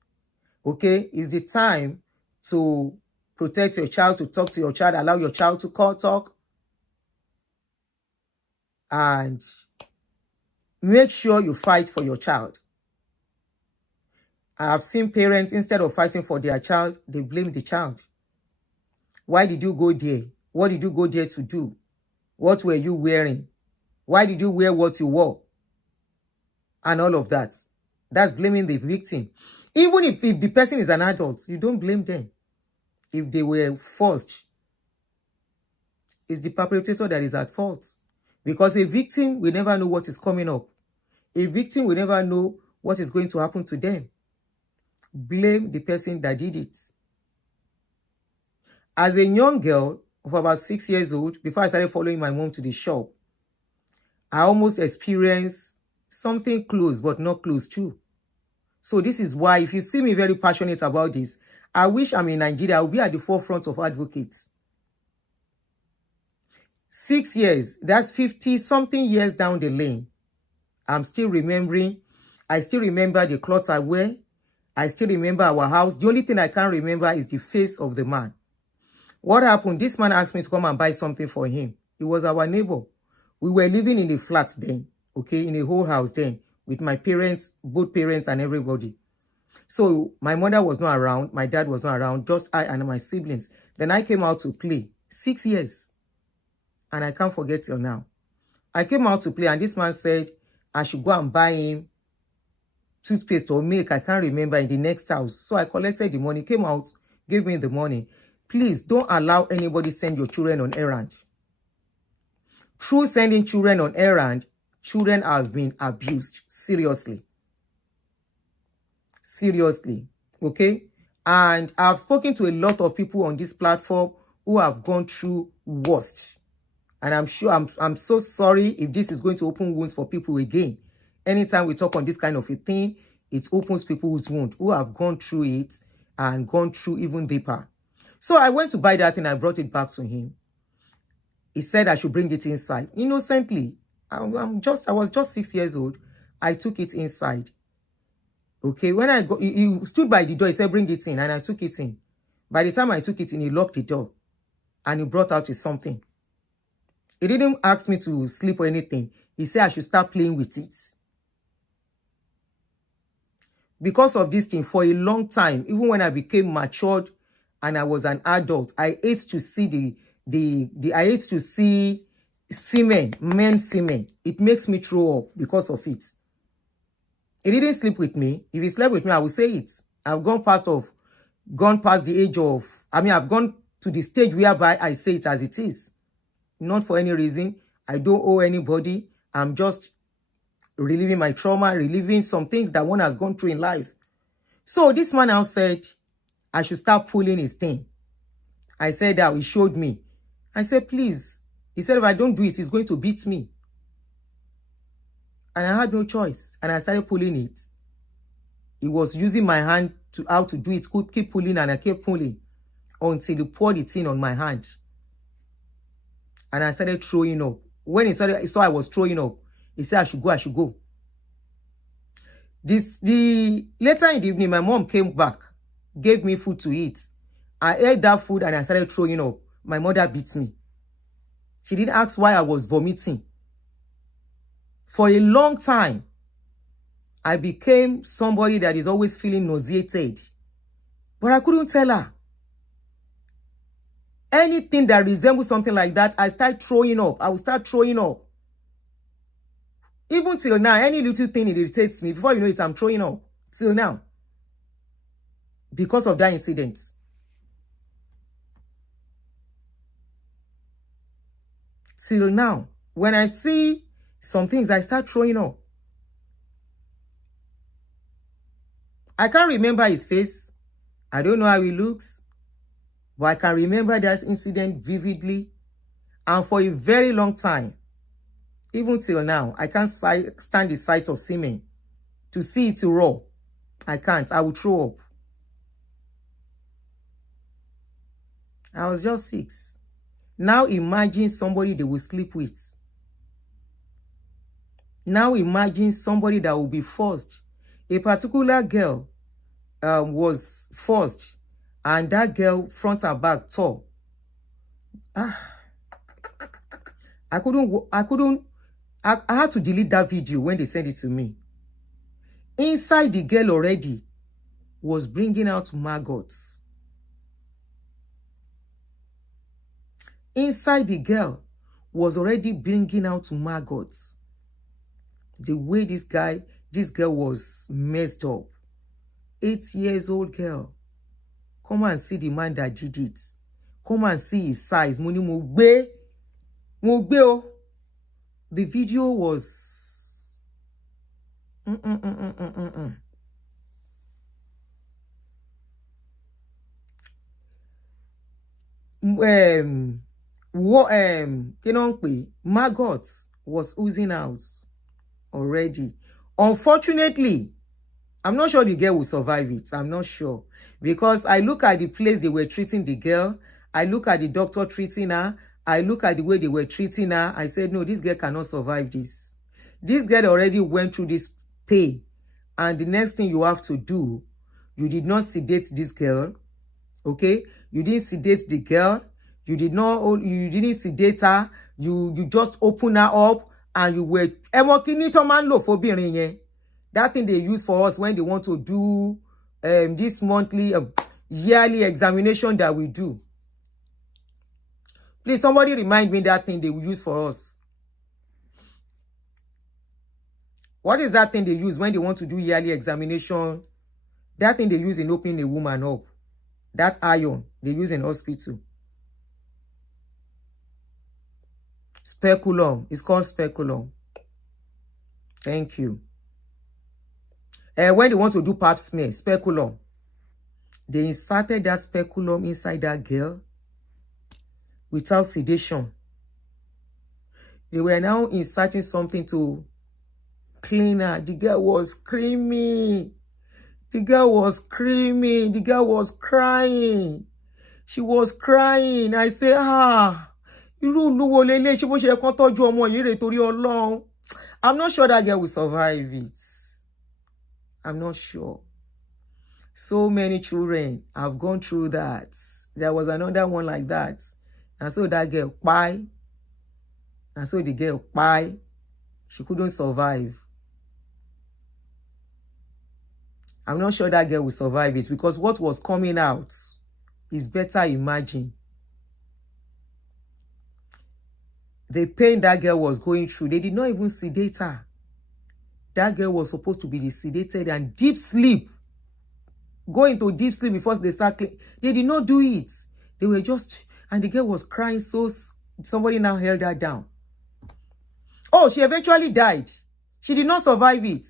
Okay, it's the time to protect your child, to talk to your child, allow your child to talk, and make sure you fight for your child. I have seen parents, instead of fighting for their child, they blame the child. Why did you go there? What did you go there to do? What were you wearing? Why did you wear what you wore? And all of that. That's blaming the victim. Even if the person is an adult, you don't blame them. If they were forced, it's the perpetrator that is at fault. Because a victim will never know what is coming up. A victim will never know what is going to happen to them. Blame the person that did it. As a young girl of about 6 years old, before I started following my mom to the shop, I almost experienced something close, but not close too. So this is why, if you see me very passionate about this, I wish I'm in Nigeria. I'll be at the forefront of advocates. 6 years, that's 50-something years down the lane. I'm still remembering. I still remember the clothes I wear. I still remember our house. The only thing I can't remember is the face of the man. What happened? This man asked me to come and buy something for him. He was our neighbor. We were living in a flat then, okay, in a whole house then, with my parents, both parents and everybody. So my mother was not around, my dad was not around, just I and my siblings. Then I came out to play. 6 years. And I can't forget till now. I came out to play and this man said I should go and buy him toothpaste or milk, I can't remember, in the next house. So I collected the money, came out, gave me the money. Please don't allow anybody send your children on errand. Through sending children on errand, children have been abused. Seriously. Seriously. Okay? And I've spoken to a lot of people on this platform who have gone through worst. And I'm sure, I'm so sorry if this is going to open wounds for people again. Anytime we talk on this kind of a thing, it opens people's wounds who have gone through it and gone through even deeper. So I went to buy that thing. I brought it back to him. He said I should bring it inside. Innocently. I was just 6 years old. I took it inside. Okay, when I got, he stood by the door. He said, bring it in. And I took it in. By the time I took it in, he locked the door. And he brought out something. He didn't ask me to sleep or anything. He said I should start playing with it. Because of this thing, for a long time, even when I became matured and I was an adult, I hate to see I hate to see semen, men's semen. It makes me throw up because of it. He didn't sleep with me. If he slept with me, I would say it. I've gone past the age of, I've gone to the stage whereby I say it as it is. Not for any reason. I don't owe anybody. I'm just reliving my trauma, reliving some things that one has gone through in life. So this man now said I should start pulling his thing. I said that. He showed me. I said, please. He said, if I don't do it, he's going to beat me. And I had no choice. And I started pulling it. He was using my hand to how to do it. Could keep pulling, and I kept pulling until he poured it in on my hand. And I started throwing up. When he saw I was throwing up, he said, I should go. Later in the evening, my mom came back, gave me food to eat. I ate that food and I started throwing up. My mother beat me. She didn't ask why I was vomiting. For a long time, I became somebody that is always feeling nauseated. But I couldn't tell her. Anything that resembles something like that, I start throwing up. I will start throwing up. Even till now, any little thing irritates me. Before you know it, I'm throwing up. Till now. Because of that incident. Till now. When I see some things, I start throwing up. I can't remember his face. I don't know how he looks. But I can remember that incident vividly. And for a very long time, even till now, I can't stand the sight of semen. To see it raw, I can't. I will throw up. I was just 6. Now imagine somebody they will sleep with. Now imagine somebody that will be forced. A particular girl was forced. And that girl, front and back, tall. I had to delete that video when they sent it to me. Inside, the girl already was bringing out maggots. Inside, the girl was already bringing out maggots. The way this girl was messed up. 8 years old girl. Come and see the man that did it. Come and see his size. Muni Mugbe. The video was... maggots was oozing out already. Unfortunately, I'm not sure the girl will survive it. I'm not sure. Because I look at the place they were treating the girl. I look at the doctor treating her. I look at the way they were treating her. I said, no, this girl cannot survive this. This girl already went through this pain. And the next thing you have to do, you did not sedate this girl. Okay? You didn't sedate the girl. You didn't sedate her. You just open her up and you were... That thing they use for us when they want to do this monthly, yearly examination that we do. Please, somebody remind me that thing they will use for us. What is that thing they use when they want to do yearly examination? That thing they use in opening a woman up. That iron they use in hospital. Speculum. It's called speculum. Thank you. When they want to do pap smear, speculum, they inserted that speculum inside that girl without sedation. They were now inserting something to clean her. The girl was screaming. The girl was screaming. The girl was crying. She was crying. I say, I'm not sure that girl will survive it. I'm not sure. So many children have gone through that. There was another one like that. And so that girl, bye. And so the girl, bye. She couldn't survive. I'm not sure that girl will survive it because what was coming out is better imagined. The pain that girl was going through, they did not even sedate her. That girl was supposed to be sedated and deep sleep. Go into deep sleep before they start cleaning. They did not do it. They were just... And the girl was crying, so somebody now held her down. Oh, she eventually died. She did not survive it.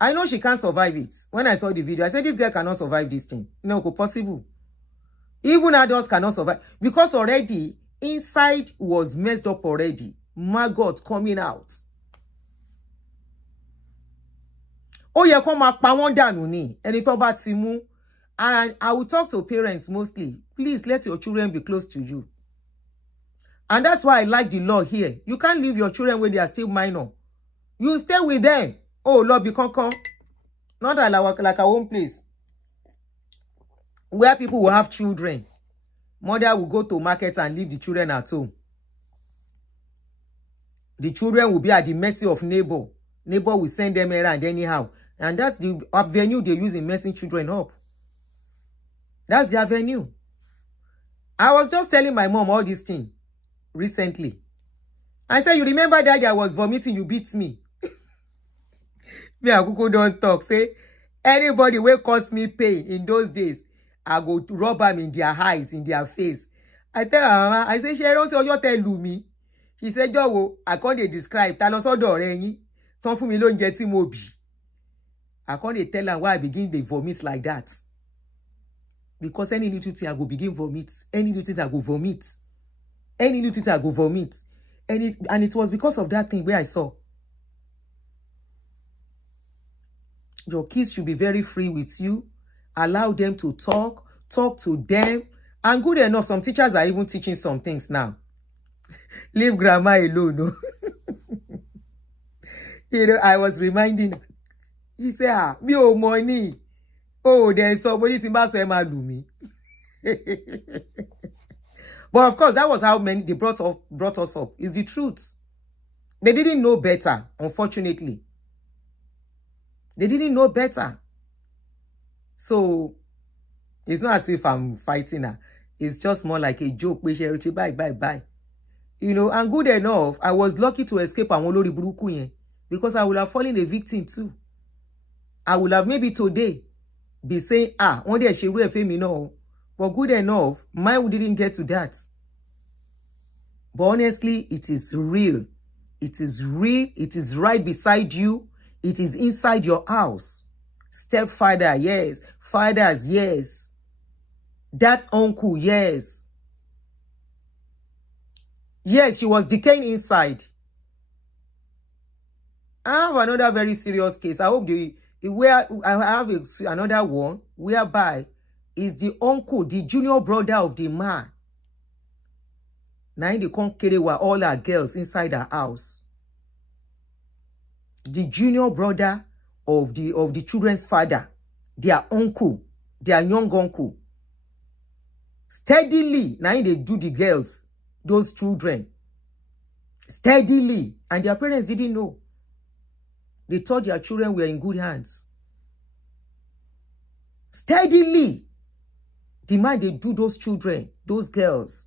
I know she can't survive it. When I saw the video, I said, this girl cannot survive this thing. No, possible. Even adults cannot survive because already inside was messed up already. Maggot coming out. Oh, yeah, come up, ẹni tó bá ti mú. And I will talk to parents mostly. Please let your children be close to you. And that's why I like the law here. You can't leave your children when they are still minor. You stay with them. Oh, Lord, be come. Not like our own place. Where people will have children. Mother will go to market and leave the children at home. The children will be at the mercy of neighbor. Neighbor will send them around anyhow. And that's the avenue they use in messing children up. That's the avenue. I was just telling my mom all this thing recently. I said, you remember that I was vomiting, you beat me. Me and Kuku don't talk. Say, anybody will cause me pain in those days, I go to rub them in their eyes, in their face. I tell her, Mama, I say, she don't say, you tell me. She said, Jowo, I can't describe. Tell us all the already. Don't for me alone get him obi. I can't tell her why I begin to vomit like that. Because any little thing I go begin vomit. Any little thing I go vomit. Any little thing I go vomit. And it was because of that thing where I saw. Your kids should be very free with you. Allow them to talk to them. And good enough, some teachers are even teaching some things now. Leave grandma alone, no? You know, I was reminding, he said, me oh money. Oh, there's somebody to master me. But of course, that was how many they brought us up. It's the truth. They didn't know better, unfortunately. They didn't know better. So, it's not as if I'm fighting her. It's just more like a joke. Bye. You know, and good enough, I was lucky to escape Amolori Buruku because I would have fallen a victim too. I would have maybe today be saying, one day she will fame me no. But good enough, mine didn't get to that. But honestly, it is real. It is real. It is right beside you. It is inside your house. Stepfather, yes. Fathers, yes. That uncle, yes. Yes, she was decaying inside. I have another very serious case. I hope I have another one whereby is the uncle, the junior brother of the man. Now in the concrete were all our girls inside our house. The junior brother of the children's father, their uncle, their young uncle. Steadily, now they do the girls, those children. Steadily. And their parents didn't know. They thought their children were in good hands. Steadily. The man they do those children, those girls.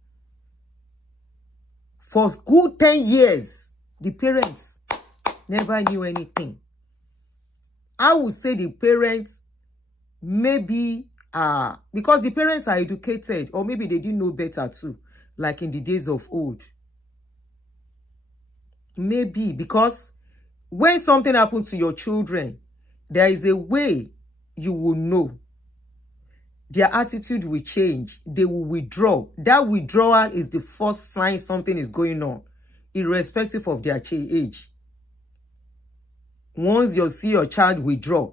For good 10 years, the parents never knew anything. I would say the parents maybe because the parents are educated, or maybe they didn't know better too, like in the days of old. Maybe because when something happens to your children, there is a way you will know. Their attitude will change. They will withdraw. That withdrawal is the first sign something is going on, irrespective of their age. Once you see your child withdraw,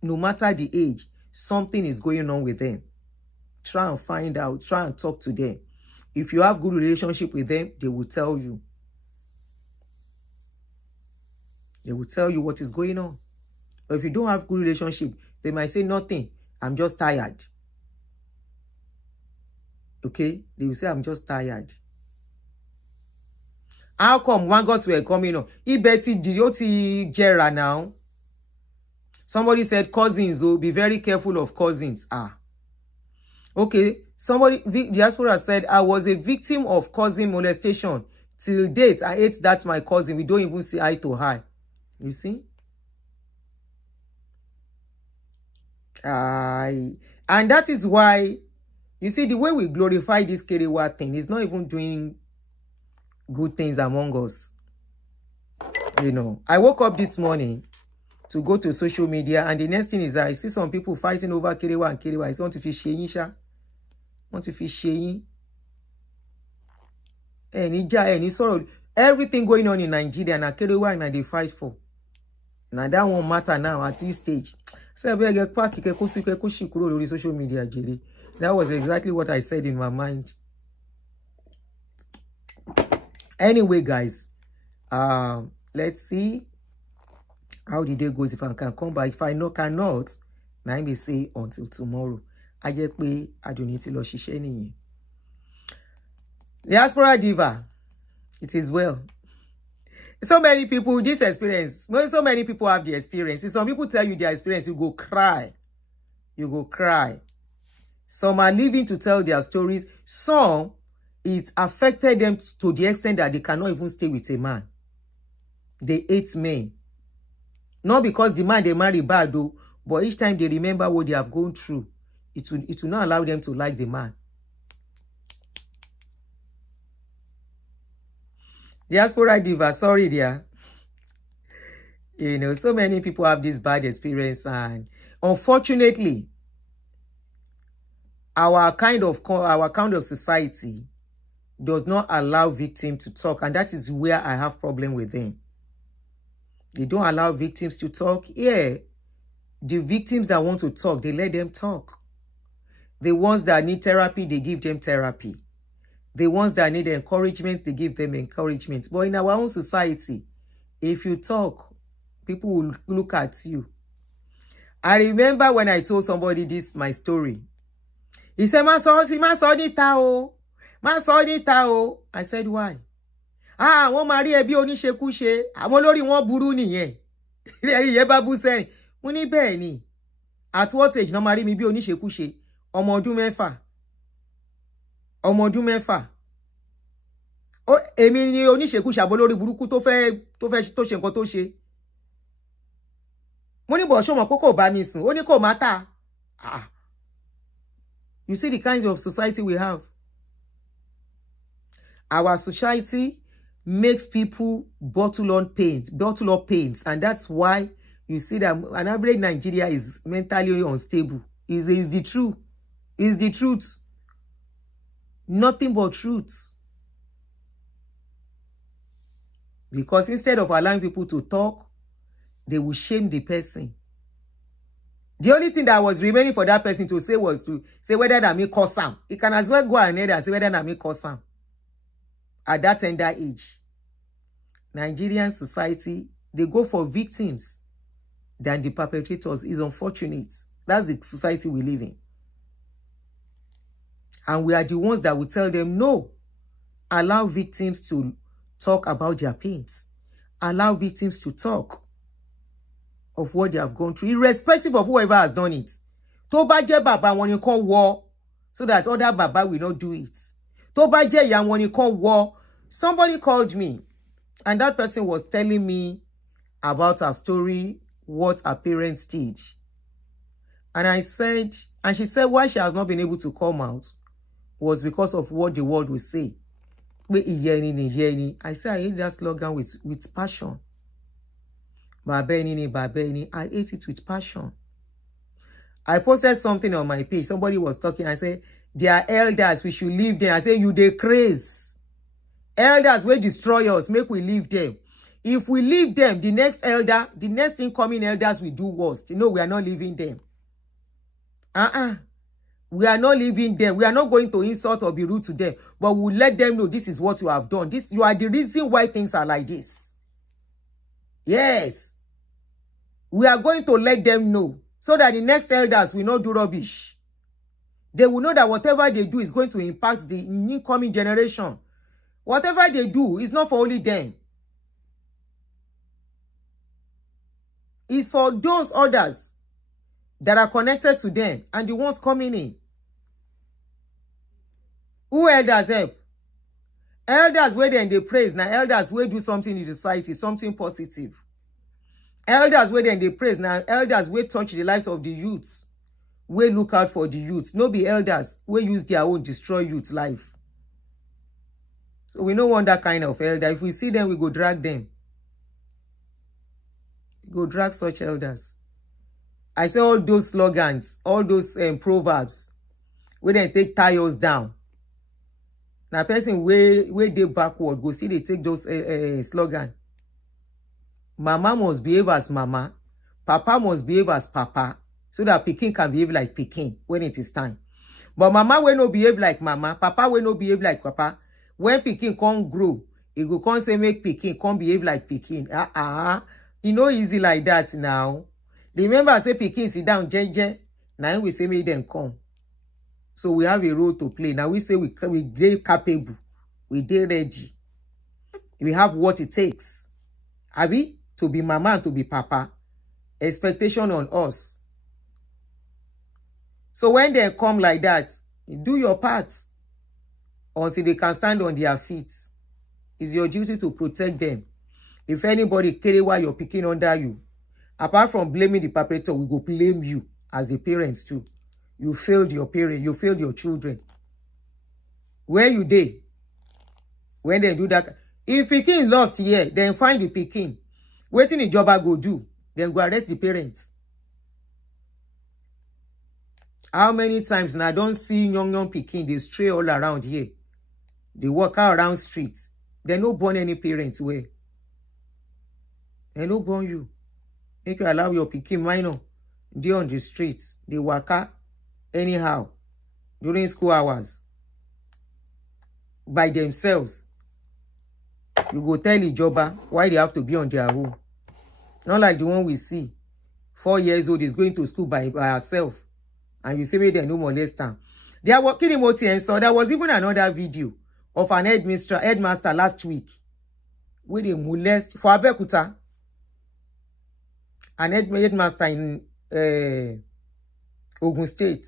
no matter the age, something is going on with them. Try and find out. Try and talk to them. If you have good relationship with them, they will tell you. They will tell you what is going on. But if you don't have good relationship, they might say nothing. I'm just tired. Okay? They will say, I'm just tired. How come one gods were coming on? Betty Dioti Jera now. Somebody said cousins, oh, be very careful of cousins. Okay. Somebody, diaspora said, I was a victim of cousin molestation. Till date, I hate that my cousin. We don't even see eye to eye. You see? And that is why, you see, the way we glorify this Kerewa thing is not even doing good things among us. You know, I woke up this morning to go to social media, and the next thing is I see some people fighting over Kerewa and Kerewa. I want to fish Shenisha. wọ́n ti fi ṣe yín. Ẹni jà, ẹni sọ̀rọ̀. Everything going on in Nigeria na Akerewa na dey fight for. Na that one matter now at this stage. Say abeg get pack ke ko si kúrò lórí social media jere. That was exactly what I said in my mind. Anyway, guys, let's see how the day goes. If I can come back, if I cannot, now I may say until tomorrow. I jẹ́ pé Adunni ti lọ ṣiṣẹ́ nìyẹn. Diaspora diva, it is well. So many people, this experience, so many people have the experience. Some people tell you their experience, you go cry. You go cry. Some are living to tell their stories. Some, it affected them to the extent that they cannot even stay with a man. They hate men. Not because the man they marry bad though, but each time they remember what they have gone through, it will not allow them to like the man. Diaspora diva, sorry dear. You know, so many people have this bad experience, and unfortunately, our kind of society does not allow victims to talk, and that is where I have problem with them. They don't allow victims to talk. Yeah, the victims that want to talk, they let them talk. The ones that need therapy, they give them therapy. The ones that need encouragement, they give them encouragement. But in our own society, if you talk, people will look at you. I remember when I told somebody this, my story. He said, "Man, I said, why? Wọ́n máa rí ẹbí oníṣekúṣe, àwọn olórí wọn burú nìyẹn. Eri ye babu sẹ́yìn. Mo ní bẹ́ẹ̀ ni. At what age no máa rí mi bí oníṣekúṣe? Ọmọ ọdún mẹ́fà. Ọmọ ọdún mẹ́fà. Ó èmi ni oníṣekúṣe àbọ̀ lórí burúkú tó ṣe nǹkan tó ṣe. Mo ní bọ̀ ṣó mọ̀ pé kò bá mi sùn. Ó ní kò má tà. You see the kinds of society we have. Our society makes people bottle up pains, and that's why you see that an average Nigeria is mentally unstable. Is the truth. Is the truth. Nothing but truth. Because instead of allowing people to talk, they will shame the person. The only thing that was remaining for that person to say was to say whether that me cause him. He can as well go ahead and say whether that me cause him. At that tender age, Nigerian society, they go for victims than the perpetrators. Is unfortunate. That's the society we live in. And we are the ones that will tell them, no, allow victims to talk about their pains. Allow victims to talk of what they have gone through, irrespective of whoever has done it. Tó bá jẹ́ bàbá wọn ni kán wò, so that other baba will not do it. Tó bá jẹ́ ìyá wọn ni kán wò. Somebody called me, and that person was telling me about her story, what her parents did. And I said, and she said why she has not been able to come out was because of what the world will say. I said I hate that slogan with passion. I hate it with passion. I posted something on my page. Somebody was talking. I said, they are elders. We should leave them. I said, you dey craze. Elders will destroy us. Make we leave them. If we leave them, the next incoming elders will do worse. You know, we are not leaving them. We are not leaving them. We are not going to insult or be rude to them. But we'll let them know this is what you have done. You are the reason why things are like this. Yes. We are going to let them know so that the next elders will not do rubbish. They will know that whatever they do is going to impact the incoming generation. Whatever they do is not for only them. It's for those others that are connected to them and the ones coming in. Who elders help? Elders where they praise. Now elders where do something in society, something positive. Elders where they praise. Now elders where touch the lives of the youths. Where look out for the youths. No be elders where use their own destroy youth's life. So we don't want that kind of elder. If we see them, we go drag them. We go drag such elders. I say all those slogans, all those proverbs, wey dem take tie us down. Na person wey dey backward go still dey take those slogan. Mama must behave as mama, papa must behave as papa, so that pikin can behave like pikin when it is time. But mama wey no behave like mama, papa wey no behave like papa, when pikin come grow, e go come say make pikin come behave like pikin. E no easy like that now. Remember say pikin sit down jeje, na we say make dem come. So we have a role to play. Now we say we dey capable, we dey ready, we have what it takes, abi, to be mama and to be papa. Expectation on us. So when they come like that, do your part until they can stand on their feet. It's your duty to protect them. If anybody carry while you're picking under you, apart from blaming the perpetrator, we go blame you as the parents too. You failed your parents, you failed your children. Where you dey? When they do that, if pikin lost here, then find the pikin. Wetin the jobber go do? Then go arrest the parents. How many times now I don't see young pikin, they stray all around here. They walk out around streets. They no born any parents where. They no born you. Make you allow your pikin minor dey on the streets. They walk out anyhow during school hours by themselves. You go tell the jobber why they have to be on their own. Not like the one we see. 4 years old is going to school by herself. And you say maybe they no molest her. There was even another video of an headmaster last week where they molest for Abeokuta. An headmaster in Ogun State,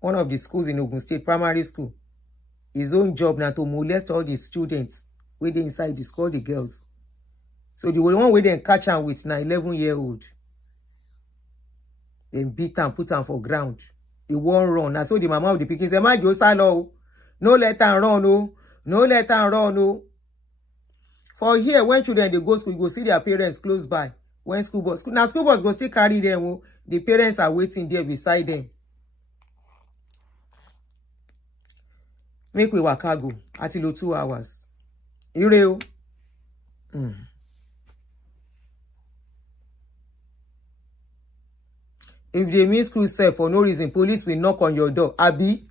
one of the schools in Ogun State, primary school. His own job now to molest all the students where they inside the school, the girls. So the one where they catch her with now 11-year-old. Then beat and put her for ground. He won't run. And so the mama of the pikin say, "Ma jo salo, no let her run, no, no let her run, no." For here, when children they go school, you go see their parents close by. When school bus go still carry them. Oh, the parents are waiting there beside them. Make we waka go until 2 hours. You real? If they miss school self for no reason, police will knock on your door. Abi,